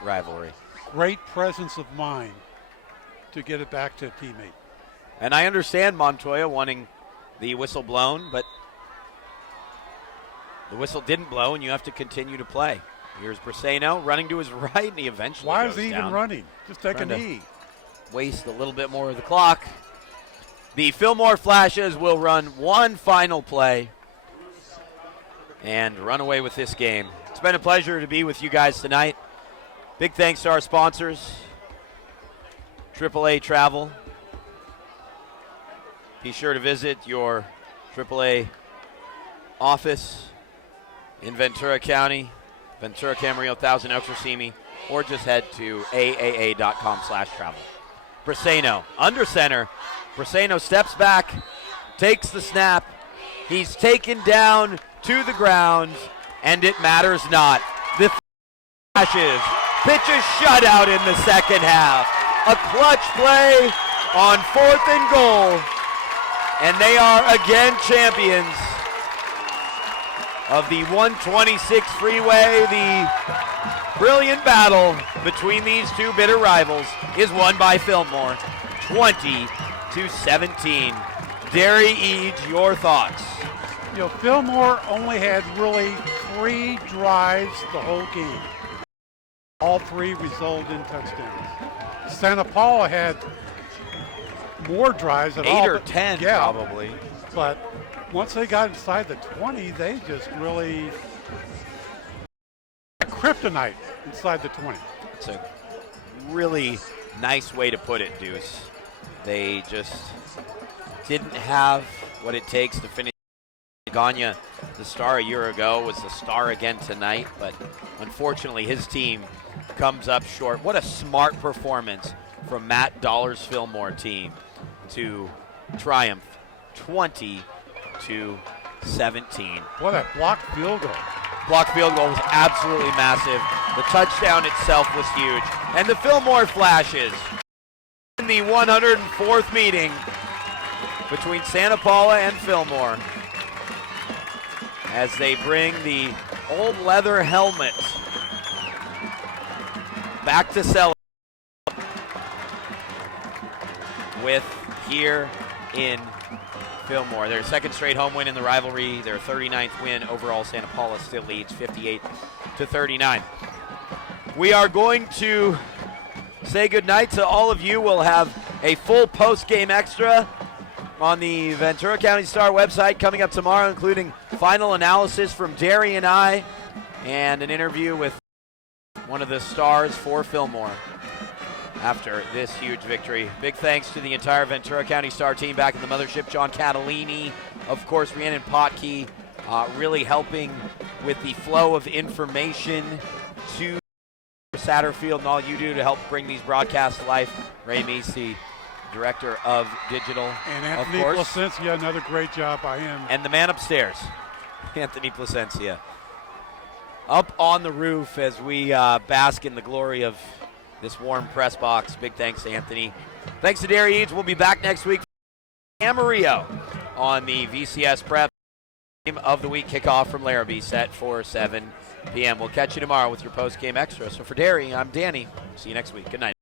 rivalry. Great presence of mind to get it back to a teammate. And I understand Montoya wanting the whistle blown, but the whistle didn't blow, and you have to continue to play. Here's Briseno running to his right, and he eventually Why goes is he down. even running? Just take a knee. Waste a little bit more of the clock. The Fillmore Flashes will run one final play and run away with this game. It's been a pleasure to be with you guys tonight. Big thanks to our sponsors, AAA Travel. Be sure to visit your AAA office in Ventura County, Ventura, Camarillo, Thousand Oaks, or Simi, or just head to aaa.com/travel. Briseno, under center. Briseno steps back, takes the snap. He's taken down to the ground, and it matters not. The Flashes pitch a shutout in the second half. A clutch play on 4th and goal, and they are again champions of the 126 freeway. The brilliant battle between these two bitter rivals is won by Fillmore, 20-17. Derry Eads, your thoughts? Fillmore only had really 3 drives the whole game. All 3 resulted in touchdowns. Santa Paula had more drives at 8 all. 8 or 10 probably. But once they got inside the 20, they just really kryptonite inside the 20. It's a really nice way to put it, Deuce. They just didn't have what it takes to finish. Gagne, the star a year ago, was the star again tonight, but unfortunately his team comes up short. What a smart performance from Matt Dollar's Fillmore team to triumph 20-17. What a blocked field goal. Blocked field goal was absolutely massive. The touchdown itself was huge. And the Fillmore Flashes in the 104th meeting between Santa Paula and Fillmore as they bring the old leather helmet back to sell with here in Fillmore. Their second straight home win in the rivalry, their 39th win overall. Santa Paula still leads 58-39. We are going to say goodnight to all of you. We'll have a full post-game extra on the Ventura County Star website coming up tomorrow, including final analysis from Derry and I, and an interview with one of the stars for Fillmore after this huge victory. Big thanks to the entire Ventura County Star team back in the mothership. John Catalini, of course, Rhiannon Potke, really helping with the flow of information to Satterfield and all you do to help bring these broadcasts to life. Ray Meese, Director of Digital, and Anthony Placencia, another great job by him. And the man upstairs, Anthony Placencia, up on the roof as we bask in the glory of this warm press box. Big thanks to Anthony. Thanks to Derry Eads. We'll be back next week. Camarillo on the VCS Prep Game of the Week kickoff from Larrabee, set for 7 p.m. We'll catch you tomorrow with your post-game extra. So for Derry, I'm Danny. See you next week. Good night.